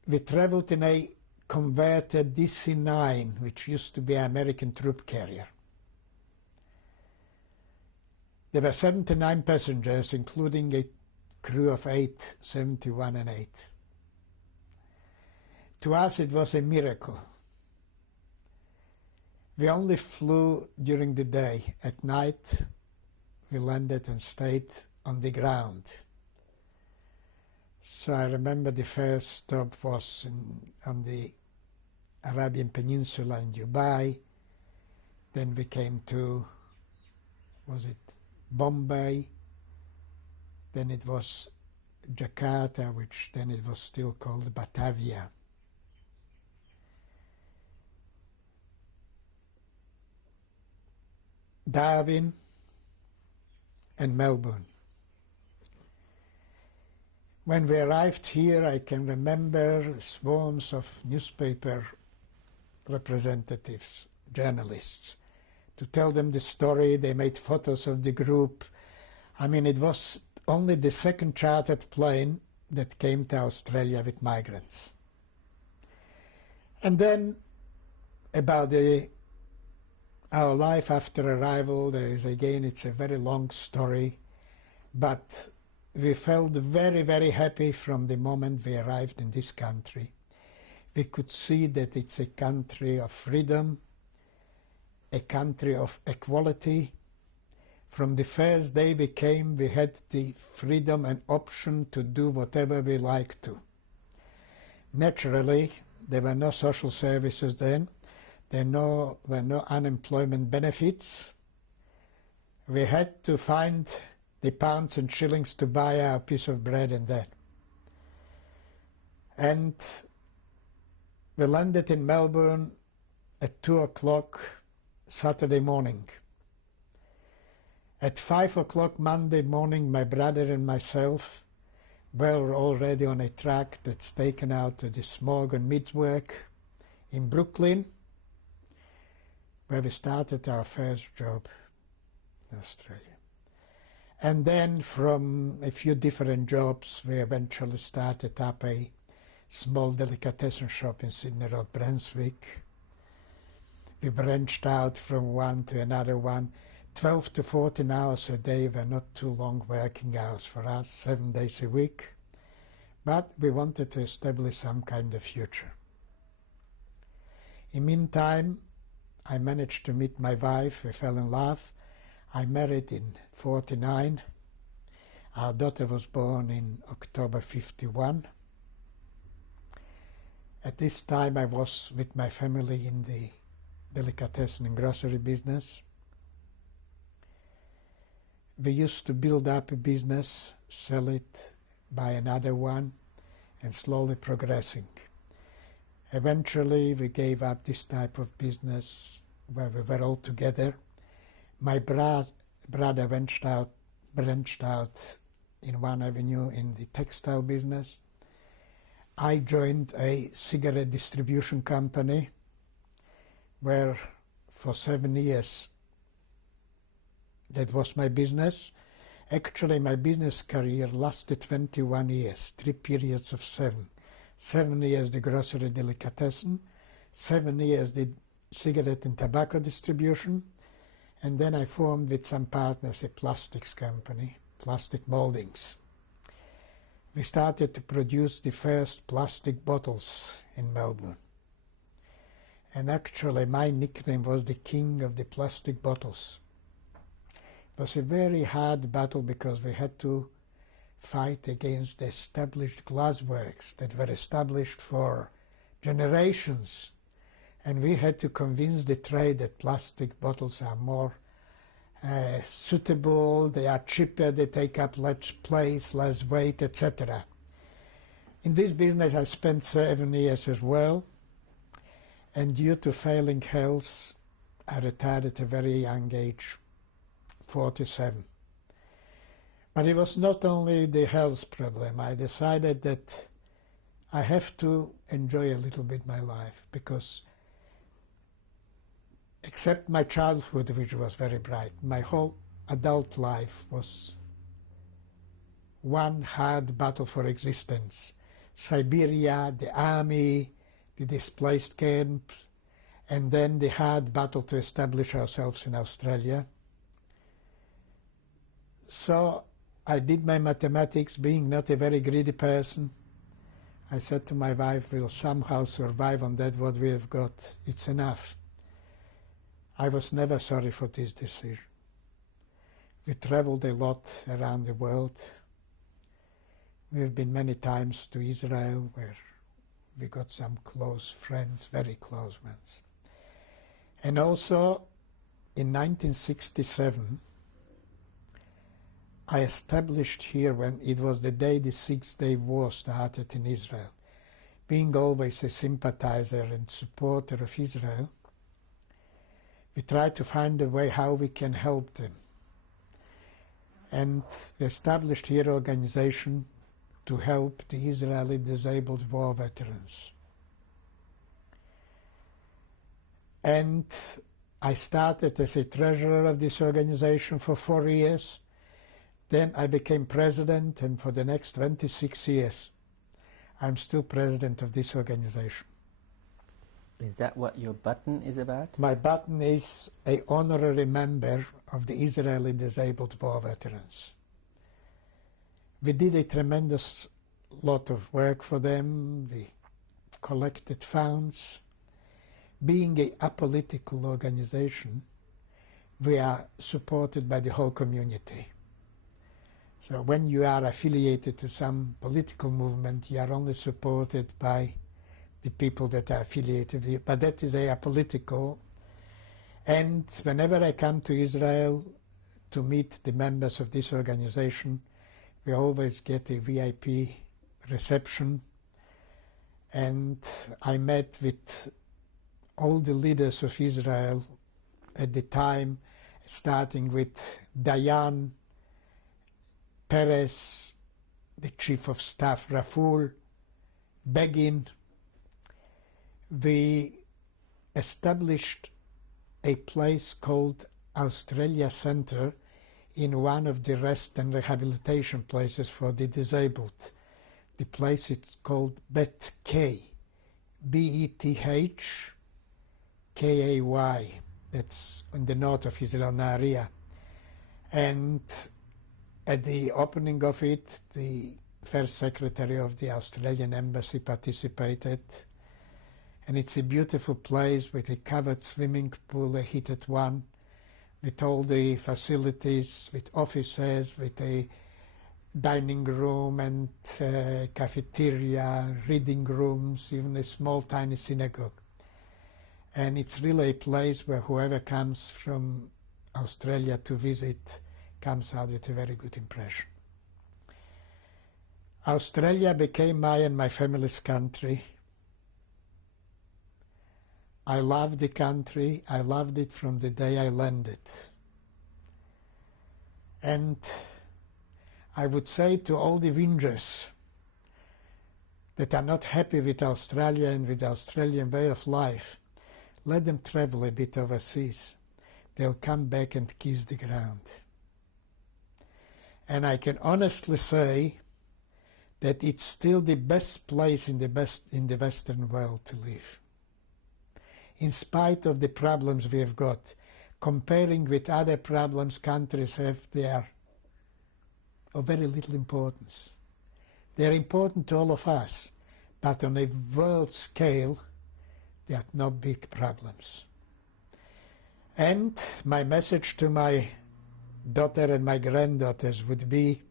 We traveled in a converted DC-9, which used to be an American troop carrier. There were 79 passengers, including a crew of 8, 71 and 8. To us it was a miracle. We only flew during the day. At night we landed and stayed on the ground. So I remember the first stop was on the Arabian Peninsula in Dubai. Then we came to, was it Bombay? Then it was Jakarta, which then it was still called Batavia. Darwin and Melbourne. When we arrived here, I can remember swarms of newspaper representatives, journalists, to tell them the story. They made photos of the group. I mean, it was only the second chartered plane that came to Australia with migrants. And then about our life after arrival, there is again, it's a very long story, but we felt very, very happy from the moment we arrived in this country. We could see that it's a country of freedom, a country of equality, From the first day we came, we had the freedom and option to do whatever we liked to. Naturally, there were no social services then. There were no unemployment benefits. We had to find the pounds and shillings to buy our piece of bread and that. And we landed in Melbourne at 2 o'clock Saturday morning. At 5 o'clock Monday morning, my brother and myself were already on a truck that's taken out to the Smog and Midwork in Brooklyn, where we started our first job in Australia. And then from a few different jobs, we eventually started up a small delicatessen shop in Sydney Road, Brunswick. We branched out from one to another one. 12 to 14 hours a day were not too long working hours for us, 7 days a week. But we wanted to establish some kind of future. In the meantime, I managed to meet my wife. We fell in love. I married in 49. Our daughter was born in October 51. At this time I was with my family in the delicatessen and grocery business. We used to build up a business, sell it, buy another one, and slowly progressing. Eventually we gave up this type of business where we were all together. My brother branched out in one avenue in the textile business. I joined a cigarette distribution company where for 7 years that was my business. Actually, my business career lasted 21 years, 3 periods of 7. 7 years the grocery delicatessen, 7 years the cigarette and tobacco distribution, and then I formed with some partners a plastics company, Plastic Moldings. We started to produce the first plastic bottles in Melbourne. And actually my nickname was the king of the plastic bottles. It was a very hard battle because we had to fight against the established glassworks that were established for generations. And we had to convince the trade that plastic bottles are more suitable, they are cheaper, they take up less place, less weight, etc. In this business I spent 7 years as well, and due to failing health I retired at a very young age, 47. But it was not only the health problem. I decided that I have to enjoy a little bit my life, because except my childhood, which was very bright, my whole adult life was one hard battle for existence. Siberia, the army, the displaced camps, and then the hard battle to establish ourselves in Australia. So I did my mathematics, being not a very greedy person. I said to my wife, we'll somehow survive on that, what we have got. It's enough. I was never sorry for this decision. We traveled a lot around the world. We've been many times to Israel, where we got some close friends, very close ones. And also, in 1967, I established here, when it was the day the Six-Day War started in Israel. Being always a sympathizer and supporter of Israel, we tried to find a way how we can help them. And we established here an organization to help the Israeli disabled war veterans. And I started as a treasurer of this organization for 4 years. Then I became president, and for the next 26 years, I'm still president of this organization. Is that what your button is about? My button is an honorary member of the Israeli disabled war veterans. We did a tremendous lot of work for them. We collected funds. Being a apolitical organization, we are supported by the whole community. So when you are affiliated to some political movement, you are only supported by the people that are affiliated with you, but that is apolitical. And whenever I come to Israel to meet the members of this organization, we always get a VIP reception. And I met with all the leaders of Israel at the time, starting with Dayan, Peres, the Chief of Staff Raful, Begin. We established a place called Australia Center in one of the rest and rehabilitation places for the disabled. The place is called Bet Kay, Bethkay. That's in the north of Israel, Nahariya. And at the opening of it, the first secretary of the Australian embassy participated. And it's a beautiful place with a covered swimming pool, a heated one, with all the facilities, with offices, with a dining room and cafeteria, reading rooms, even a small tiny synagogue. And it's really a place where whoever comes from Australia to visit comes out with a very good impression. Australia became my and my family's country. I loved the country. I loved it from the day I landed. And I would say to all the whingers that are not happy with Australia and with the Australian way of life, let them travel a bit overseas. They'll come back and kiss the ground. And I can honestly say that it's still the best place in the Western world to live. In spite of the problems we have got, comparing with other problems countries have, they are of very little importance. They are important to all of us, but on a world scale, they are not big problems. And my message to my daughter and my granddaughters would be,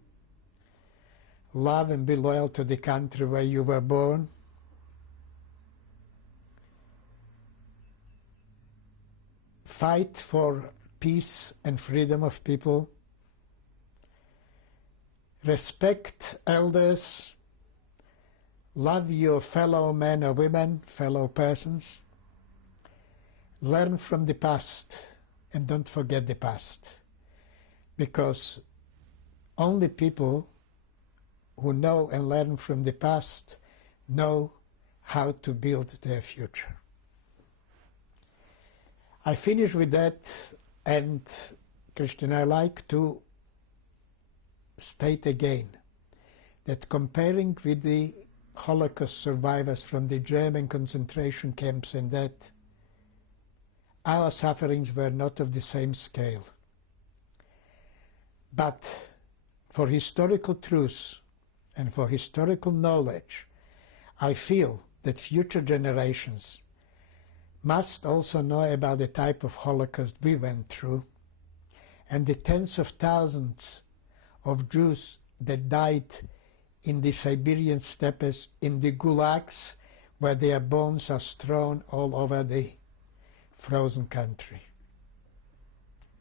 love and be loyal to the country where you were born. Fight for peace and freedom of people. Respect elders. Love your fellow men or women, fellow persons. Learn from the past and don't forget the past. Because only people who know and learn from the past know how to build their future. I finish with that, and Christian, I like to state again that comparing with the Holocaust survivors from the German concentration camps and that, our sufferings were not of the same scale. But for historical truth and for historical knowledge, I feel that future generations must also know about the type of Holocaust we went through and the tens of thousands of Jews that died in the Siberian steppes, in the gulags, where their bones are strewn all over the frozen country.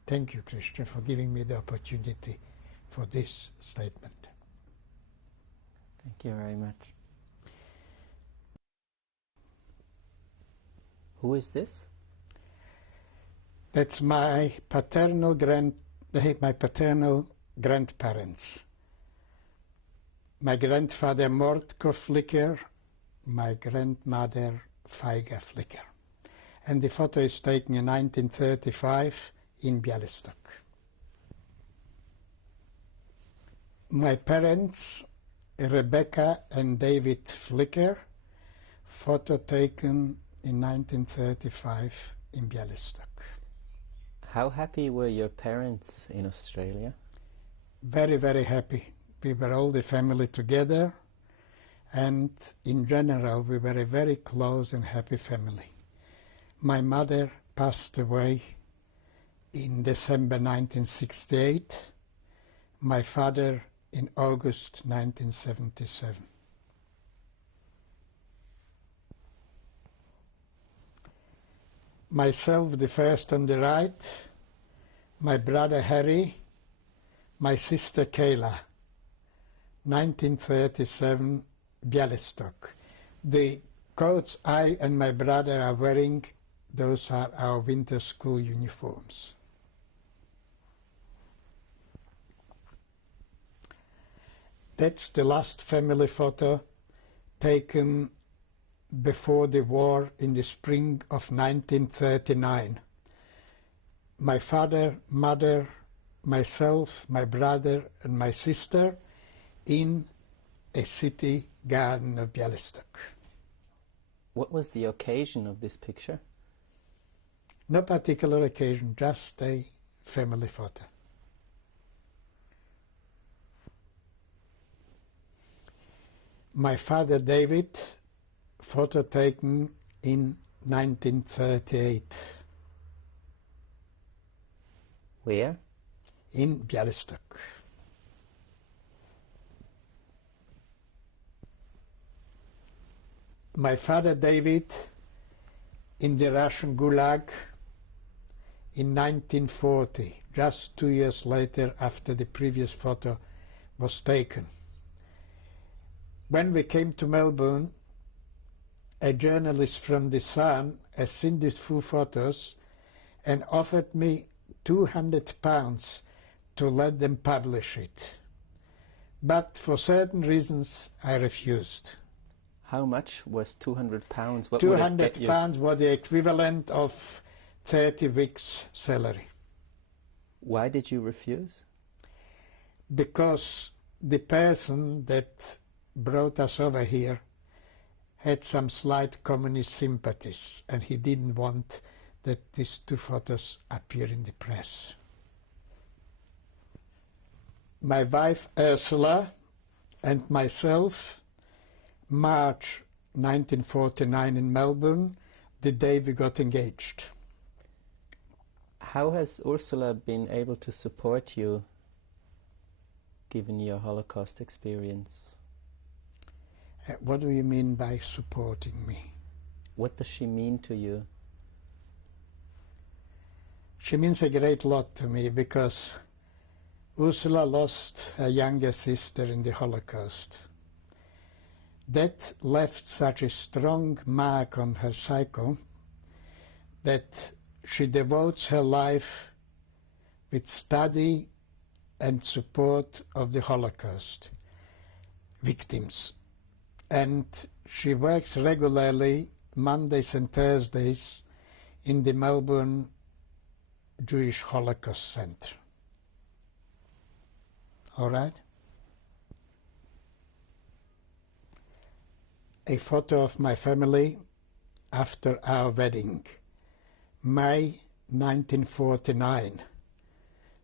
Thank you, Christian, for giving me the opportunity for this statement. Thank you very much. Who is this? That's my paternal grandparents. My grandfather Mordko Flicker, my grandmother Feiga Flicker. And the photo is taken in 1935 in Bialystok. My parents, Rebecca and David Flicker, photo taken in 1935 in Bialystok. How happy were your parents in Australia? Very, very happy. We were all the family together, and in general we were a very close and happy family. My mother passed away in December 1968, my father in August 1977. Myself, the first on the right, my brother Harry, my sister Kayla, 1937, Bialystok. The coats I and my brother are wearing, those are our winter school uniforms. That's the last family photo taken before the war in the spring of 1939. My father, mother, myself, my brother and my sister in a city garden of Bialystok. What was the occasion of this picture? No particular occasion, just a family photo. My father David, photo taken in 1938. Where? In Bialystok. My father David in the Russian Gulag in 1940, just 2 years later after the previous photo was taken. When we came to Melbourne, a journalist from The Sun has seen these full photos and offered me £200 to let them publish it. But for certain reasons I refused. How much was £200? What £200 was the equivalent of 30 weeks' salary. Why did you refuse? Because the person that brought us over here had some slight communist sympathies, and he didn't want that these two photos appear in the press. My wife Ursula and myself, March 1949 in Melbourne, the day we got engaged. How has Ursula been able to support you, given your Holocaust experience? What do you mean by supporting me? What does she mean to you? She means a great lot to me because Ursula lost her younger sister in the Holocaust. That left such a strong mark on her psyche that she devotes her life with study and support of the Holocaust victims. And she works regularly Mondays and Thursdays in the Melbourne Jewish Holocaust Center. All right? A photo of my family after our wedding, May 1949.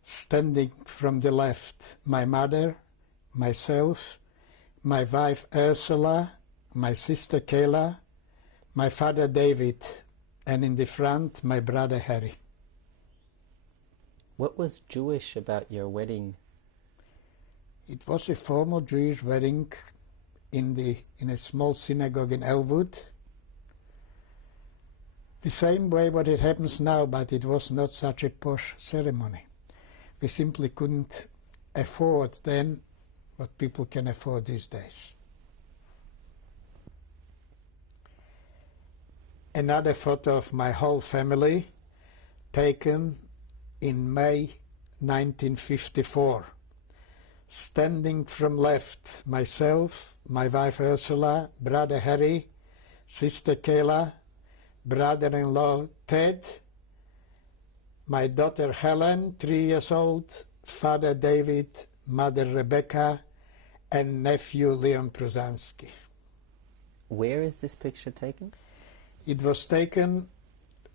Standing from the left, my mother, myself, my wife Ursula, my sister Kayla, my father David, and in the front, my brother Harry. What was Jewish about your wedding? It was a formal Jewish wedding in a small synagogue in Elwood. The same way what it happens now, but it was not such a posh ceremony. We simply couldn't afford then what people can afford these days. Another photo of my whole family taken in May 1954. Standing from left, myself, my wife Ursula, brother Harry, sister Kayla, brother-in-law Ted, my daughter Helen, 3 years old, father David, mother Rebecca, and nephew Leon Pruzansky. Where is this picture taken? It was taken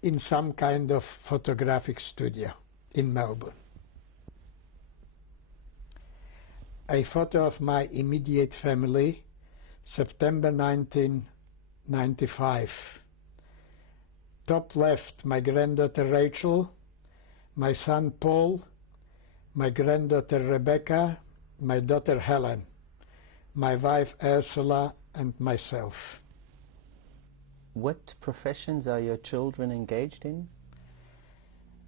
in some kind of photographic studio in Melbourne. A photo of my immediate family, September 1995. Top left, my granddaughter Rachel, my son Paul, my granddaughter Rebecca, my daughter Helen, my wife Ursula, and myself. What professions are your children engaged in?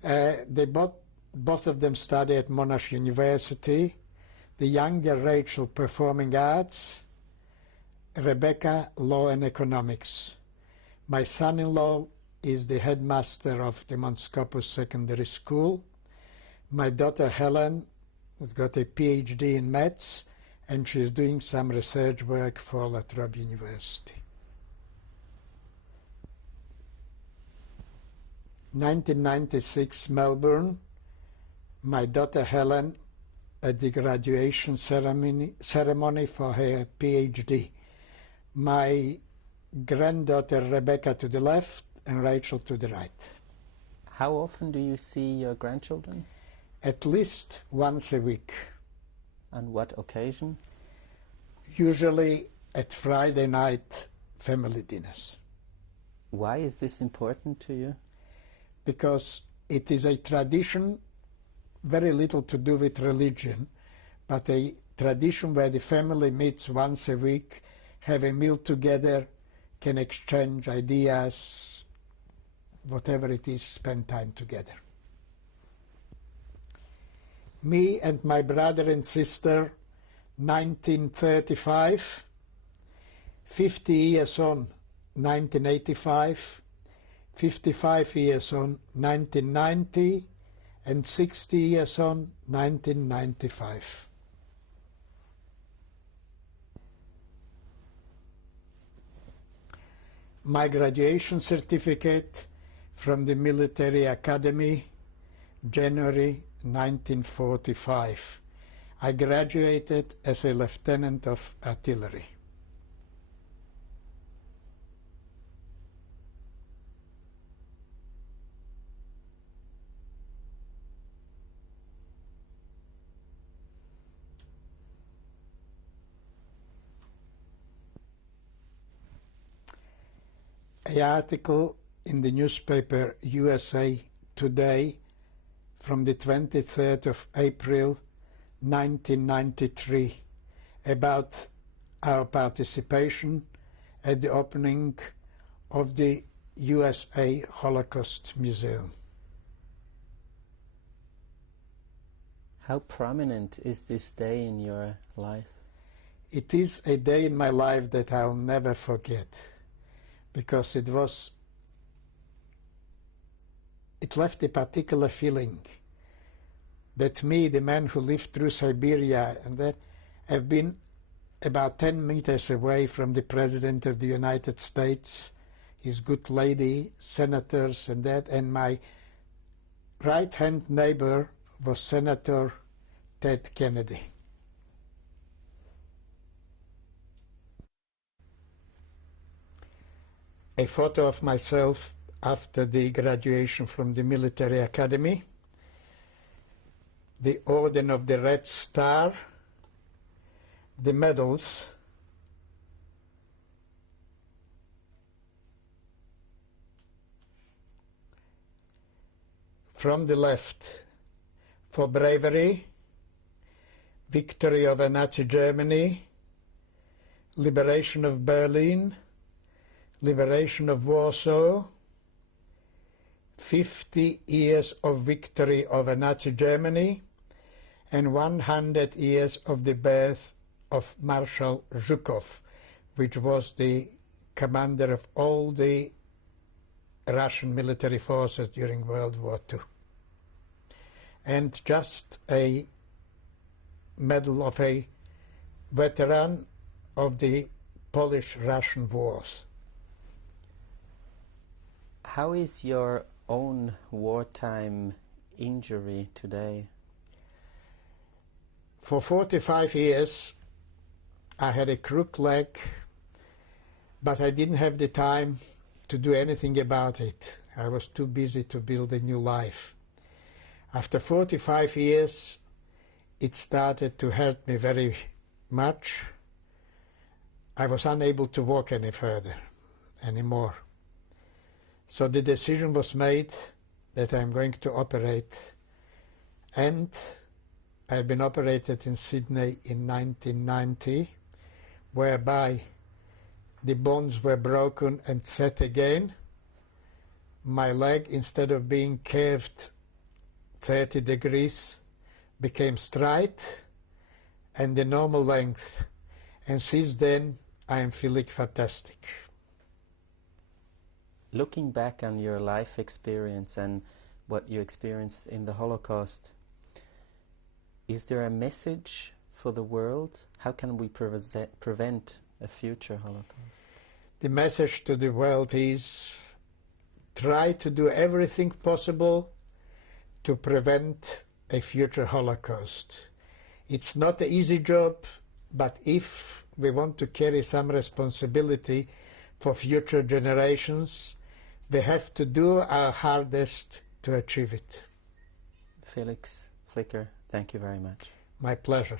They both of them study at Monash University. The younger Rachel, performing arts. Rebecca, law and economics. My son-in-law is the headmaster of the Mount Scopus Secondary School. My daughter Helen has got a PhD in maths, and she's doing some research work for La Trobe University. 1996, Melbourne. My daughter Helen at the graduation ceremony for her PhD. My granddaughter Rebecca to the left and Rachel to the right. How often do you see your grandchildren? At least once a week. On what occasion? Usually at Friday night family dinners. Why is this important to you? Because it is a tradition, very little to do with religion, but a tradition where the family meets once a week, have a meal together, can exchange ideas, whatever it is, spend time together. Me and my brother and sister, 1935, 50 years on, 1985, 55 years on, 1990, and 60 years on, 1995. My graduation certificate from the Military Academy, January 1945. I graduated as a lieutenant of artillery. An article in the newspaper USA Today from the 23rd of April 1993 about our participation at the opening of the USA Holocaust Museum. How prominent is this day in your life? It is a day in my life that I'll never forget, because it left a particular feeling that me, the man who lived through Siberia, and that have been about 10 meters away from the President of the United States, his good lady, senators, and that, and my right-hand neighbor was Senator Ted Kennedy. A photo of myself after the graduation from the Military Academy, the Order of the Red Star, the medals, from the left, for bravery, victory over Nazi Germany, liberation of Berlin, liberation of Warsaw, 50 years of victory over Nazi Germany, and 100 years of the birth of Marshal Zhukov, which was the commander of all the Russian military forces during World War II. And just a medal of a veteran of the Polish-Russian wars. How is your own wartime injury today? For 45 years I had a crooked leg, but I didn't have the time to do anything about it. I was too busy to build a new life. After 45 years it started to hurt me very much. I was unable to walk any further anymore. So the decision was made that I'm going to operate And I've been operated in Sydney in 1990, whereby the bones were broken and set again. My leg, instead of being curved 30 degrees, became straight and the normal length. And since then, I am feeling fantastic. Looking back on your life experience and what you experienced in the Holocaust, is there a message for the world? How can we prevent a future Holocaust? The message to the world is try to do everything possible to prevent a future Holocaust. It's not an easy job, but if we want to carry some responsibility for future generations, we have to do our hardest to achieve it. Felix Flicker, thank you very much. My pleasure.